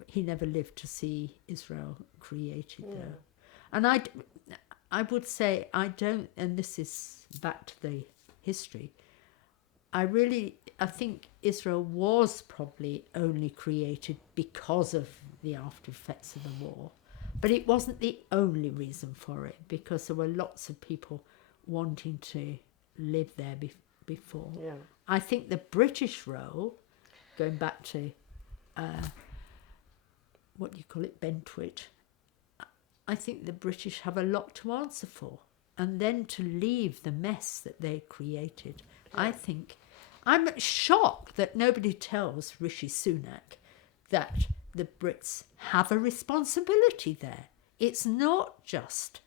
He never lived to see Israel created, though. And I would say I don't, and this is back to the history, I think Israel was probably only created because of the after effects of the war. But it wasn't the only reason for it, because there were lots of people wanting to live there before. Yeah. I think the British role, going back to, what do you call it, Bentwit, I think the British have a lot to answer for. And then to leave the mess that they created, I think, I'm shocked that nobody tells Rishi Sunak that the Brits have a responsibility there. It's not just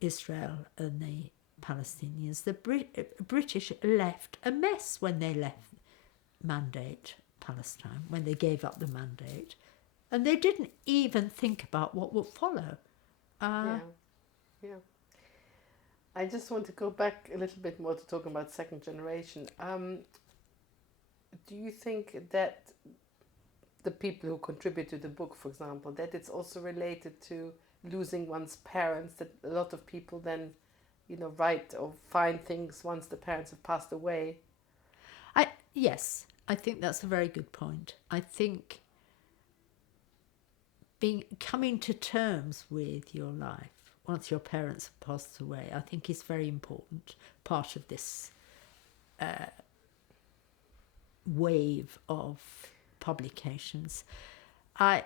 Israel and the Palestinians. The British left a mess when they left Mandate Palestine, when they gave up the mandate. And they didn't even think about what would follow. Yeah. I just want to go back a little bit more to talk about second generation. Do you think that the people who contribute to the book, for example, that it's also related to losing one's parents, that a lot of people then, write or find things once the parents have passed away? Yes, I think that's a very good point. I think coming to terms with your life once your parents have passed away, I think is very important part of this wave of publications. I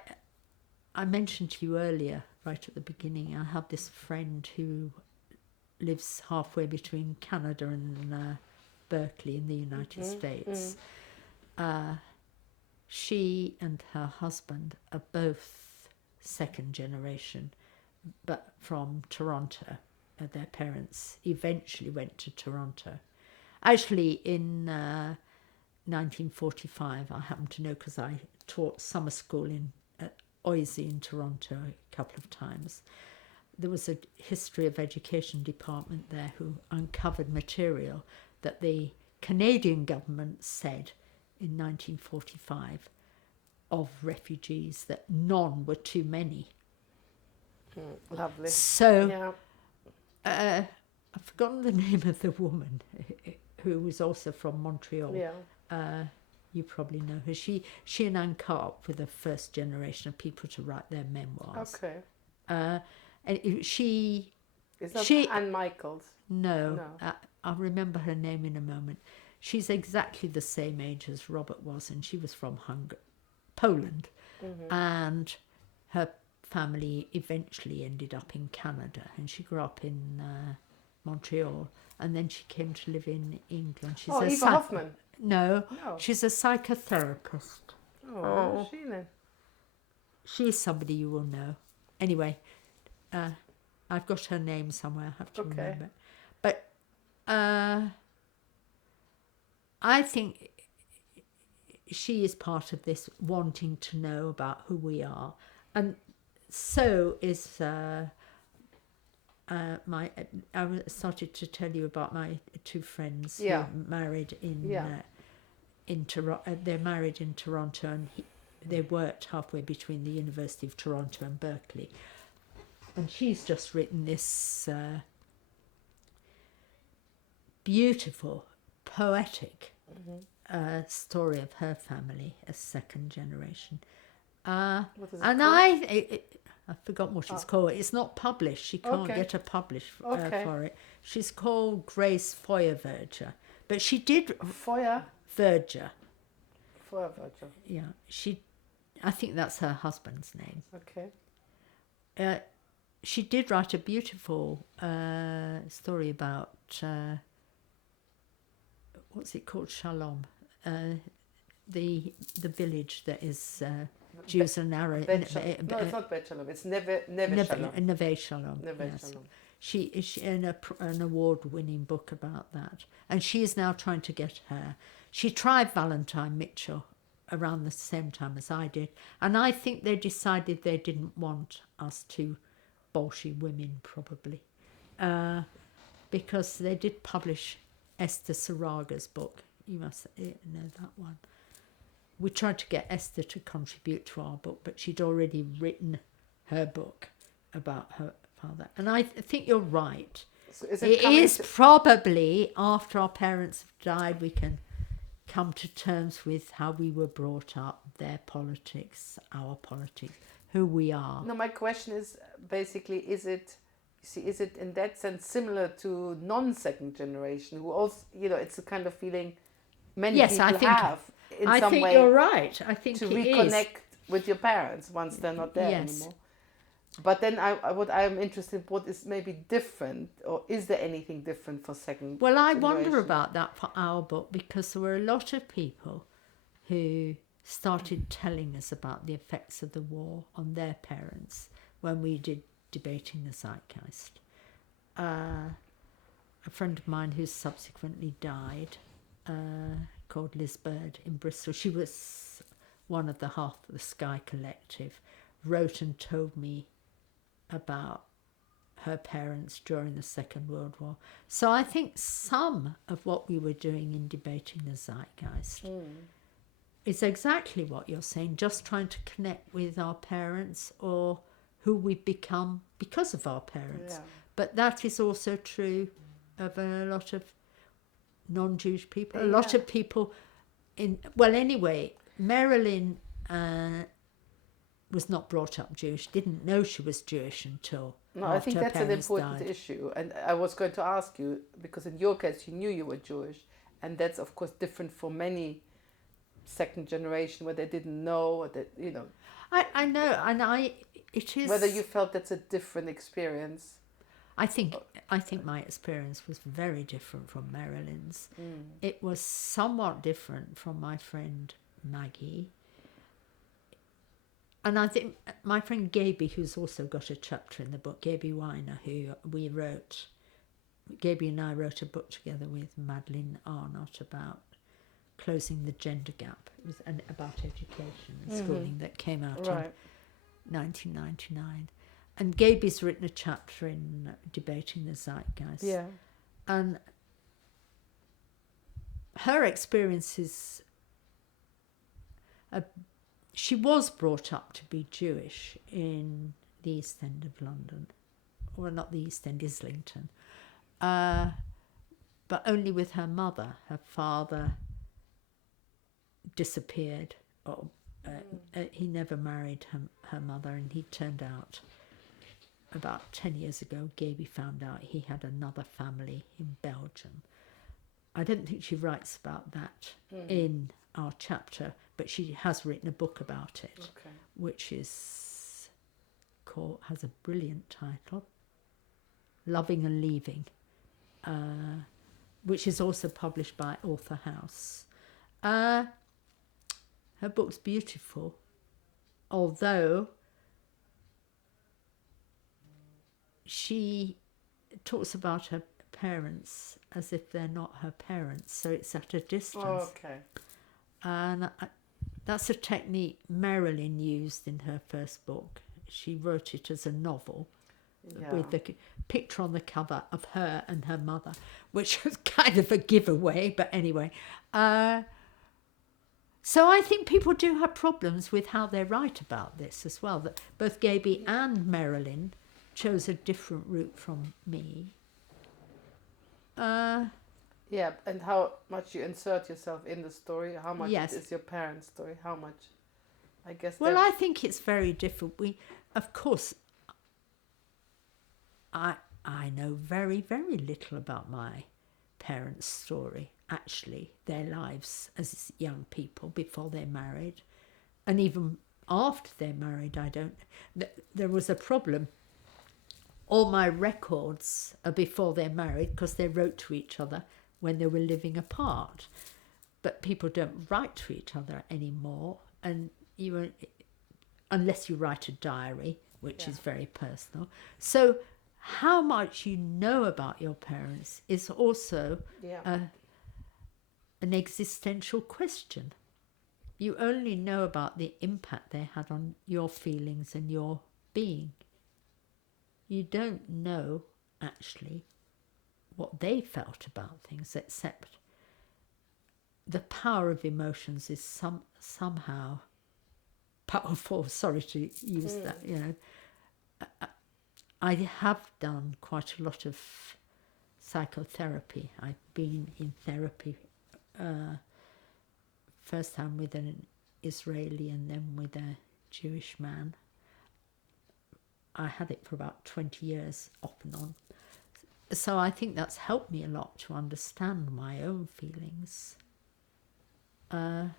mentioned to you earlier, right at the beginning, I have this friend who lives halfway between Canada and Berkeley in the United States. She and her husband are both second generation, but from Toronto. Their parents eventually went to Toronto. Actually, in 1945, I happen to know because I taught summer school at Oise in Toronto a couple of times. There was a history of education department there who uncovered material that the Canadian government said in 1945 of refugees that none were too many. Lovely. So, I've forgotten the name of the woman who was also from Montreal. Yeah. You probably know her. She and Anne Carp were the first generation of people to write their memoirs. Okay. And she... Is that Anne Michaels? No. I'll remember her name in a moment. She's exactly the same age as Robert was, and she was from Poland. And her family eventually ended up in Canada, and she grew up in Montreal, and then she came to live in England. She's Eva Hoffman? No, she's a psychotherapist. Who's she then? She's somebody you will know. Anyway, I've got her name somewhere, I have to remember. But I think she is part of this wanting to know about who we are. And so is I started to tell you about my 2 friends who are married in Toronto. They're married in Toronto, and they worked halfway between the University of Toronto and Berkeley. And she's just written this beautiful, poetic story of her family as second generation. What is it and called? I've forgotten what it's called. It's not published. She can't Okay. get a publish Okay. for it. She's called Grace Feuerverger. But she did... Feuer? Verger. Feuerverger. Yeah. I think that's her husband's name. Okay. She did write a beautiful story about... what's it called? Shalom. The village that is Jews and Arabs. No, it's not Bet Shalom. It's Neve Shalom. Neve Shalom. Neve Yes. Shalom. She in an award-winning book about that, and she is now trying to get her. She tried Valentine Mitchell around the same time as I did, and I think they decided they didn't want us two Bolshie women, probably, because they did publish Esther Saraga's book. You must know that one. We tried to get Esther to contribute to our book, but she'd already written her book about her father. And I think you're right. So It is probably after our parents have died we can come to terms with how we were brought up, their politics, our politics, who we are. No, my question is basically, is it in that sense similar to non-second generation who also, it's a kind of feeling many people have in some way. I think you're right. I think to it reconnect with your parents once they're not there Yes. anymore. But then I'm interested, what is maybe different, or is there anything different for second Well, I generation? wonder about that for our book, because there were a lot of people who started telling us about the effects of the war on their parents when we did Debating the Zeitgeist. A friend of mine who subsequently died, called Liz Bird in Bristol, she was one of the Half the Sky Collective, wrote and told me about her parents during the Second World War. So I think some of what we were doing in Debating the Zeitgeist is exactly what you're saying, just trying to connect with our parents or who we've become because of our parents. Yeah. But that is also true of a lot of non-Jewish people, a lot of people anyway, Marilyn was not brought up Jewish, didn't know she was Jewish until I think her that's an parents important died. issue. And I was going to ask you, because in your case, you knew you were Jewish. And that's, of course, different for many second generation where they didn't know, or that, I know, and it is... whether you felt that's a different experience. I think my experience was very different from Marilyn's. It was somewhat different from my friend Maggie. And I think my friend Gaby, who's also got a chapter in the book, Gaby Weiner, Gaby and I wrote a book together with Madeline Arnott about closing the gender gap. It was about education and schooling that came out in 1999. And Gaby's written a chapter in Debating the Zeitgeist. Yeah. And her experience is... she was brought up to be Jewish in the East End of London. Well, not the East End, Islington. But only with her mother. Her father disappeared. He never married her mother, and he turned out... About 10 years ago, Gaby found out he had another family in Belgium. I don't think she writes about that in our chapter, but she has written a book about it, which has a brilliant title, Loving and Leaving, which is also published by Author House. Her book's beautiful, although she talks about her parents as if they're not her parents, so it's at a distance. Oh, okay. And that's a technique Marilyn used in her first book. She wrote it as a novel with the picture on the cover of her and her mother, which was kind of a giveaway, but anyway. So I think people do have problems with how they write about this as well, that both Gaby and Marilyn chose a different route from me. Yeah, and how much you insert yourself in the story, how much Yes. it is your parents' story, how much? I guess. Well, I think it's very different. Of course, I know very, very little about my parents' story, actually, their lives as young people before they're married. And even after they're married, I don't. There was a problem. All my records are before they're married because they wrote to each other when they were living apart. But people don't write to each other anymore, and unless you write a diary, which is very personal. So how much you know about your parents is also an existential question. You only know about the impact they had on your feelings and your being. You don't know, actually, what they felt about things, except the power of emotions is somehow powerful. Sorry to use that, you know. I have done quite a lot of psychotherapy. I've been in therapy first time with an Israeli and then with a Jewish man. I had it for about 20 years off and on. So I think that's helped me a lot to understand my own feelings. But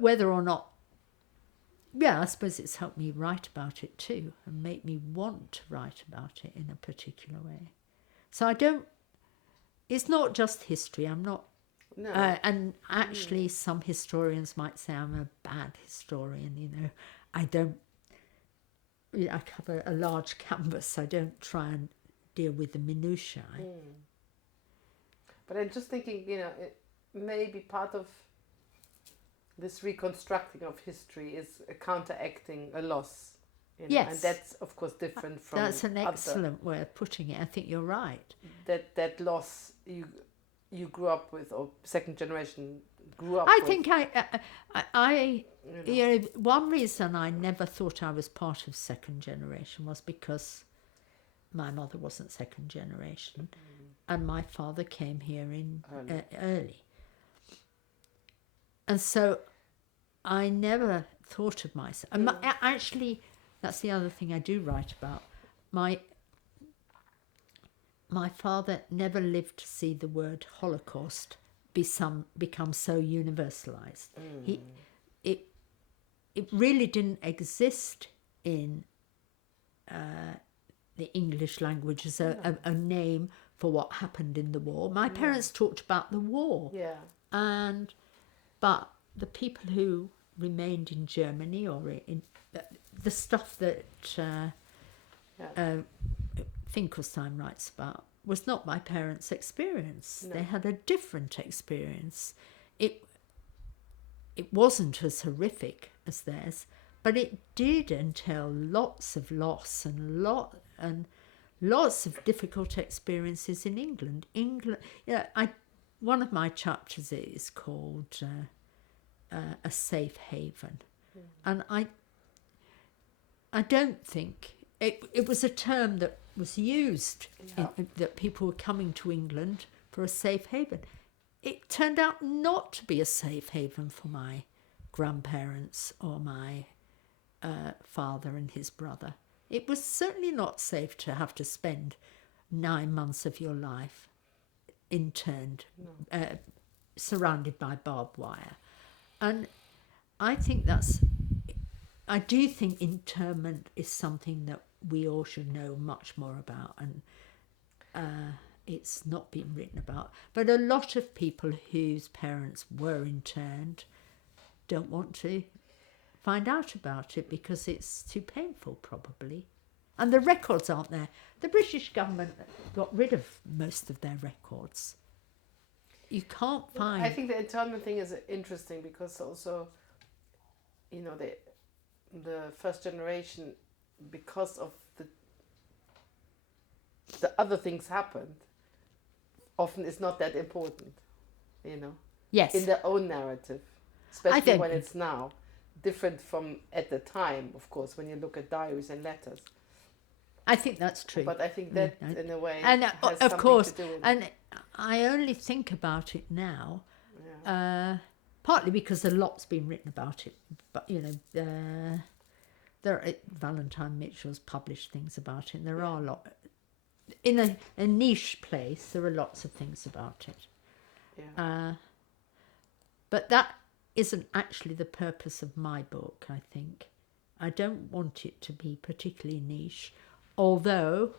whether or not, I suppose it's helped me write about it too and make me want to write about it in a particular way. So it's not just history. I'm not, and actually some historians might say I'm a bad historian, you know. I cover a large canvas. I don't try and deal with the minutiae. But I'm just thinking, you know, it may be part of this reconstructing of history is counteracting a loss. You know? Yes. And that's, of course, different from That's an excellent way of putting it. I think you're right. That loss you grew up with, or second generation grew up I with. think you know, one reason I never thought I was part of second generation was because my mother wasn't second generation and my father came here in early. And so I never thought of myself. And actually, that's the other thing I do write about. My father never lived to see the word Holocaust become so universalized. It really didn't exist in the English language as a name for what happened in the war. My parents talked about the war. But the people who remained in Germany or in the stuff that Finkelstein writes about was not my parents' experience. They had a different experience. It wasn't as horrific as theirs, but it did entail lots of loss and lots of difficult experiences in England. One of my chapters is called A Safe Haven. And I don't think it was a term that was used, that people were coming to England for a safe haven. It turned out not to be a safe haven for my grandparents or my father and his brother. It was certainly not safe to have to spend 9 months of your life interned, surrounded by barbed wire. And I do think internment is something that we all should know much more about, and it's not been written about. But a lot of people whose parents were interned don't want to find out about it because it's too painful, probably. And the records aren't there. The British government got rid of most of their records. You can't find... I think the internment thing is interesting because also, you know, the first generation, because of the other things happened, often is not that important, you know. Yes. In their own narrative, especially when it's now. Different from at the time, of course, when you look at diaries and letters. I think that's true. But I think that, in a way, and has of something course, to do with and I only think about it now. partly because a lot's been written about it. But, you know, Valentine Mitchell's published things about it, and there are a lot. In a niche place, there are lots of things about it. Yeah. But that isn't actually the purpose of my book, I think. I don't want it to be particularly niche, although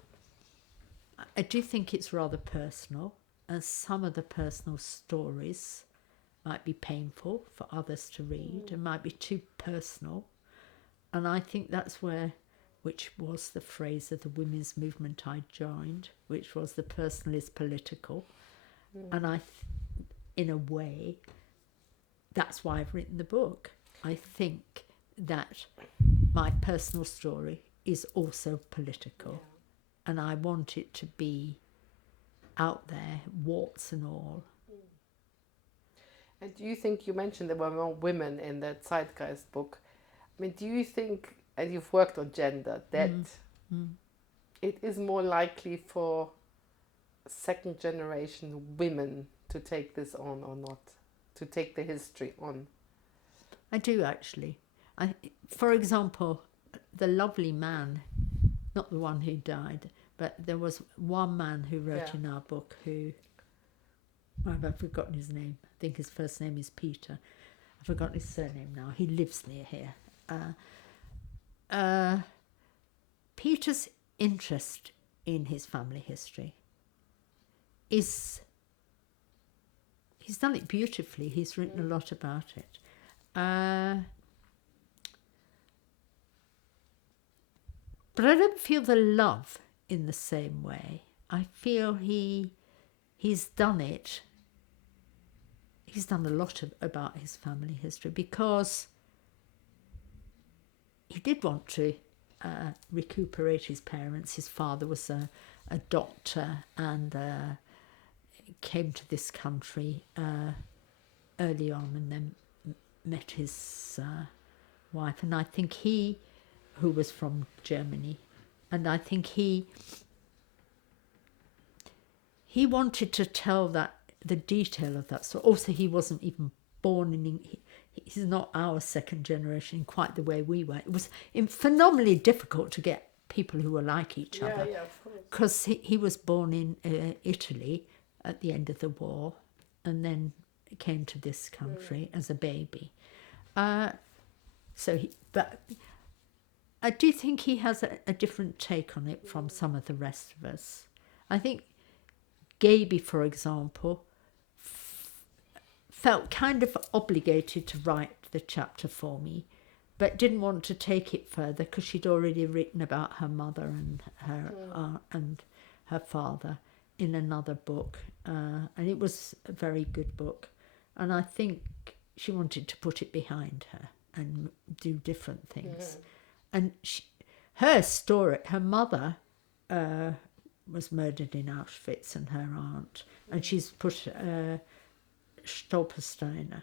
I do think it's rather personal, and some of the personal stories might be painful for others to read and might be too personal. And I think that's where, which was the phrase of the women's movement I joined, which was the personal is political. And in a way, that's why I've written the book. I think that my personal story is also political. And I want it to be out there, warts and all. And do you think, you mentioned there were more women in the Zeitgeist book. I mean, do you think, and you've worked on gender, that it is more likely for second generation women to take this on or not? To take the history on? I do, actually. For example, the lovely man, not the one who died, but there was one man who wrote in our book who, I've forgotten his name. I think his first name is Peter. I've forgotten his surname now. He lives near here. Peter's interest in his family history is, he's done it beautifully. He's written a lot about it. But I don't feel the love in the same way. I feel he's done it. He's done a lot about his family history because he did want to recuperate his parents. His father was a doctor and came to this country early on and then met his wife. And I think he, who was from Germany, and I think he wanted to tell the detail of that. So also he wasn't even born in, he's not our second generation in quite the way we were. It was phenomenally difficult to get people who were like each other. Yeah, of course. Because he was born in Italy at the end of the war and then came to this country as a baby. But I do think he has a different take on it from some of the rest of us. I think Gaby, for example, felt kind of obligated to write the chapter for me, but didn't want to take it further because she'd already written about her mother and her father in another book, and it was a very good book. And I think she wanted to put it behind her and do different things. And her story, her mother was murdered in Auschwitz, and her aunt, and she's put Stolpersteiner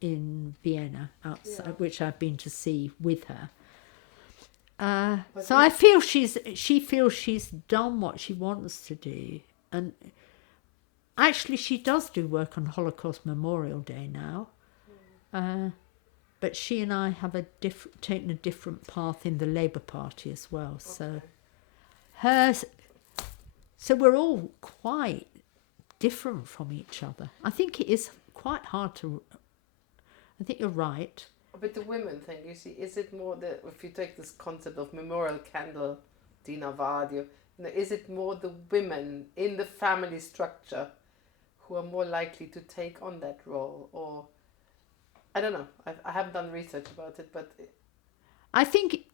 in Vienna, outside, which I've been to see with her. So I feel she feels she's done what she wants to do, and actually she does do work on Holocaust Memorial Day now. But she and I have taken a different path in the Labour Party as well. So so we're all quite different from each other. I think it is quite hard to. I think you're right. But the women thing, you see, is it more if you take this concept of memorial candle, Dina Vadio, is it more the women in the family structure who are more likely to take on that role, or? I don't know. I haven't done research about it, but I think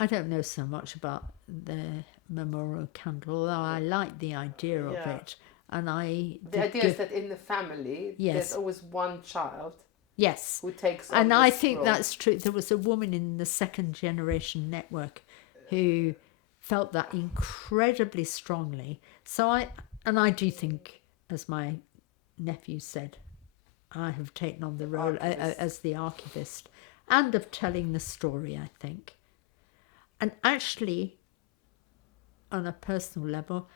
I don't know so much about the memorial candle, although I like the idea of it. And the idea is that in the family, there's always one child. Yes. Who takes on and I this think role. That's true. There was a woman in the Second Generation Network who felt that incredibly strongly. So I do think, as my nephew said, I have taken on the role as the archivist and of telling the story, I think. And actually, on a personal level,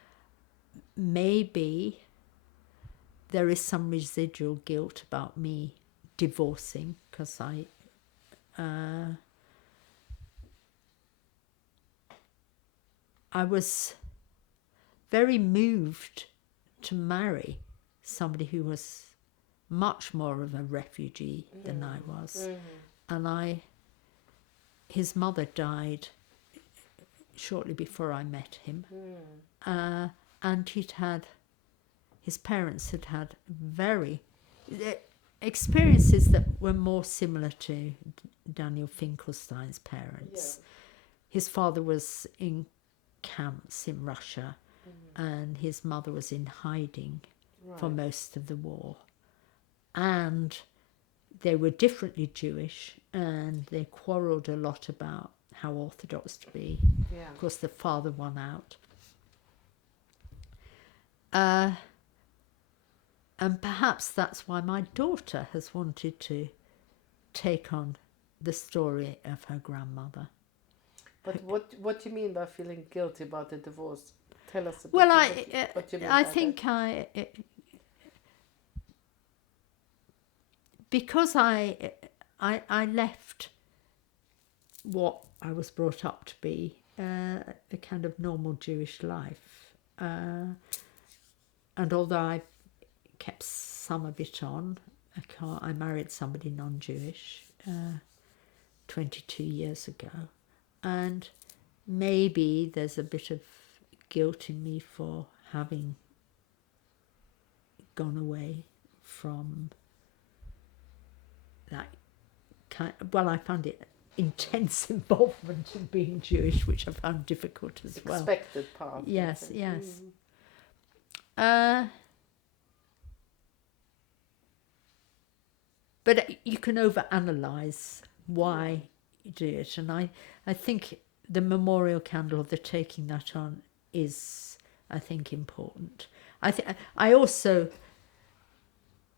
maybe there is some residual guilt about me divorcing, because I was very moved to marry somebody who was much more of a refugee than I was. And his mother died shortly before I met him. And his parents had had very experiences that were more similar to Daniel Finkelstein's parents. His father was in camps in Russia, and his mother was in hiding for most of the war. And they were differently Jewish, and they quarrelled a lot about how Orthodox to be. Of course, the father won out. And perhaps that's why my daughter has wanted to take on the story of her grandmother. But what do you mean by feeling guilty about the divorce? Tell us a bit. Well, what you mean I by think that. Because I left what I was brought up to be a kind of normal Jewish life, and although I kept some of it on, I married somebody non-Jewish 22 years ago, and maybe there's a bit of guilt in me for having gone away from that kind of, well, I found it intense involvement in being Jewish, which I found difficult as well. Expected part. Yes, yes. But you can overanalyze why you do it, and I think the memorial candle, the taking that on, is, I think, important. I also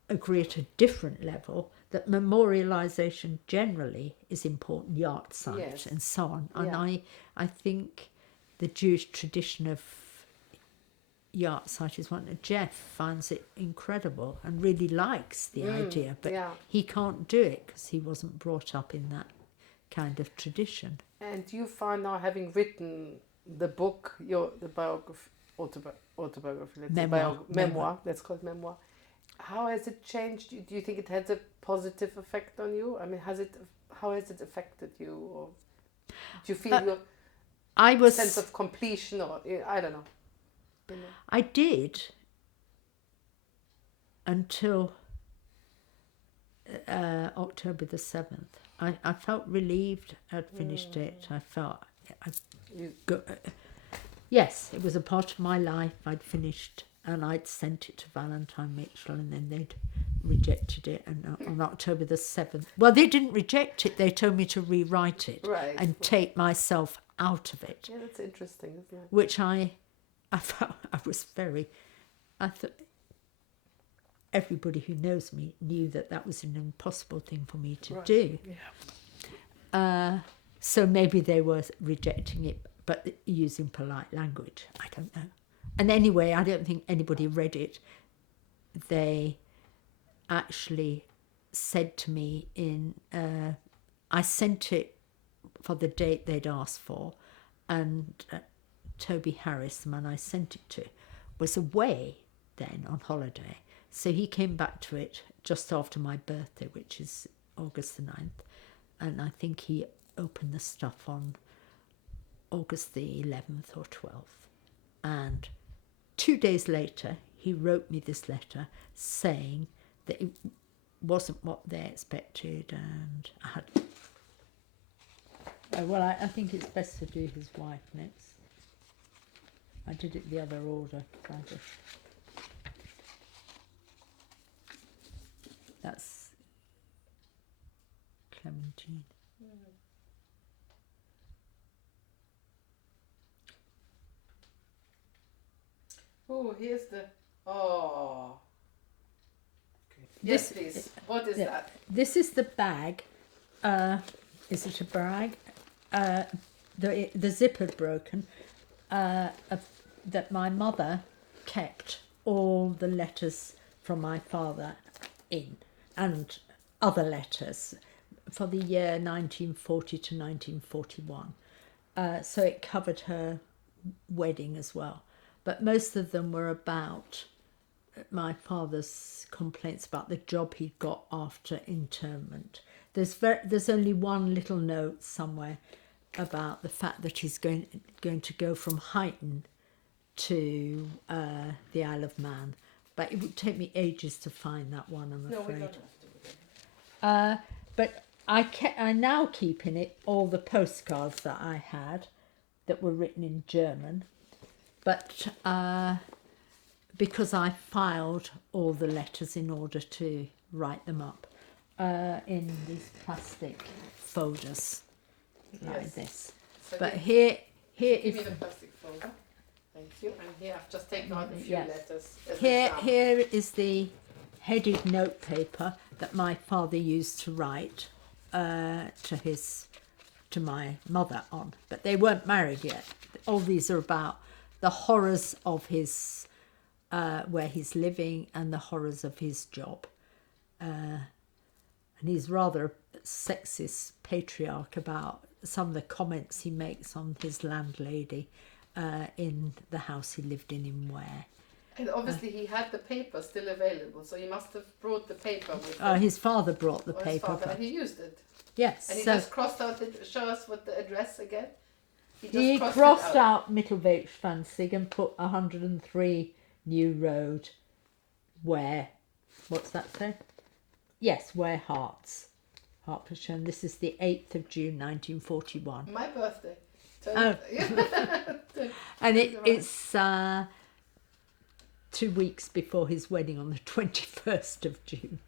agree at a different level that memorialisation generally is important, yard site and so on. And I think the Jewish tradition of yard site is one. Jeff finds it incredible and really likes the idea, but he can't do it because he wasn't brought up in that kind of tradition. And you find now, having written the book, the autobiography, memoir, let's call it memoir, how has it changed? Do you think it has a positive effect on you? I mean, how has it affected you? Or do you feel your sense of completion, or I don't know. You know? I did until October the 7th. I felt relieved I'd finished it. I felt yes, it was a part of my life. I'd finished, and I'd sent it to Valentine Mitchell, and then they'd rejected it. And on October the 7th, well, they didn't reject it. They told me to rewrite it and take myself out of it. Yeah, that's interesting, isn't it? Which I thought I thought everybody who knows me knew that was an impossible thing for me to do. Yeah. So maybe they were rejecting it, but using polite language. I don't know. And anyway, I don't think anybody read it. They actually said to me I sent it for the date they'd asked for, and Toby Harris, the man I sent it to, was away then on holiday. So he came back to it just after my birthday, which is August the 9th. And I think he opened the stuff on August the 11th or 12th. And 2 days later, he wrote me this letter saying that it wasn't what they expected, and I had... well, I think it's best to do his wife next. I did it the other order. That's Clementine. Oh, here's the... Oh. Yes, please. What is that? This is the bag. Is it a bag? The zip had broken. That my mother kept all the letters from my father in, and other letters for the year 1940 to 1941. So it covered her wedding as well. But most of them were about my father's complaints about the job he got after internment. There's only one little note somewhere about the fact that he's going to go from Huyton to the Isle of Man, but it would take me ages to find that one, I'm afraid. No, we don't have to. But I now keep in it all the postcards that I had that were written in German, but because I filed all the letters in order to write them up in these plastic folders like this. So But give here me is the plastic folder. Thank you. And here I've just taken out a few Yes. letters. As an example. here is the headed note paper that my father used to write to my mother on, but they weren't married yet. All these are about the horrors of his where he's living and the horrors of his job. And he's rather a sexist patriarch about some of the comments he makes on his landlady in the house he lived in Ware. And obviously he had the paper still available, so he must have brought the paper with him. His father brought the Or his paper. father, and he used it. Yes. And he so just crossed out, show us what the address again? he just crossed it out Mittelwegschwanzig and put 103 New Road, Ware. What's that say? Yes, Ware Hearts, Hertfordshire. And this is the 8th of June 1941. My birthday. Oh. And it's 2 weeks before his wedding on the 21st of June.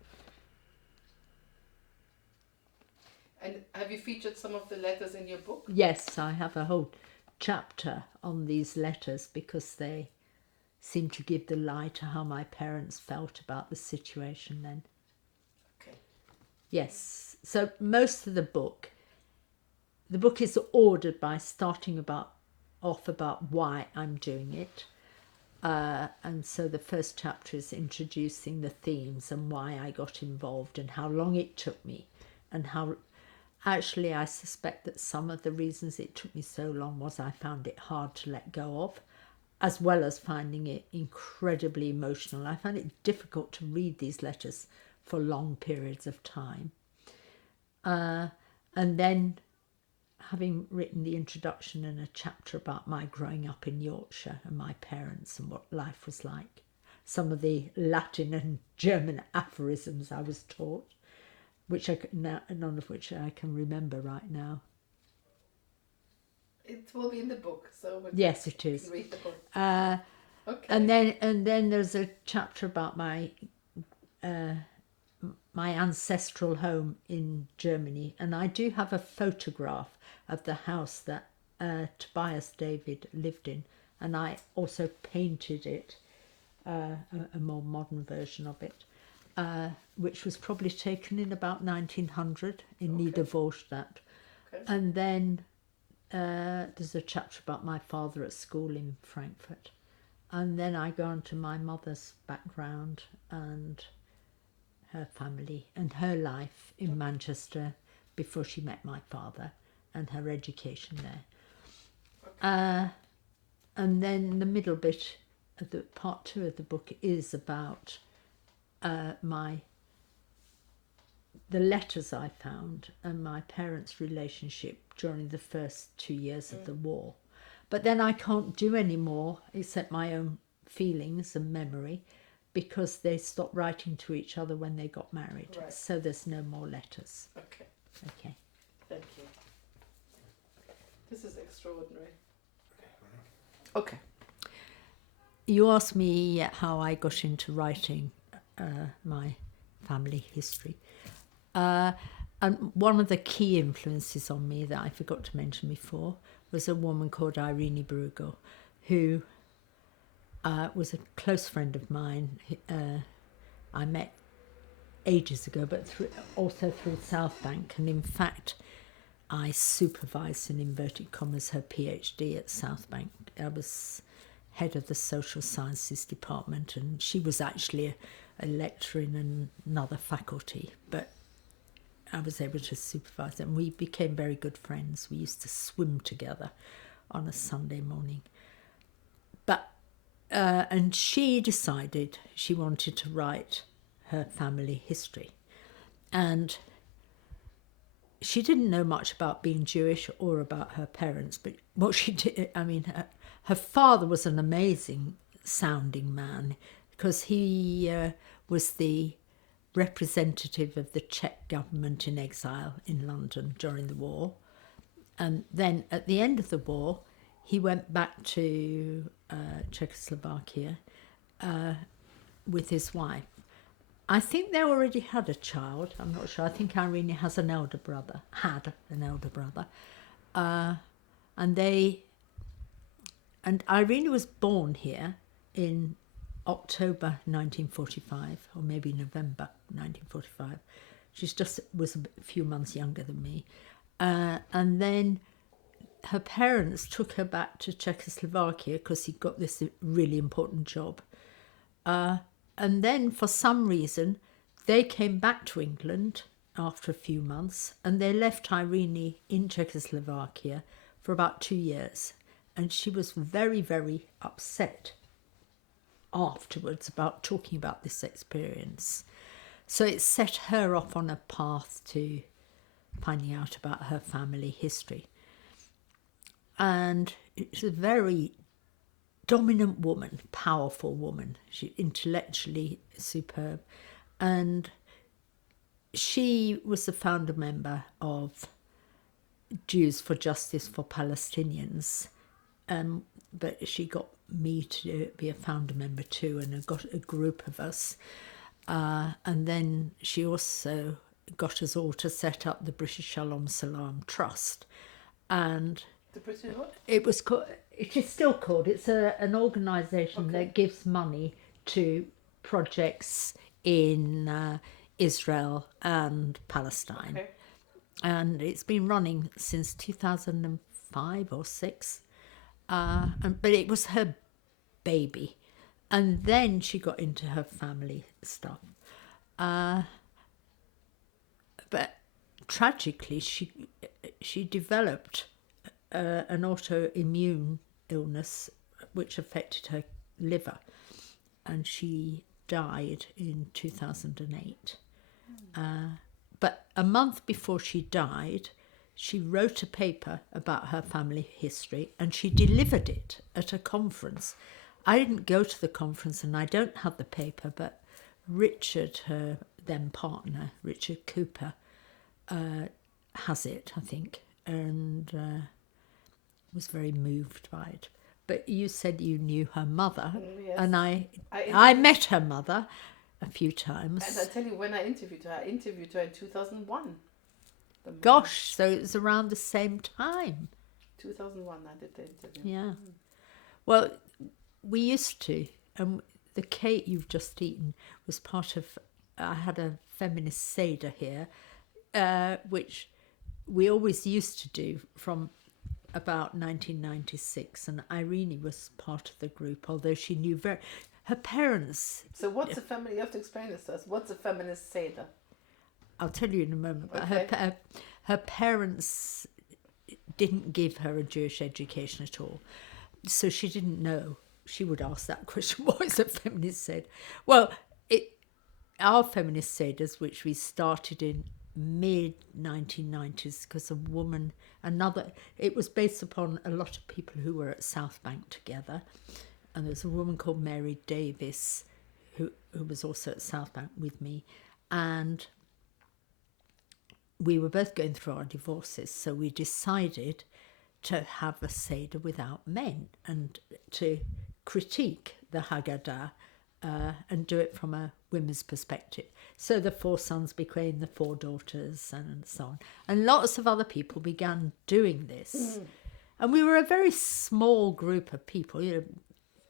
And have you featured some of the letters in your book? Yes, I have a whole chapter on these letters because they seem to give the lie to how my parents felt about the situation then. Okay. Yes, so most of the book is ordered by starting off about why I'm doing it. And so the first chapter is introducing the themes and why I got involved and how long it took me, and how actually I suspect that some of the reasons it took me so long was I found it hard to let go of, as well as finding it incredibly emotional. I found it difficult to read these letters for long periods of time. And then, having written the introduction and a chapter about my growing up in Yorkshire and my parents and what life was like, some of the Latin and German aphorisms I was taught, none of which I can remember right now. It will be in the book, so yes, it is. You can read the book. Okay. And then there's a chapter about my ancestral home in Germany, and I do have a photograph of the house that Tobias David lived in, and I also painted it, a more modern version of it, which was probably taken in about 1900 in Niedervorstadt. Okay. And then there's a chapter about my father at school in Frankfurt, and then I go on to my mother's background and her family and her life in Manchester before she met my father and her education there. Okay. And then the middle bit of the part 2 of the book is about the letters I found and my parents' relationship during the first 2 years of the war. But then I can't do any more except my own feelings and memory, because they stopped writing to each other when they got married. Right. So there's no more letters. Okay. Okay. Thank you. This is extraordinary. Okay. You asked me how I got into writing my family history. And one of the key influences on me that I forgot to mention before was a woman called Irene Bruegel, who was a close friend of mine. I met ages ago, but also through South Bank. And in fact, I supervised, in inverted commas, her PhD at South Bank. I was head of the social sciences department, and she was actually a lecturer in another faculty, but I was able to supervise them. We became very good friends. We used to swim together on a Sunday morning. But and she decided she wanted to write her family history. And she didn't know much about being Jewish or about her parents, but what she did, I mean, her father was an amazing sounding man, because he was the representative of the Czech government in exile in London during the war. And then at the end of the war, he went back to Czechoslovakia with his wife. I think they already had a child. I'm not sure. I think Irene had an elder brother. And Irene was born here in October 1945, or maybe November 1945. She was a few months younger than me. And then her parents took her back to Czechoslovakia because he got this really important job. And then for some reason, they came back to England after a few months, and they left Irene in Czechoslovakia for about 2 years. And she was very, very upset afterwards about talking about this experience. So it set her off on a path to finding out about her family history. And it's a very dominant woman, powerful woman. She intellectually superb. And she was the founder member of Jews for Justice for Palestinians. But she got me to be a founder member too, and got a group of us. And then she also got us all to set up the British Shalom Salam Trust. And The British what? it was called, it is still called, it's an organisation that gives money to projects in Israel and Palestine. Okay. And it's been running since 2005 or 6. But it was her baby. And then she got into her family stuff. But tragically, she developed an autoimmune illness which affected her liver, and she died in 2008. But a month before she died, she wrote a paper about her family history, and she delivered it at a conference. I didn't go to the conference, and I don't have the paper, but Richard, her then partner, Richard Cooper, has it, I think, and was very moved by it. But you said you knew her mother, Yes. and I met her mother a few times. And I tell you, when I interviewed her in 2001. Gosh, so it was around the same time. 2001 I did the interview. Yeah. Well, we used to, and the cake you've just eaten was part of, I had a feminist Seder here, which we always used to do from about 1996, and Irene was part of the group, although she knew her parents. So what's a family? You have to explain this to us. What's a feminist Seder? I'll tell you in a moment, but Okay. her parents didn't give her a Jewish education at all, so she didn't know. She would ask that question, what is a feminist Seder? Well, our feminist Seders, which we started in mid-1990s, because it was based upon a lot of people who were at South Bank together, and there was a woman called Mary Davis who was also at South Bank with me, and we were both going through our divorces, so we decided to have a Seder without men and to critique the Haggadah and do it from a women's perspective. So the 4 sons became the 4 daughters and so on. And lots of other people began doing this. And we were a very small group of people. You know,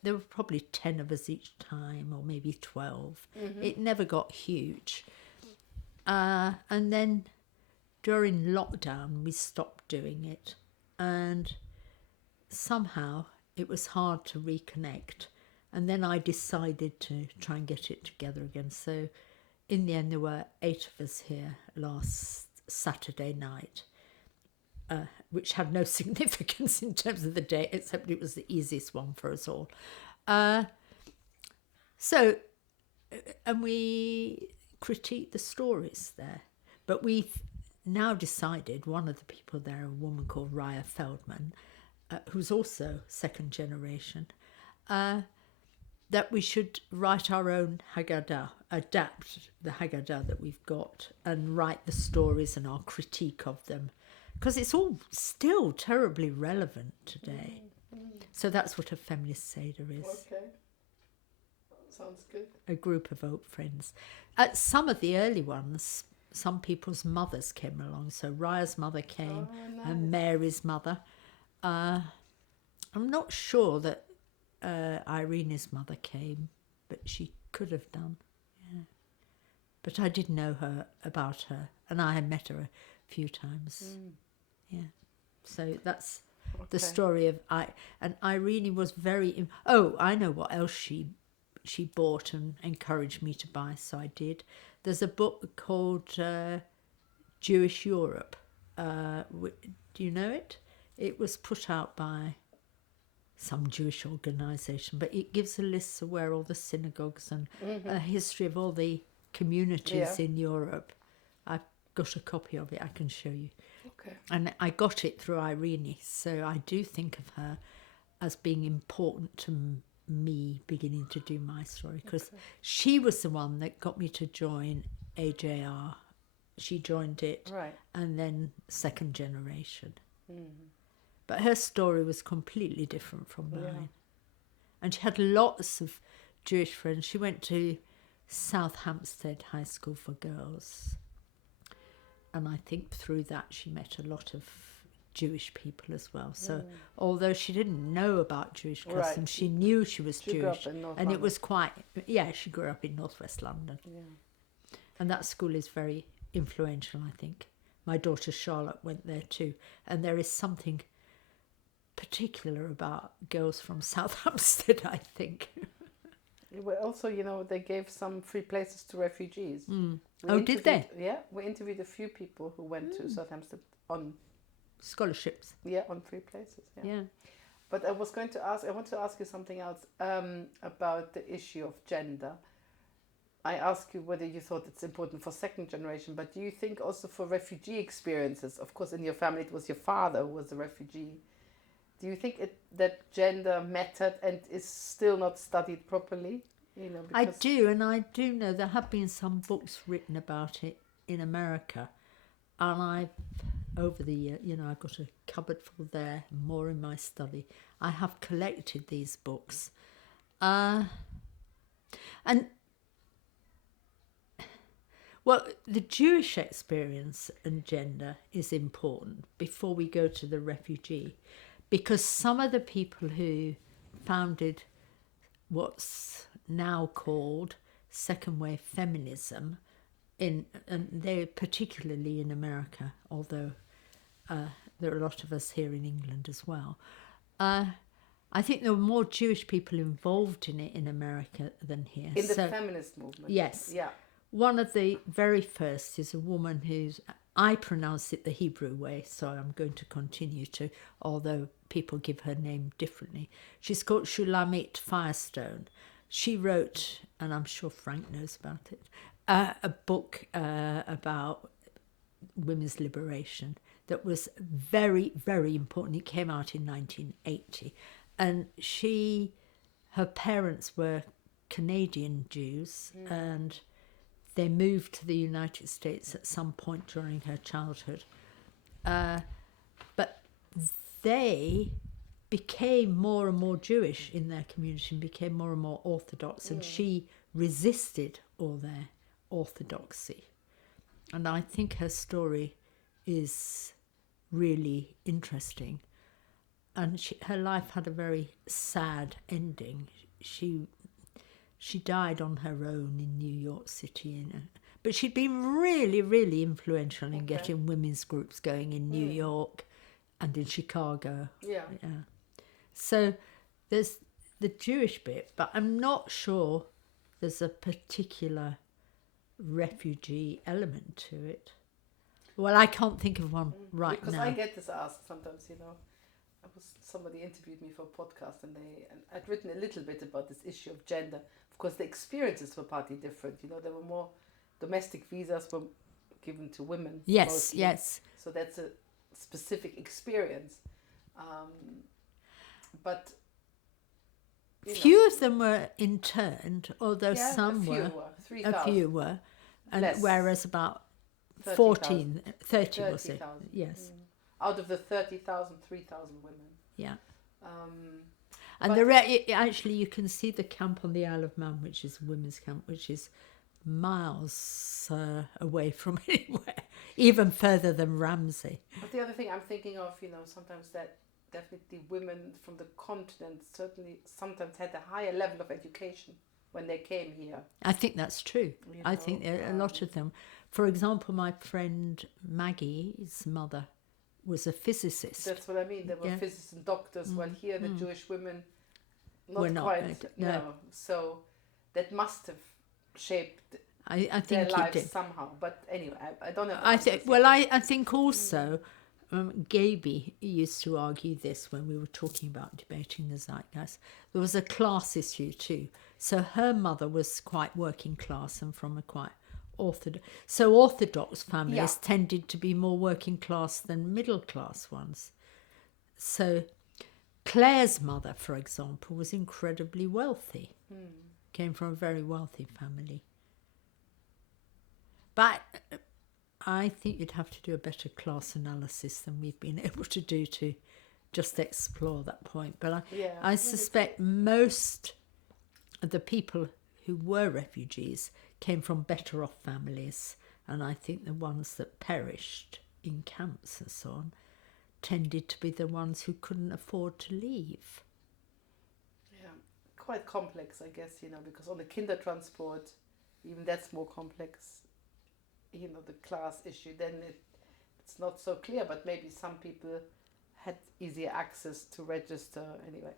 there were probably 10 of us each time, or maybe 12. It never got huge. And then during lockdown, we stopped doing it. And somehow it was hard to reconnect. And then I decided to try and get it together again. So in the end, there were 8 of us here last Saturday night, which had no significance in terms of the day, except it was the easiest one for us all. And we critiqued the stories there. But we've now decided, one of the people there, a woman called Raya Feldman, who's also second generation, that we should write our own Haggadah, adapt the Haggadah that we've got and write the stories and our critique of them. Because it's all still terribly relevant today. So that's what a feminist Seder is. Okay. Sounds good. A group of old friends. At some of the early ones, some people's mothers came along. So Raya's mother came, and Mary's mother. I'm not sure that Irene's mother came, but she could have done. Yeah. But I did know about her, and I had met her a few times. Yeah. So that's the story of and Irene was very. I know what else she bought and encouraged me to buy, so I did. There's a book called Jewish Europe. Do you know it? It was put out by some Jewish organisation, but it gives a list of where all the synagogues and a history of all the communities in Europe. I've got a copy of it, I can show you. Okay. And I got it through Irene, so I do think of her as being important to me beginning to do my story, because she was the one that got me to join AJR. She joined it, and then second generation. But her story was completely different from mine. And she had lots of Jewish friends. She went to South Hampstead High School for Girls. And I think through that she met a lot of Jewish people as well. So although she didn't know about Jewish customs, she knew she was Jewish. Grew up in North and London. it was quite, she grew up in northwest London. Yeah. And that school is very influential, I think. My daughter Charlotte went there too. And there is something particular about girls from South Hampstead, I think. Well, also, they gave some free places to refugees. Did they? Yeah, we interviewed a few people who went to South Hampstead on scholarships. Yeah, on free places. Yeah. But I want to ask you something else about the issue of gender. I asked you whether you thought it's important for second generation, but do you think also for refugee experiences? Of course, in your family, it was your father who was a refugee. Do you think that gender mattered and is still not studied properly? I do, and I do know there have been some books written about it in America, and over the year, I've got a cupboard full there, more in my study. I have collected these books, and the Jewish experience and gender is important before we go to the refugee. Because some of the people who founded what's now called second wave feminism, and they're particularly in America, although there are a lot of us here in England as well. I think there were more Jewish people involved in it in America than here. In the feminist movement? Yes. Yeah. One of the very first is a woman who's, I pronounce it the Hebrew way, so I'm going to continue to, although people give her name differently. She's called Shulamit Firestone. She wrote, and I'm sure Frank knows about it, a book about women's liberation that was very, very important. It came out in 1980. And her parents were Canadian Jews, and they moved to the United States at some point during her childhood. But they became more and more Jewish in their community and became more and more Orthodox, and she resisted all their orthodoxy. And I think her story is really interesting. And her life had a very sad ending. She died on her own in New York City. But she'd been really, really influential in getting women's groups going in New York and in Chicago. Yeah. So there's the Jewish bit, but I'm not sure there's a particular refugee element to it. Well, I can't think of one right because now. I get this asked sometimes, somebody interviewed me for a podcast and I'd written a little bit about this issue of gender. Of course, the experiences were partly different. There were more domestic visas were given to women. Yes, mostly. yes. So that's a specific experience. But few of them were interned, although some were. A few were. And Less. Whereas about 30,000 was it? Yes. Out of the 30,000, 3,000 women. Yeah. And actually, you can see the camp on the Isle of Man, which is a women's camp, which is miles away from anywhere, even further than Ramsey. But the other thing I'm thinking of, sometimes that definitely women from the continent certainly sometimes had a higher level of education when they came here. I think that's true. I think a lot of them. For example, my friend Maggie's mother was a physicist. That's what I mean. There were physicists and doctors, while here the Jewish women were not quite. No. So that must have shaped their lives somehow. But anyway, I don't know. I think also Gaby used to argue this when we were talking about debating the zeitgeist. There was a class issue too. So her mother was quite working class and from a quite orthodox families tended to be more working class than middle class ones. So Claire's mother, for example, was incredibly wealthy. Came from a very wealthy family. But I think you'd have to do a better class analysis than we've been able to do to just explore that point. But I suspect most of the people who were refugees came from better off families, and I think the ones that perished in camps and so on tended to be the ones who couldn't afford to leave. Yeah, quite complex, I guess, because on the Kindertransport, even that's more complex. The class issue, then it's not so clear, but maybe some people had easier access to register. Anyway,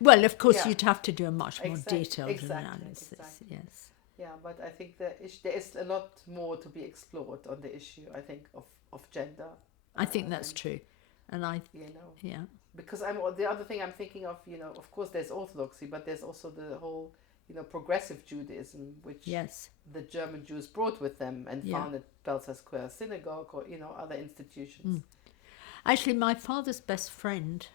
well, of course, you'd have to do a much more detailed analysis. Exactly. Yes. Yeah, but I think there is a lot more to be explored on the issue, I think, of gender. I think that's true. And yeah. Because the other thing I'm thinking of, of course there's Orthodoxy, but there's also the whole, progressive Judaism, which the German Jews brought with them and founded Belsaar Square Synagogue or, other institutions. Actually, my father's best friend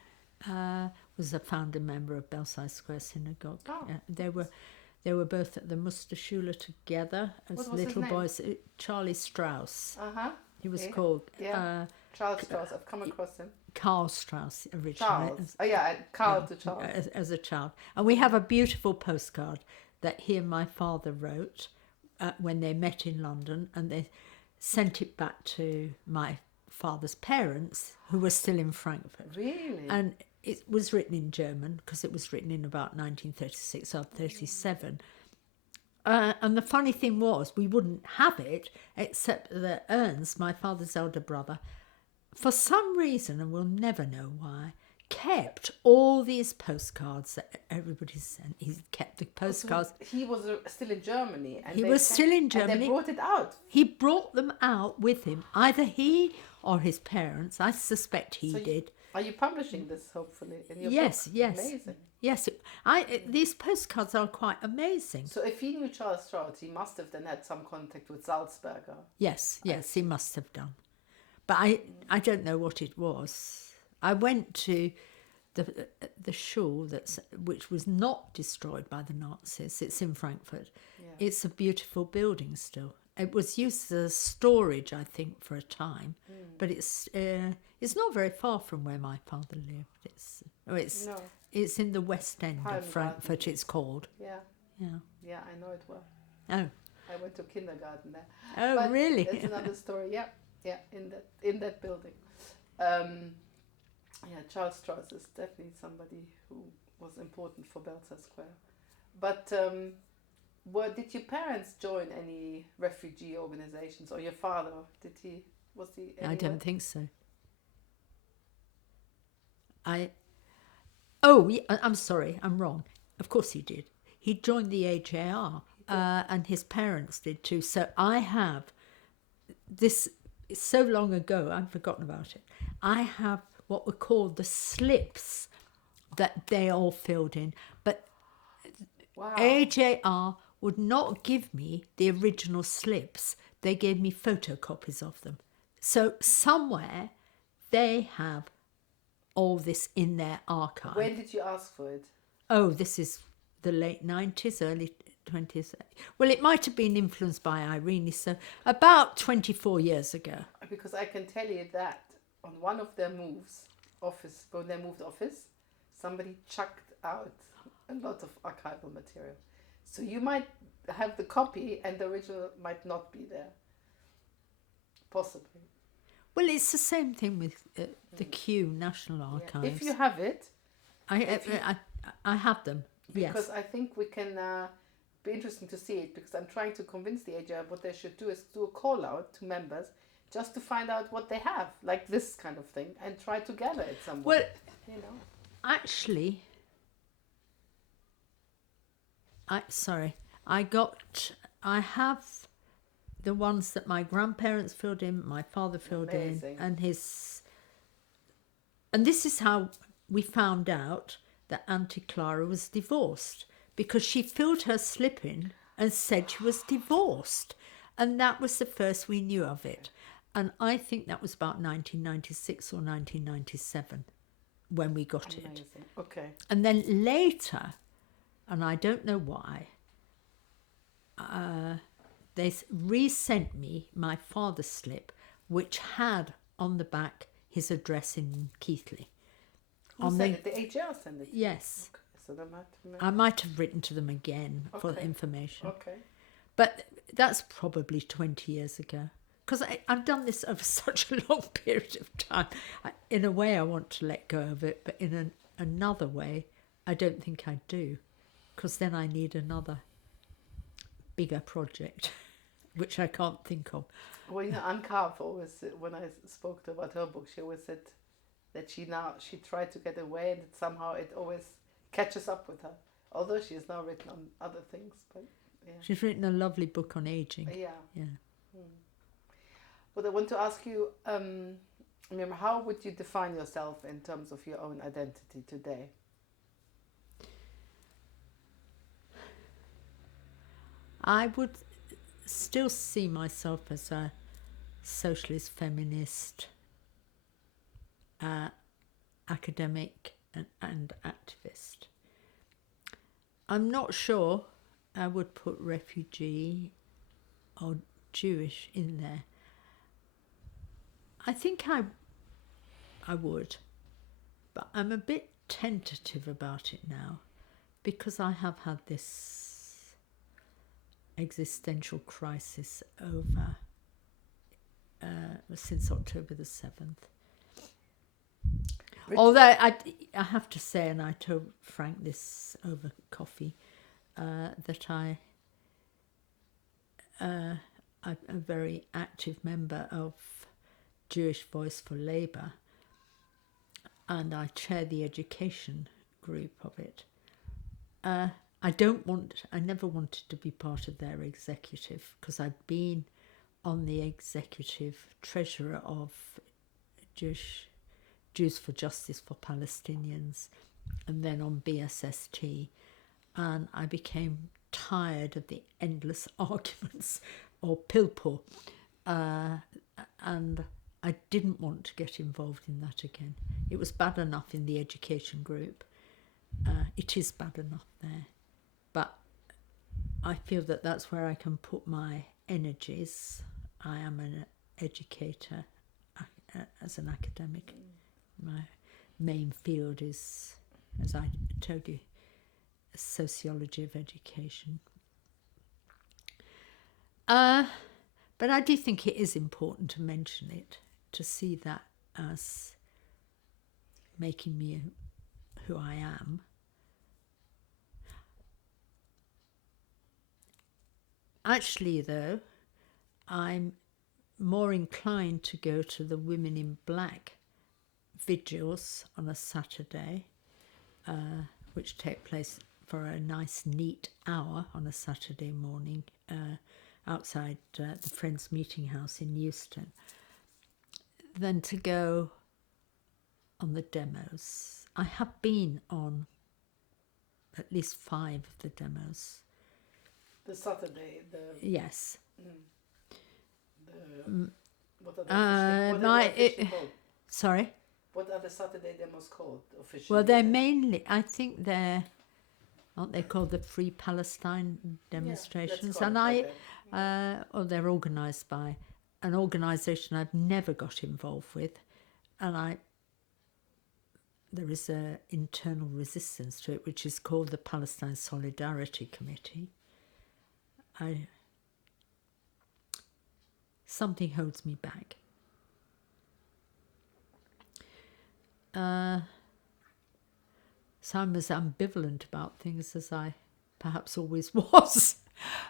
was a founder member of Belsaar Square Synagogue. Oh. They were both at the Musterschule together as little boys. Charlie Strauss. He was called. Yeah. Charles Strauss. I've come across him. Karl Strauss originally. Charles. Karl to Charles. As a child. And we have a beautiful postcard that he and my father wrote when they met in London, and they sent it back to my father's parents, who were still in Frankfurt. Really? And it was written in German, because it was written in about 1936 or 37. And the funny thing was, we wouldn't have it, except that Ernst, my father's elder brother, for some reason, and we'll never know why, kept all these postcards that everybody sent. He kept the postcards. So he was still in Germany. And he was still in Germany. And they brought it out. He brought them out with him. Either he or his parents. I suspect he did. Are you publishing this, hopefully, in your book? Yes. Amazing. Yes. These postcards are quite amazing. So if he knew Charles Strauss, he must have then had some contact with Salzberger. Yes, he must have done. But I don't know what it was. I went to the shul which was not destroyed by the Nazis. It's in Frankfurt. Yeah. It's a beautiful building still. It was used as storage, I think, for a time. But it's not very far from where my father lived. It's in the West End of Frankfurt. It's called. Yeah. Yeah, I know it well. Oh. I went to kindergarten there. Oh, but really? It's another story. Yeah, in that building. Charles Strauss is definitely somebody who was important for Belsaar Square. But did your parents join any refugee organizations, or your father? Was he? Anywhere? I don't think so. Oh, I'm sorry, I'm wrong. Of course he did. He joined the AJR, and his parents did too. So I have this, it's so long ago, I've forgotten about it. I have what were called the slips that they all filled in. But Wow. AJR would not give me the original slips. They gave me photocopies of them. So somewhere they have all this in their archive. When did you ask for it? Oh, this is the late 90s, early 20th. Well, it might have been influenced by Irene, so about 24 years ago. Because I can tell you that on one of their moves, when they moved office, somebody chucked out a lot of archival material. So you might have the copy and the original might not be there. Possibly. Well, it's the same thing with the Kew National Archives. If you have it, I have them. because Yes. I think we can be interesting to see it, because I'm trying to convince the AJR what they should do is do a call out to members just to find out what they have, like this kind of thing, and try to gather it somewhere. Well, you know. actually, I have the ones that my grandparents filled in, my father filled Amazing. in, and this is how we found out that Auntie Clara was divorced, because she filled her slip in and said she was divorced, and that was the first we knew of it. And I think that was about 1996 or 1997 when we got it. Amazing. Okay. And then later, and I don't know why, they resent me my father's slip, which had on the back his address in Keighley. Who sent it? The AJR sent it? Yes. Okay. So they I might have written to them again for Okay. information. Okay. But that's probably 20 years ago. Because I've done this over such a long period of time. In a way, I want to let go of it, but in another way, I don't think I do. Because then I need another bigger project, which I can't think of. Well, Anne Carve always, when I spoke to her about her book, she always said that she tried to get away, and that somehow it always catches up with her. Although she has now written on other things, but yeah. She's written a lovely book on aging. Yeah. Yeah. But I want to ask you, Miriam, how would you define yourself in terms of your own identity today? I would still see myself as a socialist, feminist, academic and activist. I'm not sure I would put refugee or Jewish in there. I think I would, but I'm a bit tentative about it now, because I have had this existential crisis over since October the 7th. Although I have to say, and I told Frank this over coffee, that I'm a very active member of Jewish Voice for Labour, and I chair the education group of it. I never wanted to be part of their executive, because I'd been on the executive treasurer of Jews for Justice for Palestinians, and then on BSST, and I became tired of the endless arguments or pilpul, and I didn't want to get involved in that again. It was bad enough in the education group. It is bad enough there, but I feel that that's where I can put my energies. I am an educator as an academic. My main field is, as I told you, sociology of education. But I do think it is important to mention it, to see that as making me who I am. Actually, though, I'm more inclined to go to the Women in Black vigils on a Saturday which take place for a nice, neat hour on a Saturday morning outside the Friends Meeting House in Euston, than to go on the demos. I have been on at least 5 of the demos. The Saturday, Yes. What are they officially called? Sorry? What are the Saturday demos called officially? Well, they're mainly, I think aren't they called the Free Palestine demonstrations? Yeah, and they're organised by an organisation I've never got involved with, and there is an internal resistance to it, which is called the Palestine Solidarity Committee. Something holds me back. So I'm as ambivalent about things as I perhaps always was.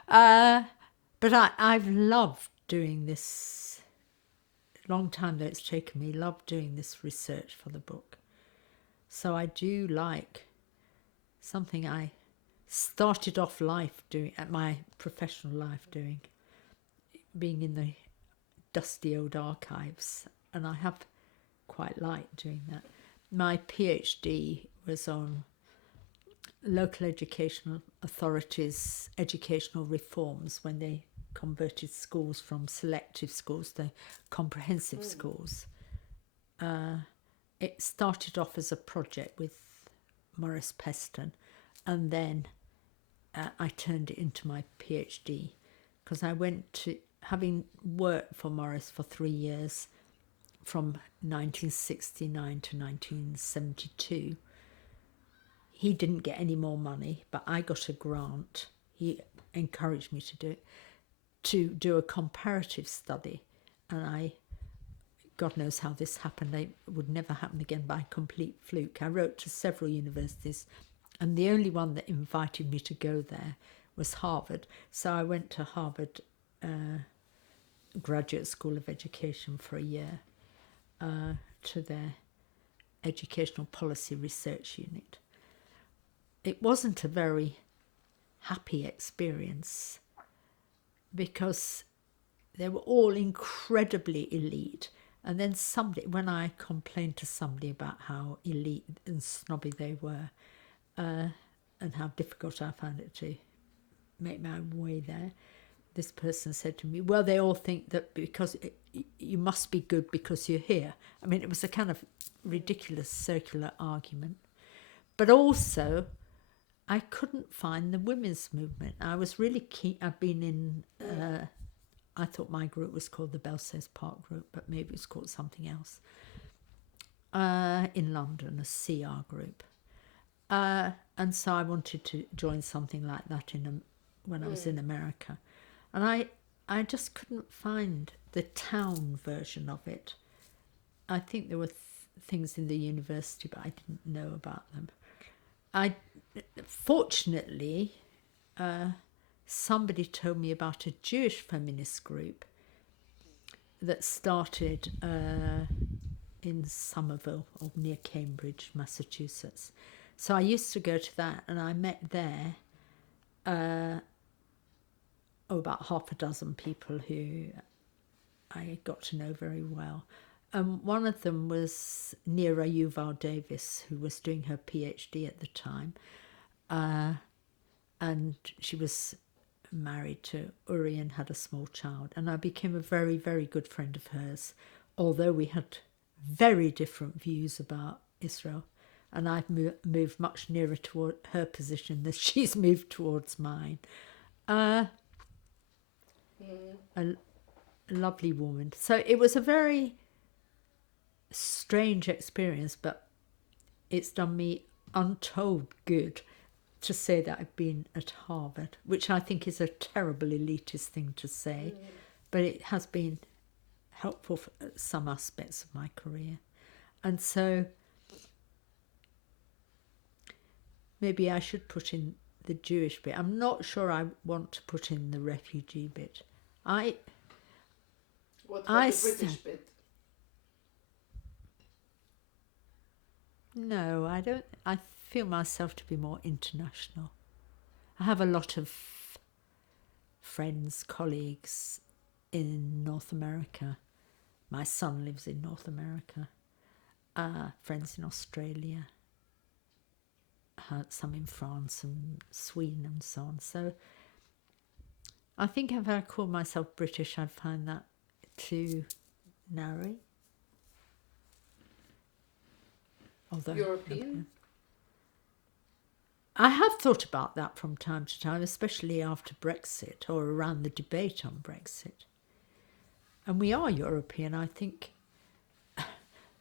But I've loved doing this, long time that it's taken me, loved doing this research for the book. So I do like something I started off life doing, at my professional life doing, being in the dusty old archives, and I have quite liked doing that. My PhD was on local educational authorities' educational reforms when they converted schools from selective schools to comprehensive schools. It started off as a project with Maurice Peston, and then I turned it into my PhD, because I went to, having worked for Maurice for 3 years, from 1969 to 1972. He didn't get any more money, but I got a grant. He encouraged me to do a comparative study, and God knows how this happened. It would never happen again by complete fluke. I wrote to several universities, and the only one that invited me to go there was Harvard. So I went to Harvard Graduate School of Education for a year, to their Educational Policy Research Unit. It wasn't a very happy experience, because they were all incredibly elite. And then when I complained to somebody about how elite and snobby they were, and how difficult I found it to make my way there, this person said to me, well, they all think that because you must be good because you're here. I mean, it was a kind of ridiculous circular argument. But also, I couldn't find the women's movement. I was really keen. I've been in, I thought my group was called the Belsize Park Group, but maybe it was called something else, in London, a CR group. And so I wanted to join something like that when I was in America. And I just couldn't find the town version of it. I think there were things in the university, but I didn't know about them. Fortunately, somebody told me about a Jewish feminist group that started in Somerville, or near Cambridge, Massachusetts. So I used to go to that, and I met there about half a dozen people who I got to know very well. One of them was Neera Yuval Davis, who was doing her PhD at the time, and she was married to Uri and had a small child, and I became a very, very good friend of hers, although we had very different views about Israel, and I've moved much nearer toward her position than she's moved towards mine. A lovely woman. So it was a very strange experience, but it's done me untold good to say that I've been at Harvard, which I think is a terrible elitist thing to say, but it has been helpful for some aspects of my career. And so maybe I should put in the Jewish bit. I'm not sure I want to put in the refugee bit. What about the British bit? No, I don't. I feel myself to be more international. I have a lot of friends, colleagues in North America. My son lives in North America. Friends in Australia. Some in France and Sweden and so on. So I think if I call myself British, I'd find that too narrow. Although European? I have thought about that from time to time, especially after Brexit or around the debate on Brexit. And we are European. I think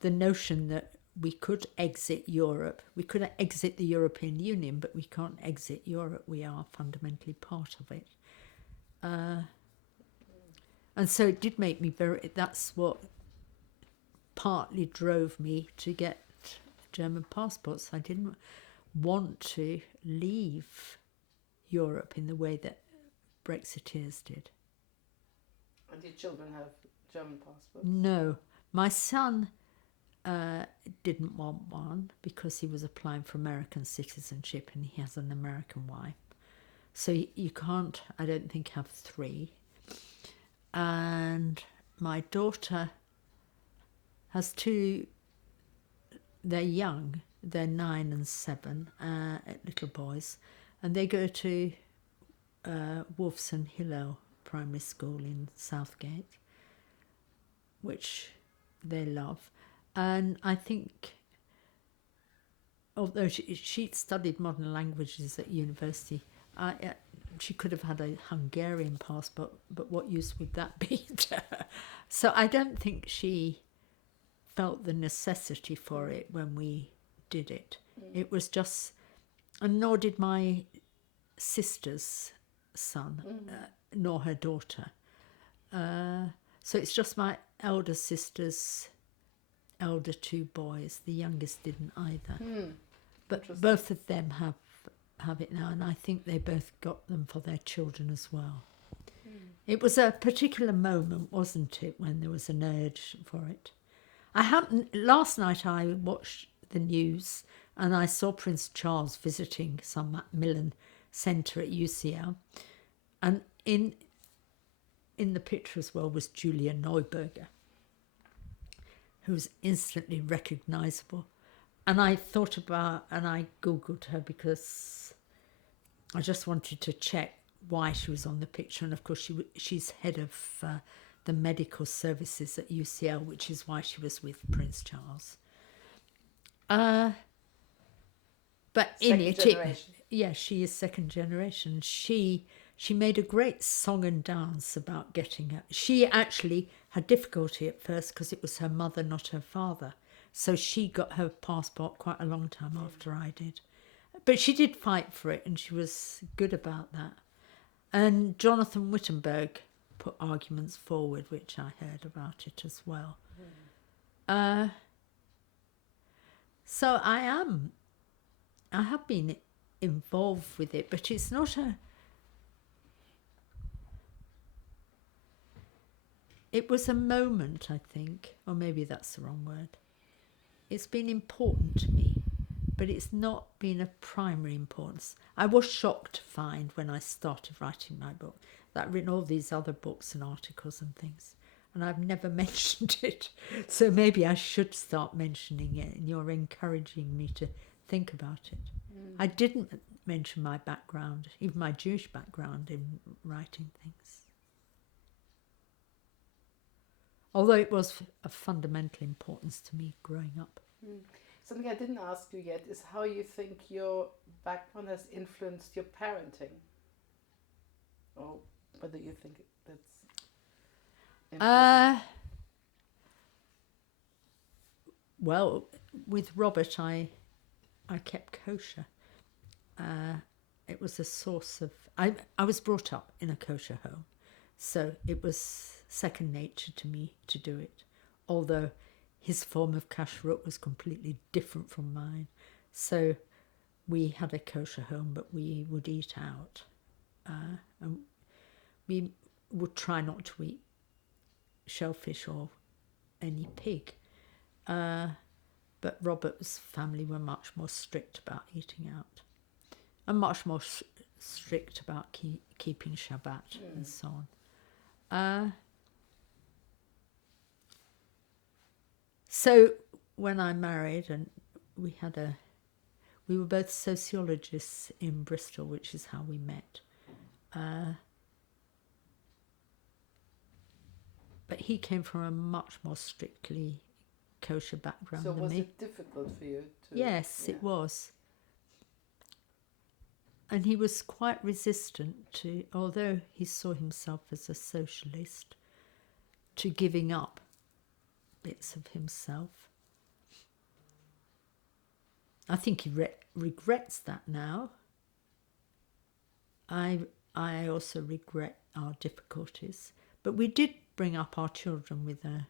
the notion that we could exit Europe, we could exit the European Union, but we can't exit Europe. We are fundamentally part of it. And so it did make me that's what partly drove me to get German passports. I didn't want to leave Europe in the way that Brexiteers did. And your children have German passports? No. My son didn't want one because he was applying for American citizenship and he has an American wife. So you can't, I don't think, have three. And my daughter has two. They're young, they're 9 and 7, little boys, and they go to Wolfson Hillel Primary School in Southgate, which they love. And I think, although she'd studied modern languages at university, she could have had a Hungarian passport, but what use would that be to her? So I don't think she felt the necessity for it when we did it. It was just, and nor did my sister's son, nor her daughter. So it's just my elder sister's elder two boys. The youngest didn't either. But both of them have it now, and I think they both got them for their children as well. It was a particular moment, wasn't it, when there was an urge for it. Last night I watched the news and I saw Prince Charles visiting some Macmillan Centre at UCL, and in the picture as well was Julia Neuberger, who was instantly recognisable. And I thought about, and I Googled her because I just wanted to check why she was on the picture. And of course she's head of the medical services at UCL, which is why she was with Prince Charles. But second generation. Yeah, she is second generation. She made a great song and dance about getting her. She actually had difficulty at first because it was her mother, not her father. So she got her passport quite a long time after I did. But she did fight for it and she was good about that. And Jonathan Wittenberg put arguments forward, which I heard about it as well. So I have been involved with it, but it's not it was a moment, I think, or maybe that's the wrong word. It's been important to me, but it's not been of primary importance. I was shocked to find when I started writing my book that I've written all these other books and articles and things, and I've never mentioned it. So maybe I should start mentioning it, and you're encouraging me to think about it. I didn't mention my background, even my Jewish background, in writing things. Although it was of fundamental importance to me growing up. Something I didn't ask you yet is how you think your background has influenced your parenting, or whether you think that's important. Well, with Robert, I kept kosher. It was a source of... I was brought up in a kosher home, so it was second nature to me to do it, although his form of kashrut was completely different from mine. So we had a kosher home, but we would eat out. And we would try not to eat shellfish or any pig. But Robert's family were much more strict about eating out, and much more strict about keeping Shabbat and so on. So when I married, and we were both sociologists in Bristol, which is how we met. But he came from a much more strictly kosher background than me. So was it difficult for you to... Yes, it was. And he was quite resistant to, although he saw himself as a socialist, to giving up bits of himself. I think he regrets that now. I also regret our difficulties. But we did bring up our children with a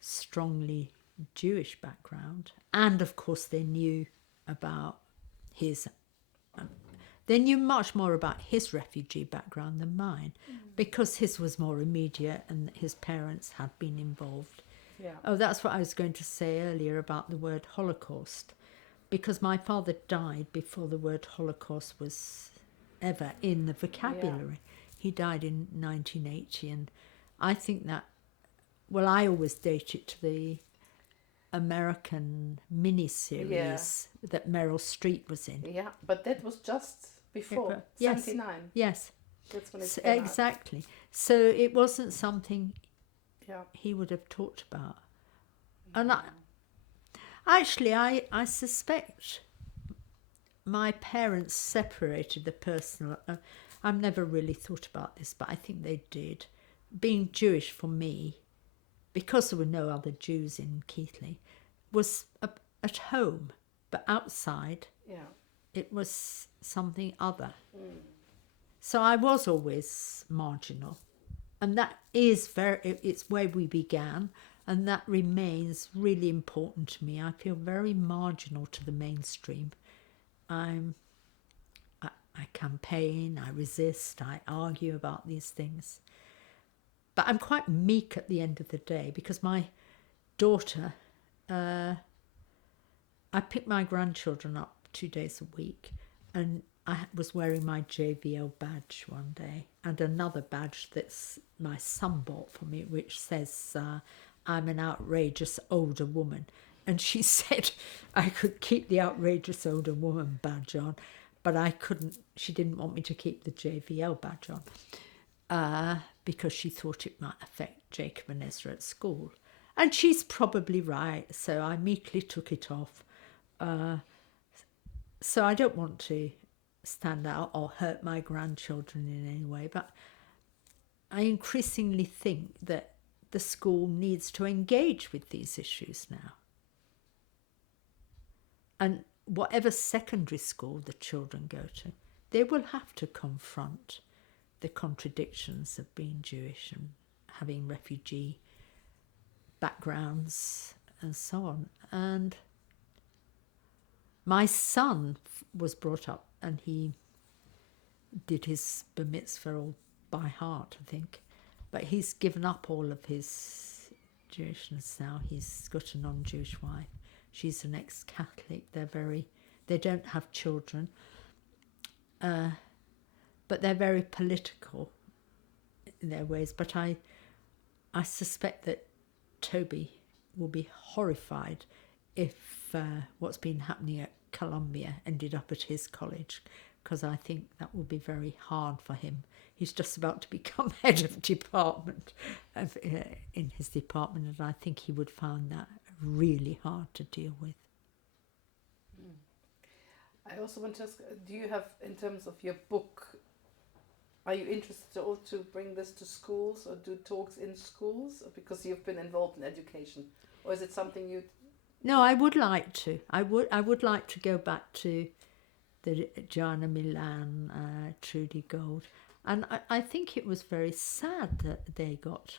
strongly Jewish background. And, of course, they knew about his... They knew much more about his refugee background than mine, because his was more immediate and his parents had been involved. Yeah. Oh, that's what I was going to say earlier about the word Holocaust, because my father died before the word Holocaust was ever in the vocabulary. He died in 1980, and I think that, well, I always date it to the American miniseries that Meryl Streep was in. Yeah, but that was just before, Yes. 79. Yes. That's when it came exactly. So it wasn't something out. he would have talked about. And I suspect my parents separated the personal. I've never really thought about this, but I think they did. Being Jewish for me, because there were no other Jews in Keighley, was at home, but outside it was something other. So I was always marginal, and that is it's where we began, and that remains really important to me. I feel very marginal to the mainstream. I campaign, I resist, I argue about these things. But I'm quite meek at the end of the day, because my daughter, I pick my grandchildren up 2 days a week, and I was wearing my JVL badge one day, and another badge that's my son bought for me, which says I'm an outrageous older woman. And she said I could keep the outrageous older woman badge on, but I couldn't. She didn't want me to keep the JVL badge on because she thought it might affect Jacob and Ezra at school. And she's probably right, so I meekly took it off. So I don't want to stand out or hurt my grandchildren in any way, but I increasingly think that the school needs to engage with these issues now. And whatever secondary school the children go to, they will have to confront the contradictions of being Jewish and having refugee backgrounds and so on. And my son was brought up, and he did his bar mitzvah all by heart, I think. But he's given up all of his Jewishness now. He's got a non-Jewish wife. She's an ex-Catholic. They don't have children, but they're very political in their ways. But I suspect that Toby will be horrified if what's been happening at Columbia ended up at his college, because I think that will be very hard for him. He's just about to become head of department in his department, and I think he would find that really hard to deal with. I also want to ask, do you have, in terms of your book, are you interested also to bring this to schools or do talks in schools, because you've been involved in education, or is it something you... No, I would like to. I would like to go back to the Joanna Milan, Trudy Gold. And I think it was very sad that they got...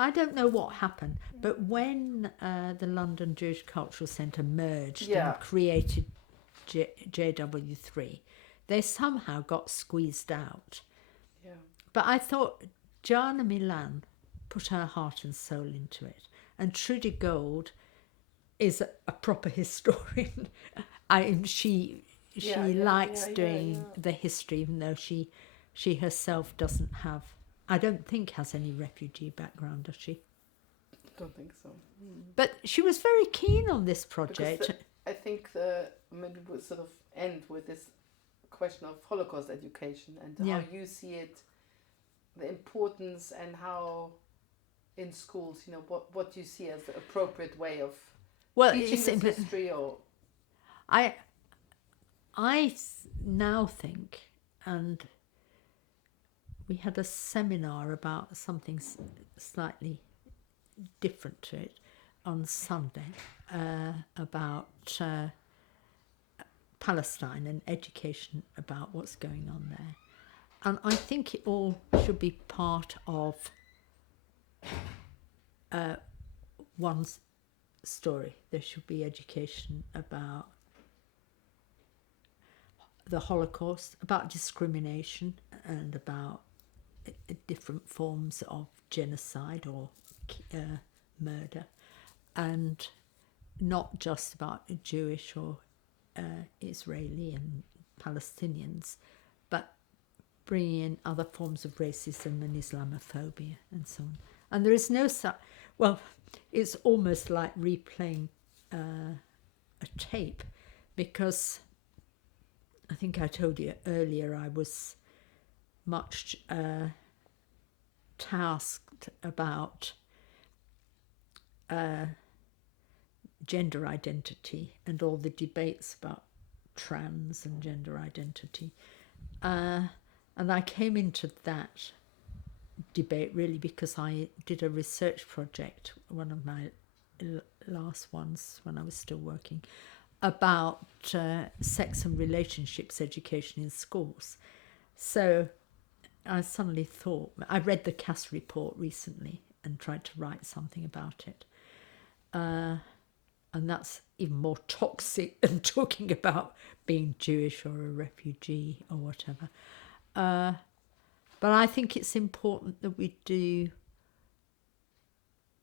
I don't know what happened, but when the London Jewish Cultural Centre merged and created JW3, they somehow got squeezed out. Yeah. But I thought Joanna Milan put her heart and soul into it. And Trudy Gold is a proper historian. She likes doing the history, even though she herself doesn't have, I don't think has any refugee background, does she? Don't think so. But she was very keen on this project. I think maybe we'll sort of end with this question of Holocaust education and how you see it, the importance, and how in schools, you know, what you see as the appropriate way of teaching this history. Or I now think, and we had a seminar about something slightly different to it on Sunday, about Palestine and education about what's going on there. And I think it all should be part of one's story. There should be education about the Holocaust, about discrimination, and about different forms of genocide or murder, and not just about Jewish or Israeli and Palestinians, but bringing in other forms of racism and Islamophobia and so on. And there is no well, it's almost like replaying a tape, because I think I told you earlier I was much tasked about gender identity and all the debates about trans and gender identity. And I came into that debate really because I did a research project, one of my last ones when I was still working, about sex and relationships education in schools. So I suddenly thought, I read the Cass report recently and tried to write something about it. And that's even more toxic than talking about being Jewish or a refugee or whatever. But I think it's important that we do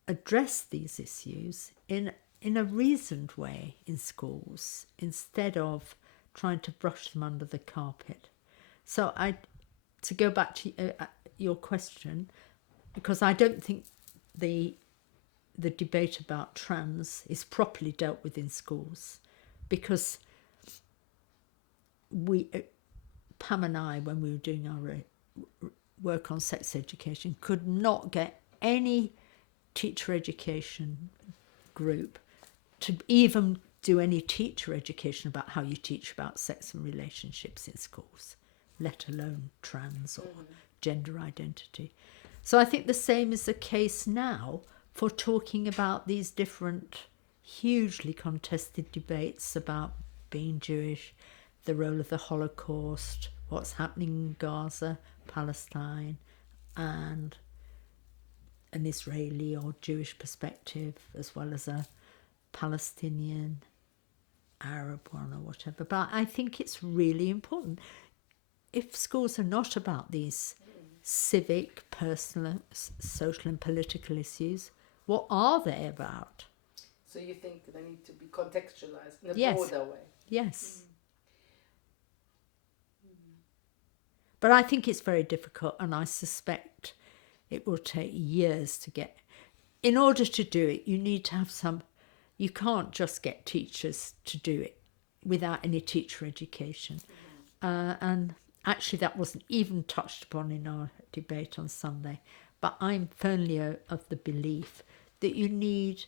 address these issues in a reasoned way in schools, instead of trying to brush them under the carpet. So to go back to your question, because I don't think the debate about trans is properly dealt with in schools, because Pam and I, when we were doing our work on sex education, could not get any teacher education group to even do any teacher education about how you teach about sex and relationships in schools, let alone trans or gender identity. So I think the same is the case now for talking about these different hugely contested debates about being Jewish, the role of the Holocaust, what's happening in Gaza, Palestine, and an Israeli or Jewish perspective, as well as a Palestinian, Arab one or whatever. But I think it's really important. If schools are not about these civic, personal, social and political issues, what are they about? So you think they need to be contextualized in a broader way? Yes. But I think it's very difficult, and I suspect it will take years to get. In order to do it, you need to have you can't just get teachers to do it without any teacher education. And actually that wasn't even touched upon in our debate on Sunday. But I'm firmly of the belief that you need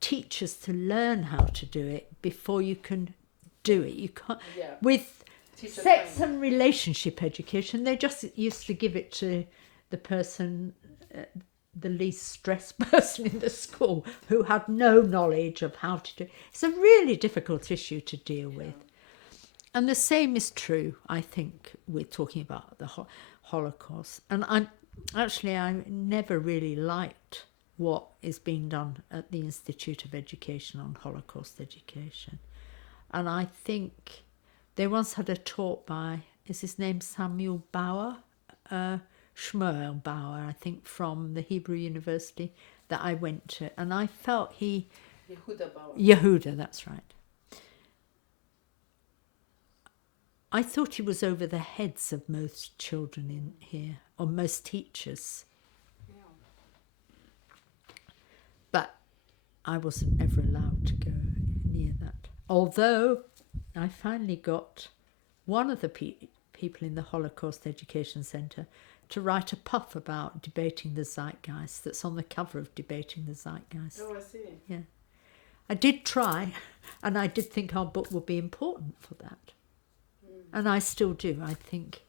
teachers to learn how to do it before you can do it. You can't with sex and relationship education, they just used to give it to the person, the least stressed person in the school, who had no knowledge of how to do it. It's a really difficult issue to deal with. And the same is true, I think, with talking about the Holocaust. And I never really liked what is being done at the Institute of Education on Holocaust education. And I think they once had a talk by, is his name Samuel Bauer? Shmuel Bauer, I think, from the Hebrew University that I went to. And I felt he Yehuda Bauer. Yehuda, that's right. I thought he was over the heads of most children in here, or most teachers. Yeah. But I wasn't ever allowed to go near that. Although I finally got one of the people in the Holocaust Education Centre to write a puff about debating the zeitgeist that's on the cover of Debating the Zeitgeist. Oh, I see. Yeah. I did try, and I did think our book would be important for that. And I still do. I think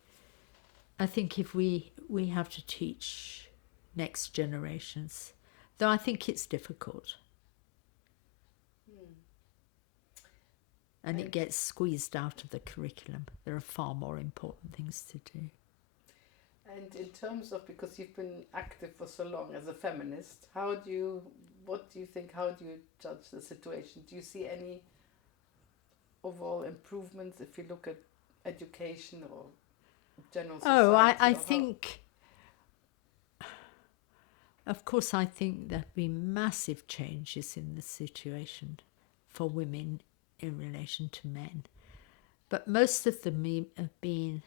if we have to teach next generations, though I think it's difficult. And it gets squeezed out of the curriculum. There are far more important things to do. And in terms of, because you've been active for so long as a feminist, what do you think, how do you judge the situation? Do you see any overall improvements if you look at education or general society? Oh, I think, of course, I think there have been massive changes in the situation for women in relation to men. But most of them have been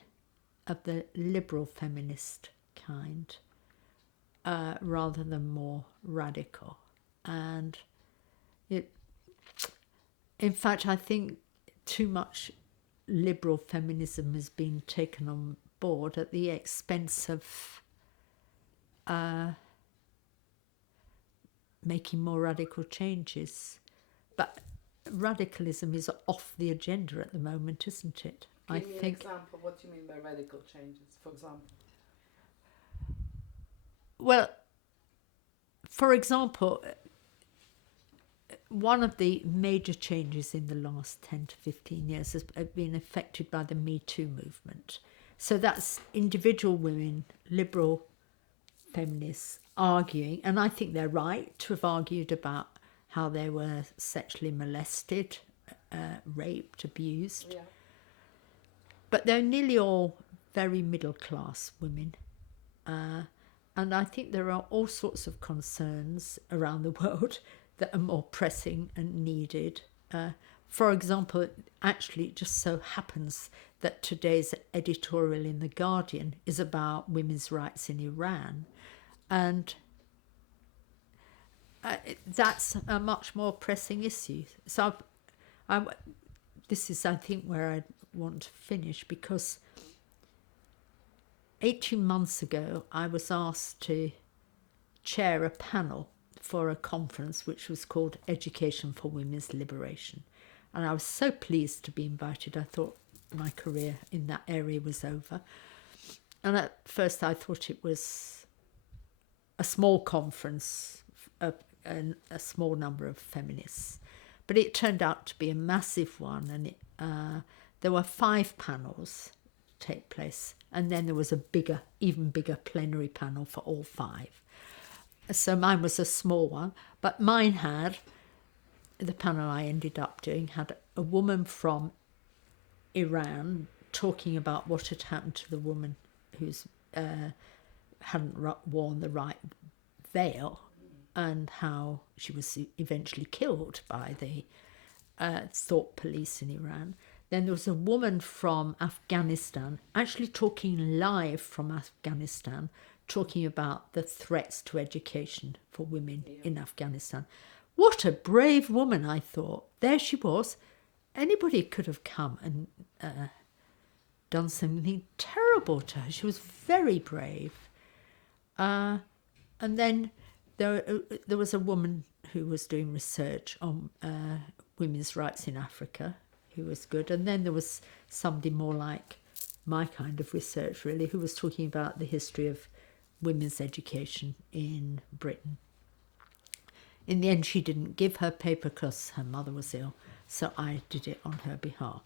of the liberal feminist kind, rather than more radical. And in fact, I think too much liberal feminism has been taken on board at the expense of making more radical changes. But radicalism is off the agenda at the moment, isn't it? Give me an example. What do you mean by radical changes, for example? Well, for example, one of the major changes in the last 10 to 15 years has been affected by the Me Too movement. So that's individual women, liberal feminists, arguing, and I think they're right to have argued about how they were sexually molested, raped, abused. Yeah. But they're nearly all very middle class women. And I think there are all sorts of concerns around the world that are more pressing and needed. For example, actually it just so happens that today's editorial in The Guardian is about women's rights in Iran. And that's a much more pressing issue. So this is, I think, where I want to finish, because 18 months ago I was asked to chair a panel for a conference which was called Education for Women's Liberation. And I was so pleased to be invited. I thought my career in that area was over. And at first I thought it was a small conference, a small number of feminists. But it turned out to be a massive one, and there were 5 panels take place, and then there was a even bigger plenary panel for all 5. So mine was a small one, but mine had, the panel I ended up doing had a woman from Iran talking about what had happened to the woman who's hadn't worn the right veil, and how she was eventually killed by the thought police in Iran. Then there was a woman from Afghanistan, actually talking live from Afghanistan, talking about the threats to education for women in Afghanistan. What a brave woman, I thought. There she was. Anybody could have come and done something terrible to her. She was very brave. And then there was a woman who was doing research on women's rights in Africa, who was good. And then there was somebody more like my kind of research, really, who was talking about the history of women's education in Britain. In the end, she didn't give her paper because her mother was ill, so I did it on her behalf.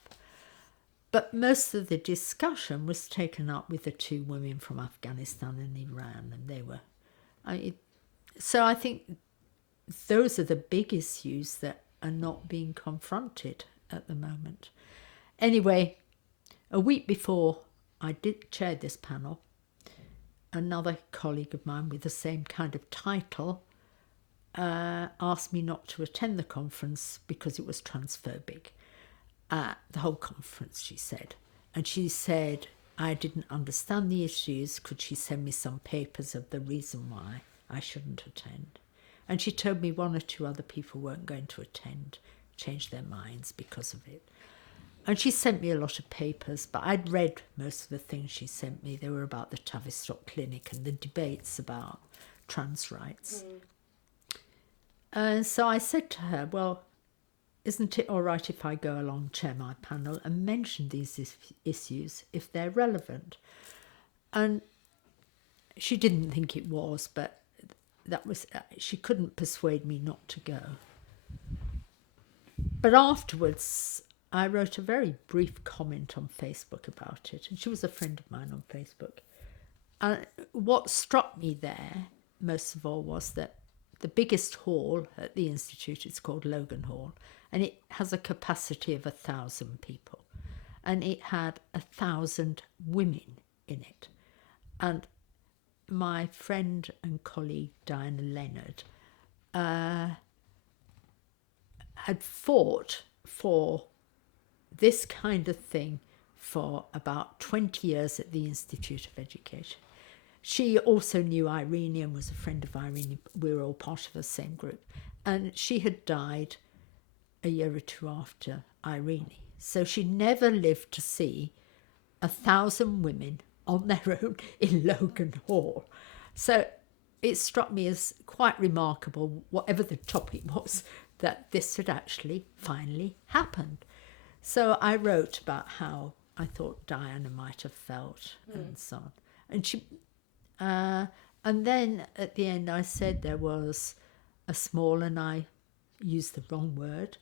But most of the discussion was taken up with the 2 women from Afghanistan and Iran, and they were... So I think those are the big issues that are not being confronted at the moment. Anyway, a week before I did chair this panel, another colleague of mine with the same kind of title asked me not to attend the conference because it was transphobic. The whole conference, she said. And she said I didn't understand the issues. Could she send me some papers of the reason why I shouldn't attend? And she told me one or two other people weren't going to attend, changed their minds because of it. And she sent me a lot of papers, but I'd read most of the things she sent me. They were about the Tavistock Clinic and the debates about trans rights. And so I said to her, well, isn't it all right if I go along, chair my panel, and mention these issues if they're relevant? And she didn't think it was, but that was, she couldn't persuade me not to go. But afterwards, I wrote a very brief comment on Facebook about it, and she was a friend of mine on Facebook. And what struck me there, most of all, was that the biggest hall at the Institute is called Logan Hall, and it has a capacity of 1,000 people. And it had 1,000 women in it. And my friend and colleague Diana Leonard had fought for this kind of thing for about 20 years at the Institute of Education. She also knew Irene and was a friend of Irene. We were all part of the same group. And she had died a year or two after Irene. So she never lived to see 1,000 women on their own in Logan Hall. So it struck me as quite remarkable, whatever the topic was, that this had actually finally happened. So I wrote about how I thought Diana might have felt and so on. And she... and then at the end I said there was a small, and I used the wrong word,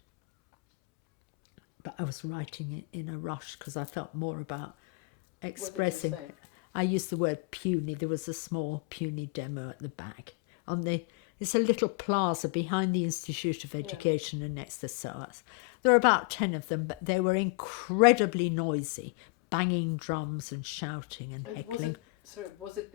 but I was writing it in a rush because I felt more about expressing. I used the word puny. There was a small puny demo at the back. It's a little plaza behind the Institute of Education and next to SOAS. There were about 10 of them, but they were incredibly noisy, banging drums and shouting and heckling. Was it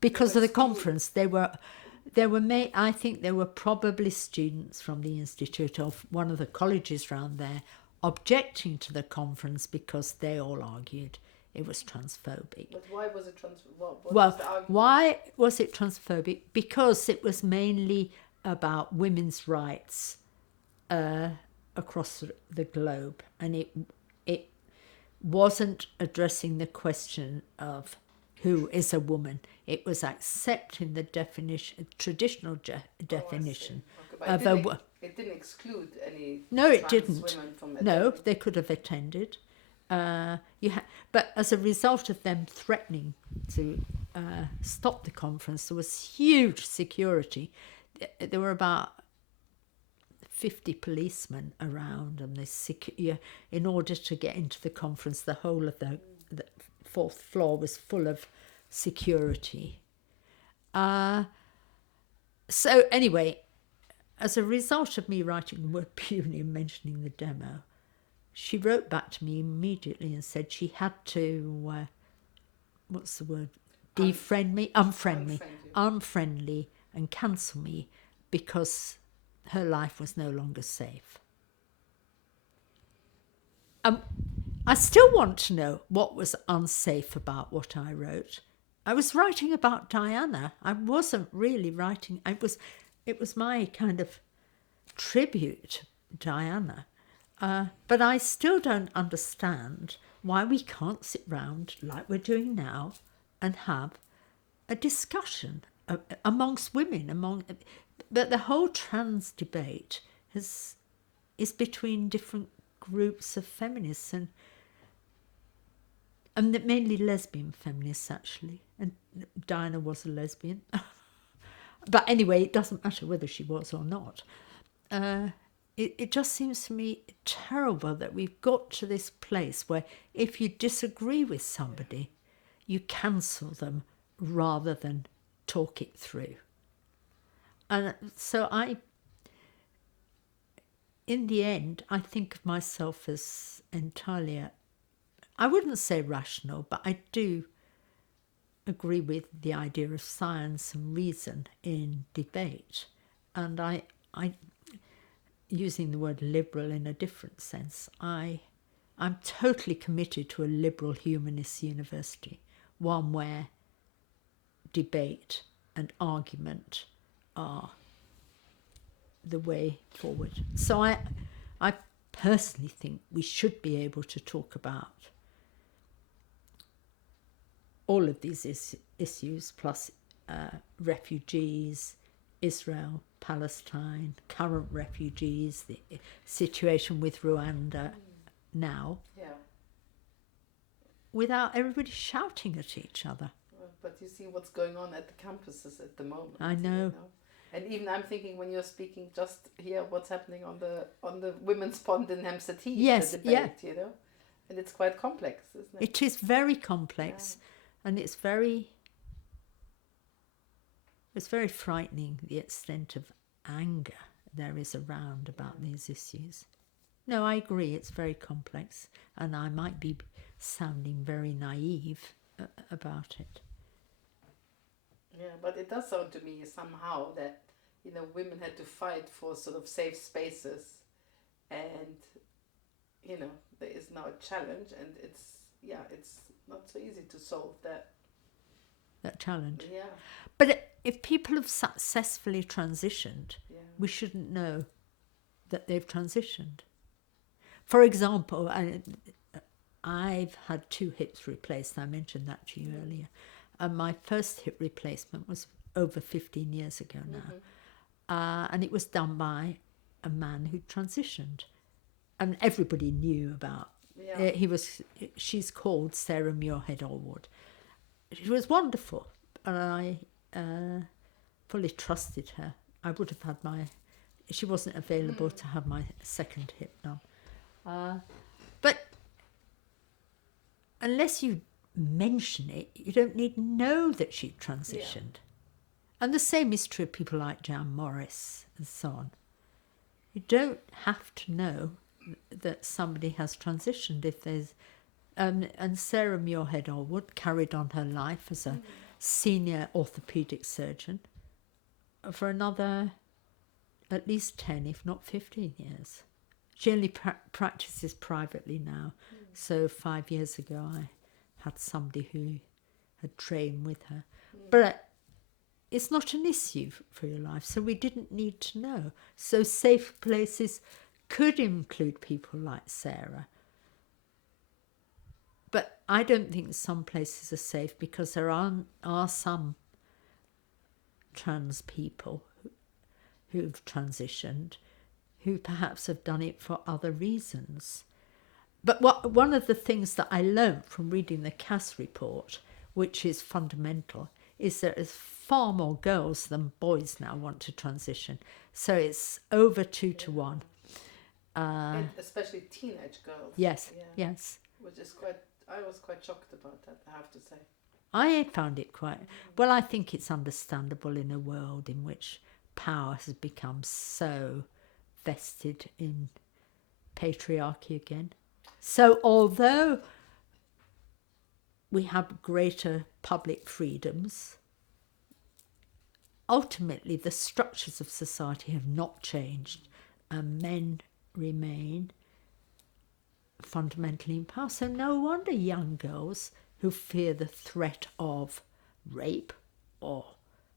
because of the conference? I think they were probably students from the Institute of one of the colleges round there objecting to the conference because they all argued it was transphobic. But why was it transphobic? Why was it transphobic? Because it was mainly about women's rights across the globe, and it wasn't addressing the question of who is a woman. It was accepting the traditional definition of a woman. It didn't exclude any. No, it didn't. Women from no, they could have attended. But as a result of them threatening to stop the conference, there was huge security. There were about 50 policemen around, and in order to get into the conference, the whole of the fourth floor was full of security. So anyway, as a result of me writing the word puny and mentioning the demo, she wrote back to me immediately and said she had to, what's the word, defriend me, unfriendly and cancel me because her life was no longer safe. I still want to know what was unsafe about what I wrote. I was writing about Diana. I wasn't really writing. It was my kind of tribute to Diana. But I still don't understand why we can't sit round like we're doing now and have a discussion amongst women. But the whole trans debate is between different groups of feminists and mainly lesbian feminists, actually. And Diana was a lesbian. But anyway, it doesn't matter whether she was or not. It just seems to me terrible that we've got to this place where if you disagree with somebody, you cancel them rather than talk it through. And so in the end, I think of myself as entirely, I wouldn't say rational, but I do agree with the idea of science and reason in debate. and I using the word liberal in a different sense, I'm totally committed to a liberal humanist university, one where debate and argument are the way forward. So I personally think we should be able to talk about all of these issues, plus refugees, Israel, Palestine, current refugees, the situation with Rwanda now, without everybody shouting at each other. But you see what's going on at the campuses at the moment. I know. You know? And even I'm thinking when you're speaking, just hear what's happening on the women's pond in Hampstead Heath. Yes, the debate, you know, and it's quite complex, isn't it? It is very complex, and it's very frightening the extent of anger there is around about these issues. No, I agree, it's very complex, and I might be sounding very naive about it. Yeah, but it does sound to me somehow that, you know, women had to fight for sort of safe spaces, and, you know, there is now a challenge, and it's not so easy to solve that challenge. Yeah. But if people have successfully transitioned, we shouldn't know that they've transitioned. For example, I've had 2 hips replaced. I mentioned that to you earlier. And my first hip replacement was over 15 years ago now. And it was done by a man who transitioned. And everybody knew about she's called Sarah Muirhead-Allwood. She was wonderful, and I fully trusted her. I would have had she wasn't available to have my second hip done. But unless you mention it, you don't need to know that she transitioned. And the same is true of people like Jan Morris and so on. You don't have to know that somebody has transitioned if there's... and Sarah Muirhead-Allwood carried on her life as a senior orthopaedic surgeon for another at least 10, if not 15 years. She only practices privately now. So 5 years ago I had somebody who had trained with her. But it's not an issue for your life, so we didn't need to know. So safe places could include people like Sarah. But I don't think some places are safe because there are some trans people who've transitioned who perhaps have done it for other reasons. But one of the things that I learned from reading the Cass report, which is fundamental, is there is far more girls than boys now want to transition. So it's over 2 to 1. And especially teenage girls. Yes, yes. Which is I was quite shocked about that, I have to say. I found it quite... Well, I think it's understandable in a world in which power has become so vested in patriarchy again. So although we have greater public freedoms, ultimately the structures of society have not changed, and men remain fundamentally in power. So no wonder young girls who fear the threat of rape or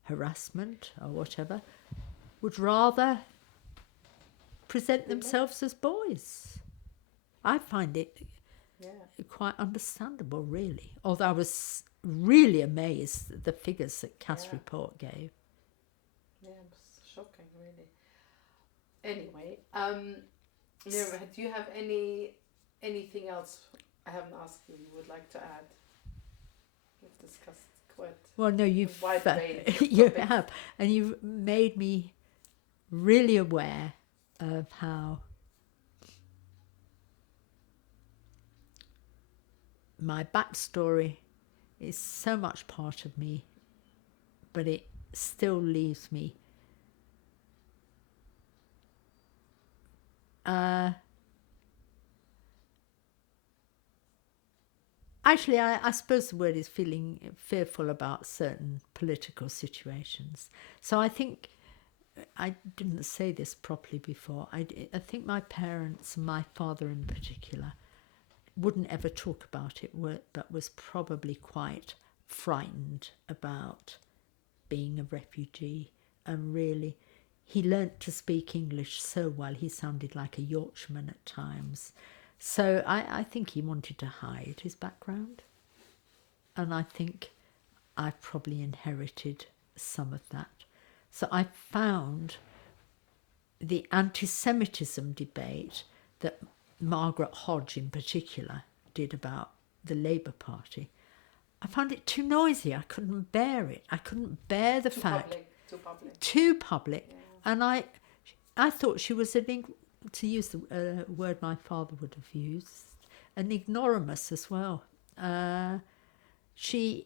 harassment or whatever would rather present themselves as boys. I find it quite understandable, really. Although I was really amazed at the figures that Cass report gave. Yeah, it was shocking, really. Anyway, Miriam, do you have anything else I haven't asked you would like to add? We've discussed quite you've wide range. You have, and you've made me really aware of how my backstory is so much part of me, but it still leaves me actually, I suppose the word is feeling fearful about certain political situations. So I think I didn't say this properly before. I think my parents, my father in particular, wouldn't ever talk about it, but was probably quite frightened about being a refugee. And really, he learnt to speak English so well, he sounded like a Yorkshireman at times. So I think he wanted to hide his background. And I think I probably inherited some of that. So I found the anti-Semitism debate that Margaret Hodge in particular did about the Labour Party, I found it too noisy. I couldn't bear it. I couldn't bear the fact. Too public. Yeah. And I thought she was, to use the word my father would have used, an ignoramus as well. She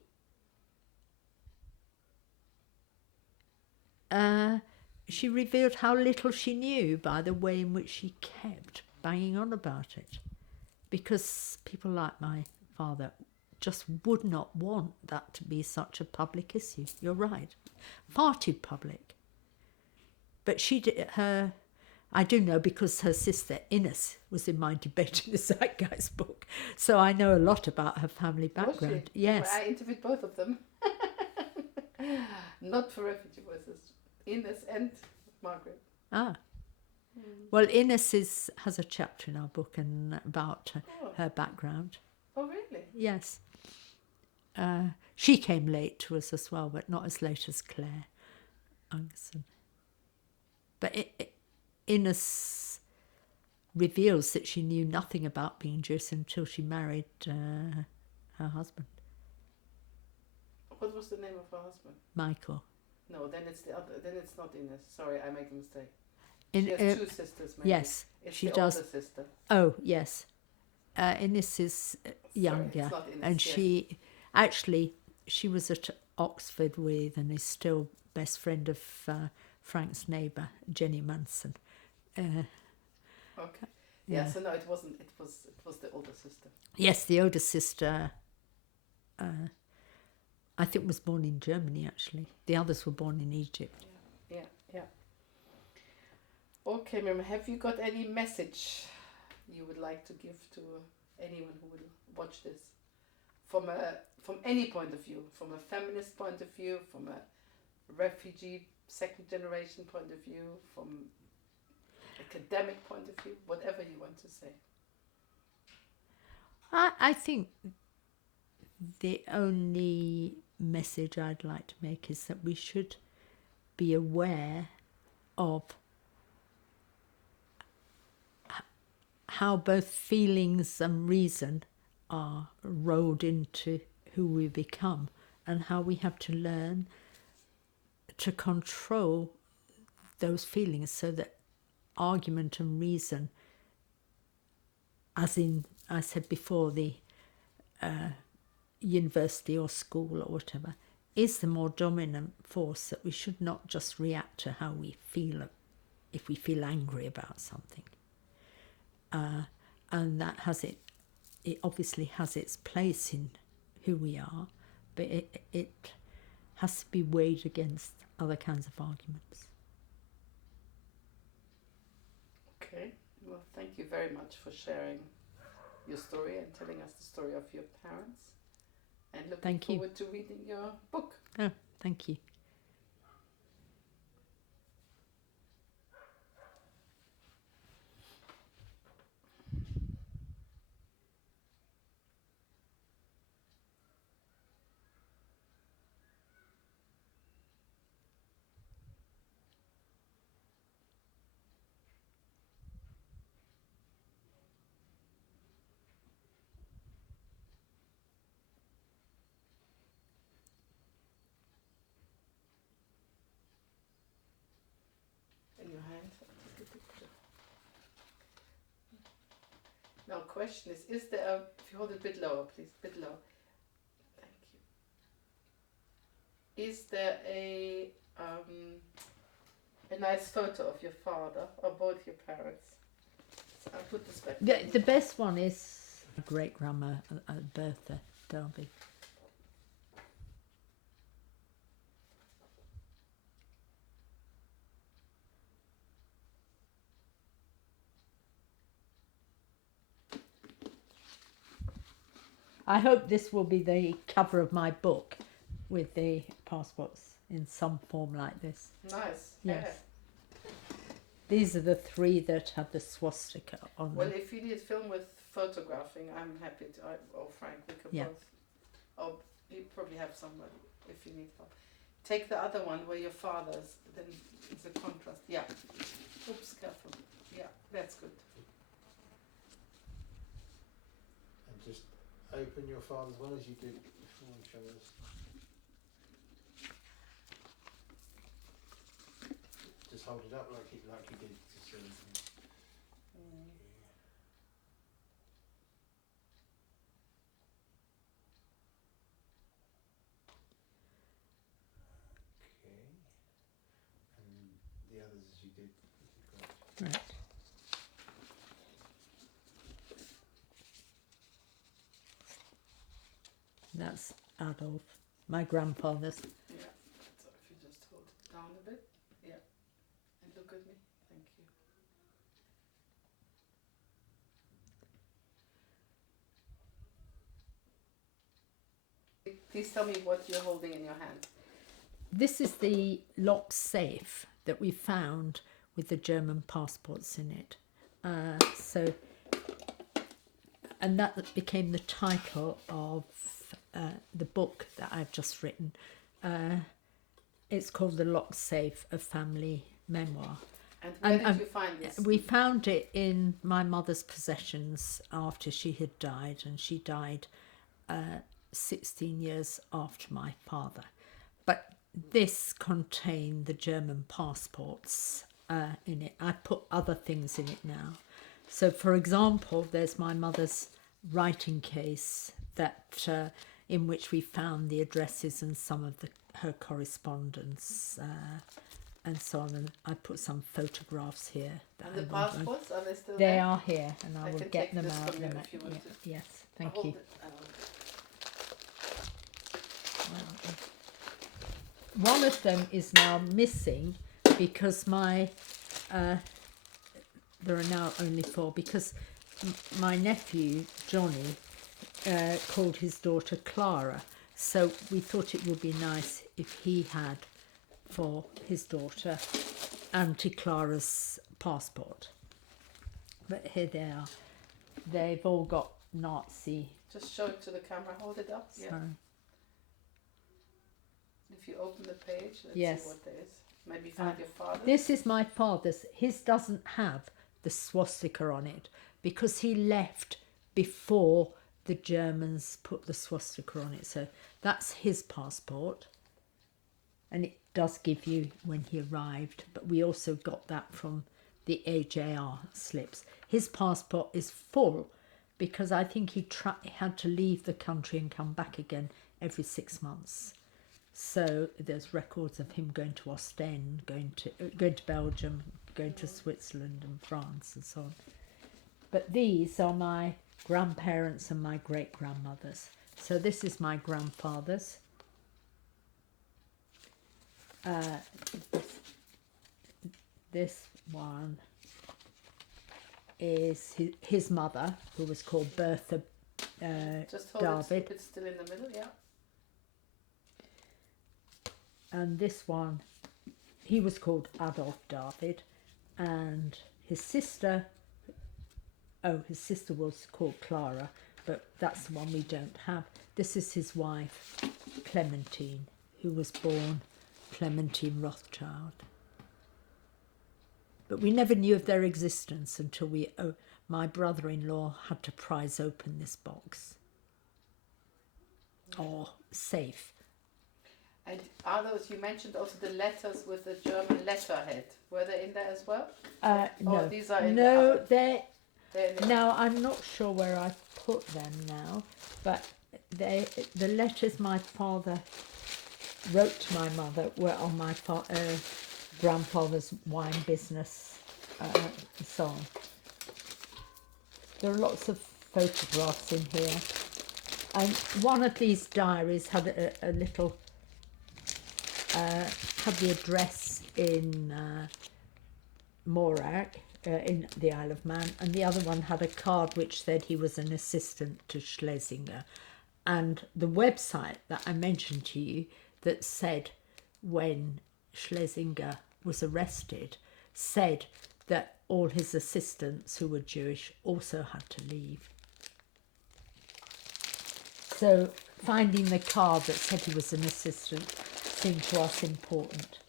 revealed how little she knew by the way in which she kept banging on about it. Because people like my father just would not want that to be such a public issue. You're right. Far too public. But she did I do know because her sister Ines was in my Debate in the Zeitgeist book. So I know a lot about her family background. Yes. I interviewed both of them. Not for refugee voices. Ines and Margaret. Ah. Well, Ines has a chapter in our book about her background. Oh, really? Yes. She came late to us as well, but not as late as Claire Angerson. But Ines reveals that she knew nothing about being Jewish until she married her husband. What was the name of her husband? Michael. No, then it's the other. Then it's not Ines. Sorry, I made a mistake. She has two sisters, maybe. Yes, it's she the does. Older sister. Oh, yes. Ines is younger. Sorry, it's not Ines, and she was at Oxford with and is still best friend of Frank's neighbour, Jenny Manson. Okay. Yeah, so no, it wasn't. It was the older sister. Yes, the older sister, I think was born in Germany, actually. The others were born in Egypt. Yeah. Okay, Miriam, have you got any message you would like to give to anyone who will watch this? From any point of view, from a feminist point of view, from a refugee second generation point of view, from academic point of view, whatever you want to say. I think the only message I'd like to make is that we should be aware of how both feelings and reason are rolled into who we become, and how we have to learn to control those feelings so that argument and reason, as in I said before, the university or school or whatever, is the more dominant force, that we should not just react to how we feel if we feel angry about something. And that it obviously has its place in who we are, but it has to be weighed against other kinds of arguments. Okay, well, thank you very much for sharing your story and telling us the story of your parents. And looking forward to reading your book. Oh, thank you. In your hand. Now, question is there if you hold it a bit lower, please, a bit lower. Thank you. Is there a nice photo of your father or both your parents? So I'll put this back. The best one is great grandma Bertha Derby. I hope this will be the cover of my book with the passports in some form like this. Nice. Yes. These are the 3 that have the swastika on Well, them. if you need film with photographing, I'm happy to. Or Frank, we could both. Oh, you probably have somewhere if you need help. Take the other one where your father's. Then it's a contrast. Yeah. Oops, careful. Yeah, that's good. And just open your father's one as you do before and show us. Just hold it up like you did to see. Okay. And the others as you did. Right. That's Adolf, my grandfather's. Yeah. So if you just hold it down a bit. Yeah. And look at me. Thank you. Please tell me what you're holding in your hand. This is the locked safe that we found with the German passports in it. And that became the title of the book that I've just written. It's called The Locked Safe, a Family Memoir. And where did you find this? We found it in my mother's possessions after she had died, and she died 16 years after my father. But this contained the German passports in it. I put other things in it now. So, for example, there's my mother's writing case that in which we found the addresses and some of her correspondence and so on. And I put some photographs here. And the passports, are they still there? there? They are here, and I will get them out. If you want to. Yes, thank you. One of them is now missing because there are now only 4 because my nephew Johnny called his daughter Clara, so we thought it would be nice if he had for his daughter Auntie Clara's passport. But here they are. They've all got Nazi. Just show it to the camera. Hold it up. Yeah. Sorry. If you open the page, let's Yes. see what there is. Maybe find your father. This is my father's. His doesn't have the swastika on it because he left before the Germans put the swastika on it. So that's his passport. And it does give you when he arrived. But we also got that from the AJR slips. His passport is full because I think he had to leave the country and come back again every 6 months. So there's records of him going to Ostend, going to Belgium, going to Switzerland and France and so on. But these are my grandparents and my great-grandmothers. So this is my grandfather's. This one is his mother, who was called Bertha Just hold David. It's still in the middle, yeah. And this one, he was called Adolf David, and his sister was called Clara, but that's the one we don't have. This is his wife, Clementine, who was born Clementine Rothschild. But we never knew of their existence until my brother-in-law had to prise open this box. Or safe. And are those, you mentioned also the letters with the German letterhead. Were they in there as well? No. Oh, these are in no, they're now I'm not sure where I put them now, but the letters my father wrote to my mother were on my grandfather's wine business and so on. There are lots of photographs in here, and one of these diaries had a little had the address in Morag, in the Isle of Man, and the other one had a card which said he was an assistant to Schlesinger, And the website that I mentioned to you that said when Schlesinger was arrested said that all his assistants who were Jewish also had to leave. So finding the card that said he was an assistant seemed to us important.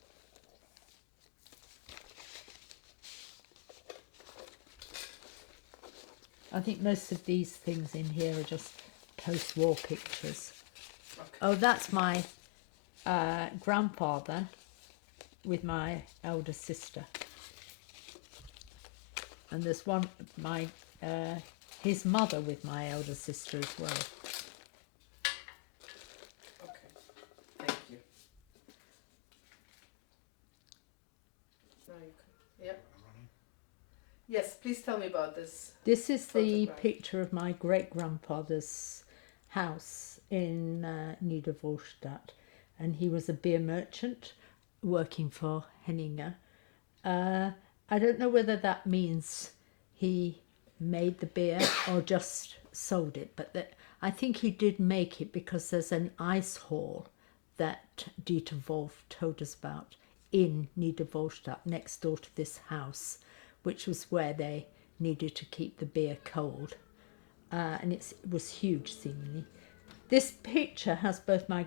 I think most of these things in here are just post-war pictures. Okay. Oh, that's my grandfather with my elder sister. And there's one, his mother with my elder sister as well. Okay. Thank you. Now you can. Yep. Yes, please tell me about this. This is the Photograph. picture of my great-grandfather's house in Niederwolstadt, and he was a beer merchant working for Henninger. I don't know whether that means he made the beer or just sold it, but I think he did make it because there's an ice hall that Dieter Wolf told us about in Niederwolstadt, next door to this house, which was where they needed to keep the beer cold. And it was huge, seemingly. This picture has both my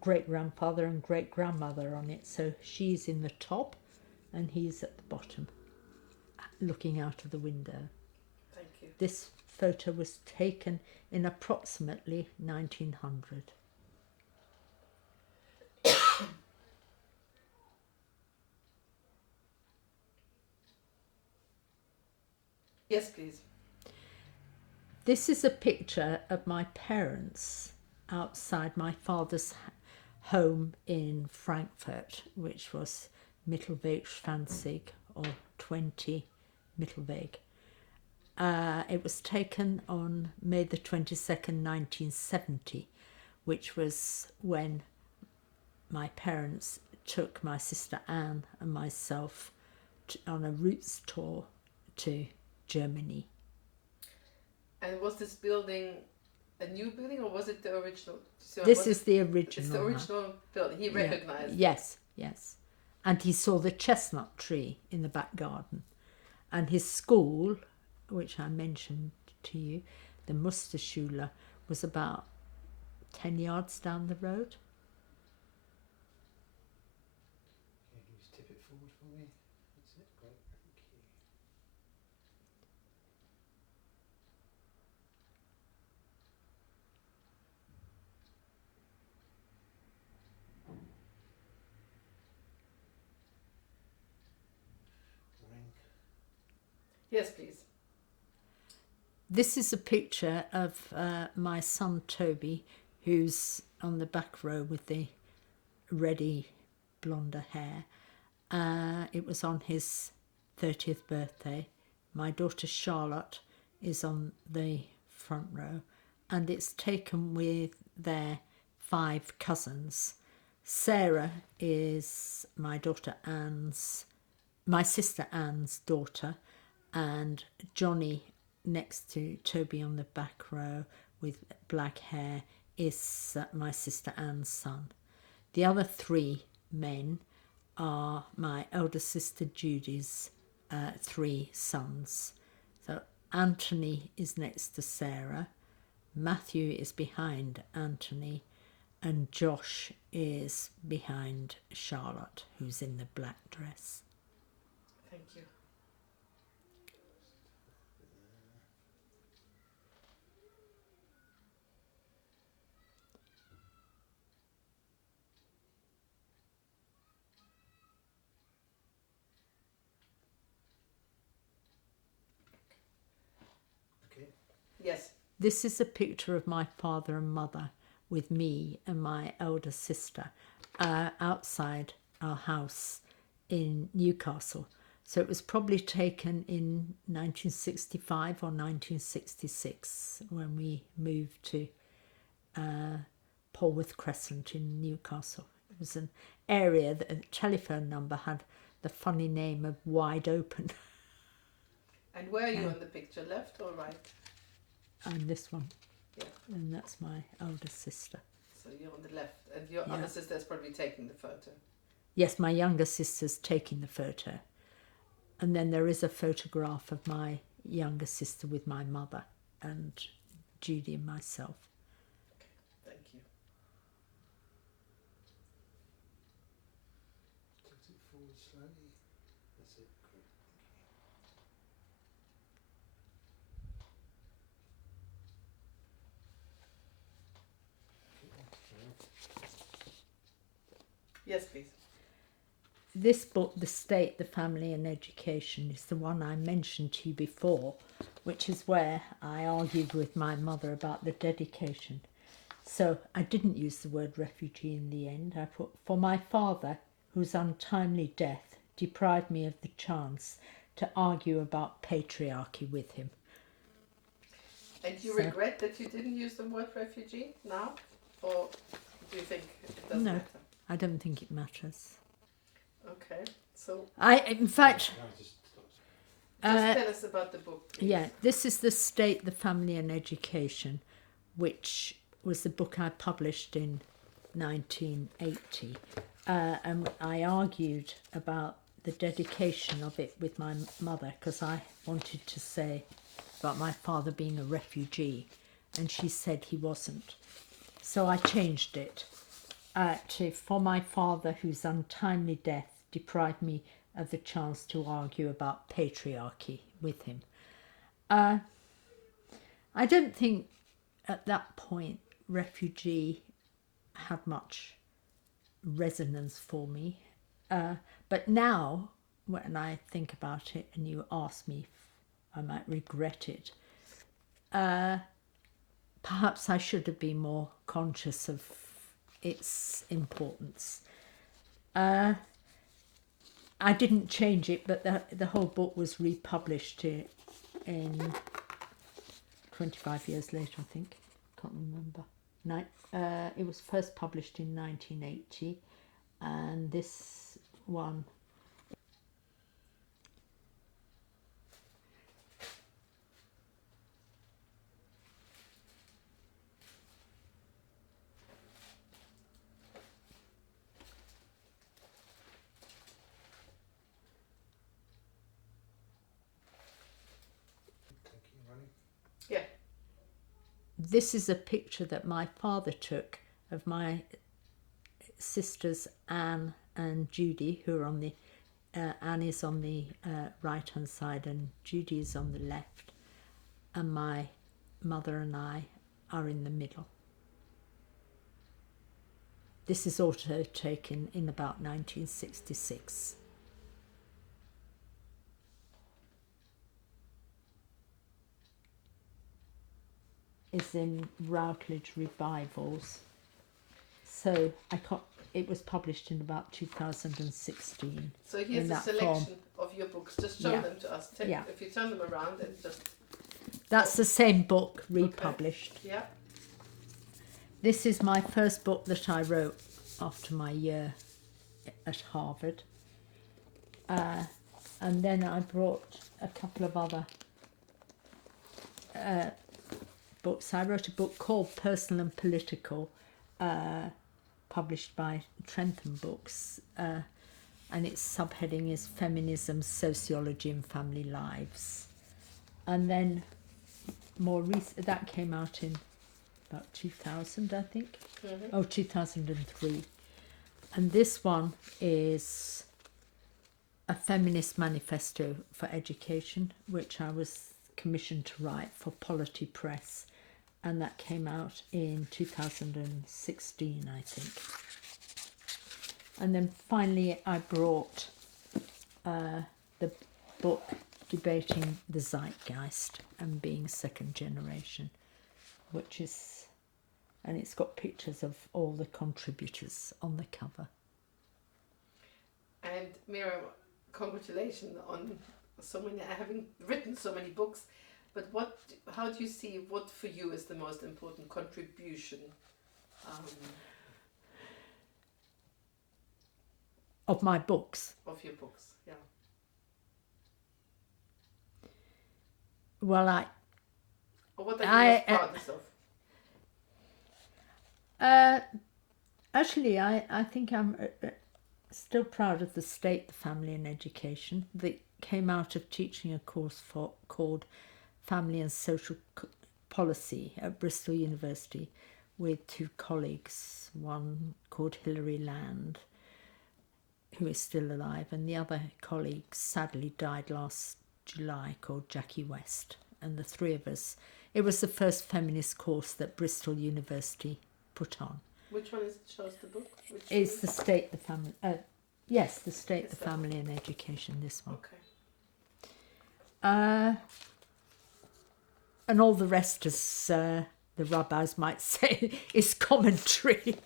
great-grandfather and great-grandmother on it, so she's in the top and he's at the bottom, looking out of the window. Thank you. This photo was taken in approximately 1900. Yes, please. This is a picture of my parents outside my father's home in Frankfurt, which was Mittelweg Schwanzig, or 20 Mittelweg. It was taken on May the 22nd, 1970, which was when my parents took my sister Anne and myself on a roots tour to Germany. And was this building a new building or was it the original? So This was is it, the original. it's the original building. He recognized it. Yes, yes. And he saw the chestnut tree in the back garden. And his school, which I mentioned to you, the Musterschule, was about 10 yards down the road. Can you just tip it forward for me? That's it, great, thank you. Rank. Yes, please. This is a picture of my son Toby, who's on the back row with the reddy blonder hair. It was on his 30th birthday. My daughter Charlotte is on the front row, and it's taken with their 5 cousins. Sarah is my sister Anne's daughter, and Johnny next to Toby on the back row with black hair is my sister Anne's son. The other 3 men are my elder sister Judy's 3 sons. So Anthony is next to Sarah, Matthew is behind Anthony, and Josh is behind Charlotte, who's in the black dress. Thank you. Okay. Yes. This is a picture of my father and mother with me and my elder sister outside our house in Newcastle. So it was probably taken in 1965 or 1966 when we moved to Polwarth Crescent in Newcastle. It was an area that the telephone number had the funny name of Wide Open. And where are you on the picture, left or right? And this one. Yeah. And that's my older sister. So you're on the left, and your Yeah. other sister is probably taking the photo. Yes, my younger sister's taking the photo. And then there is a photograph of my younger sister with my mother and Judy and myself. Thank you. Tilt it forward slowly. That's it. Great. Yes, please. This book, The State, the Family and Education, is the one I mentioned to you before, which is where I argued with my mother about the dedication. So I didn't use the word refugee in the end. I put, for my father, whose untimely death deprived me of the chance to argue about patriarchy with him. And you So- regret that you didn't use the word refugee now? Or do you think it doesn't No. matter? I don't think it matters. Okay, so In fact, No, just stop. just tell us about the book, please. yeah, this is The State, the Family and Education, which was the book I published in 1980. And I argued about the dedication of it with my mother because I wanted to say about my father being a refugee, and she said he wasn't. So I changed it to, for my father whose untimely death deprived me of the chance to argue about patriarchy with him. I don't think at that point refugee had much resonance for me. But now, when I think about it and you ask me if I might regret it, perhaps I should have been more conscious of its importance. I didn't change it, but the whole book was republished in 25 years later, I think. Can't remember. It was first published in 1980, and this one. Thank you, running. Yeah. This is a picture that my father took of my sisters Anne and Judy, who are on the Anne is on the right hand side and Judy is on the left, and my mother and I are in the middle. This is also taken in about 1966. Is in Routledge Revivals. So it was published in about 2016. So here's In a that selection form. of your books. Just show Yeah. them to us. Yeah. If you turn them around and just, That's the same book republished. yeah. This is my first book that I wrote after my year at Harvard. And then I brought a couple of other books. I wrote a book called Personal and Political, published by Trentham Books, and its subheading is Feminism, Sociology and Family Lives. And then more recent, that came out in about 2000, I think. Mm-hmm. Oh, 2003. And this one is a feminist manifesto for education, which I was commissioned to write for Polity Press, and that came out in 2016, I think. And then finally I brought the book Debating the Zeitgeist and Being Second Generation, which is, and it's got pictures of all the contributors on the cover. And Miriam, congratulations on having written so many books. But how do you see what for you is the most important contribution Of my books? of your books? Yeah. Well, Or what are you I- most proudest of? Actually, I think I'm still proud of the state, the family and education that came out of teaching a course called Family and Social Policy at Bristol University with two colleagues, one called Hilary Land, who is still alive, and the other colleague sadly died last July, called Jackie West. And the three of us, it was the first feminist course that Bristol University put on. Which one is shows the book? Which It's one? the state, the family. Yes, the state, It's the that family and education. This one. Okay. And all the rest, as the rabbis might say, is commentary.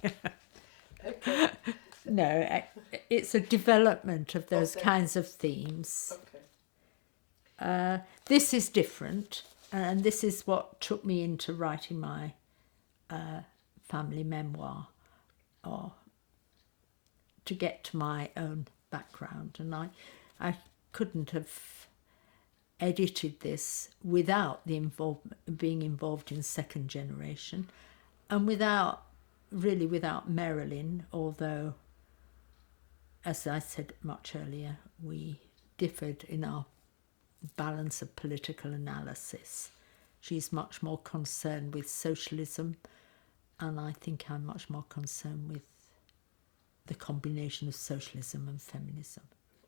Okay. No, it's a development of those Okay. kinds of themes. Okay. This is different, and this is what took me into writing my family memoir, or to get to my own background. And I couldn't have edited this without being involved in second generation, and without Marilyn, although, as I said much earlier, we differed in our balance of political analysis. She's much more concerned with socialism, and I think I'm much more concerned with the combination of socialism and feminism.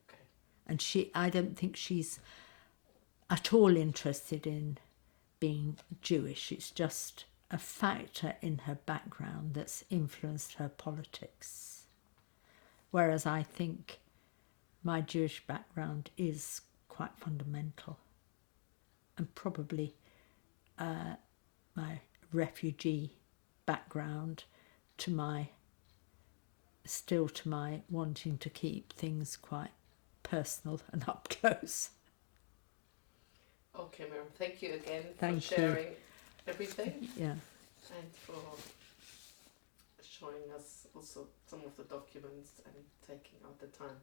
Okay. And I don't think she's at all interested in being Jewish. It's just a factor in her background that's influenced her politics. Whereas I think my Jewish background is quite fundamental, and probably my refugee background to my wanting to keep things quite personal and up close. Okay, Miriam. Thank you again Thank for sharing everything Yeah. and for showing us also some of the documents and taking out the time.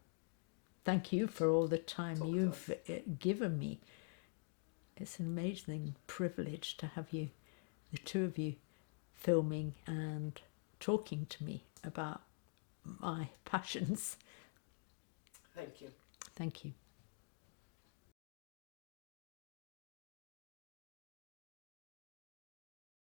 Thank you for all the time Talk to you've given me. It's an amazing privilege to have you, the two of you, filming and talking to me about my passions. Thank you. Thank you.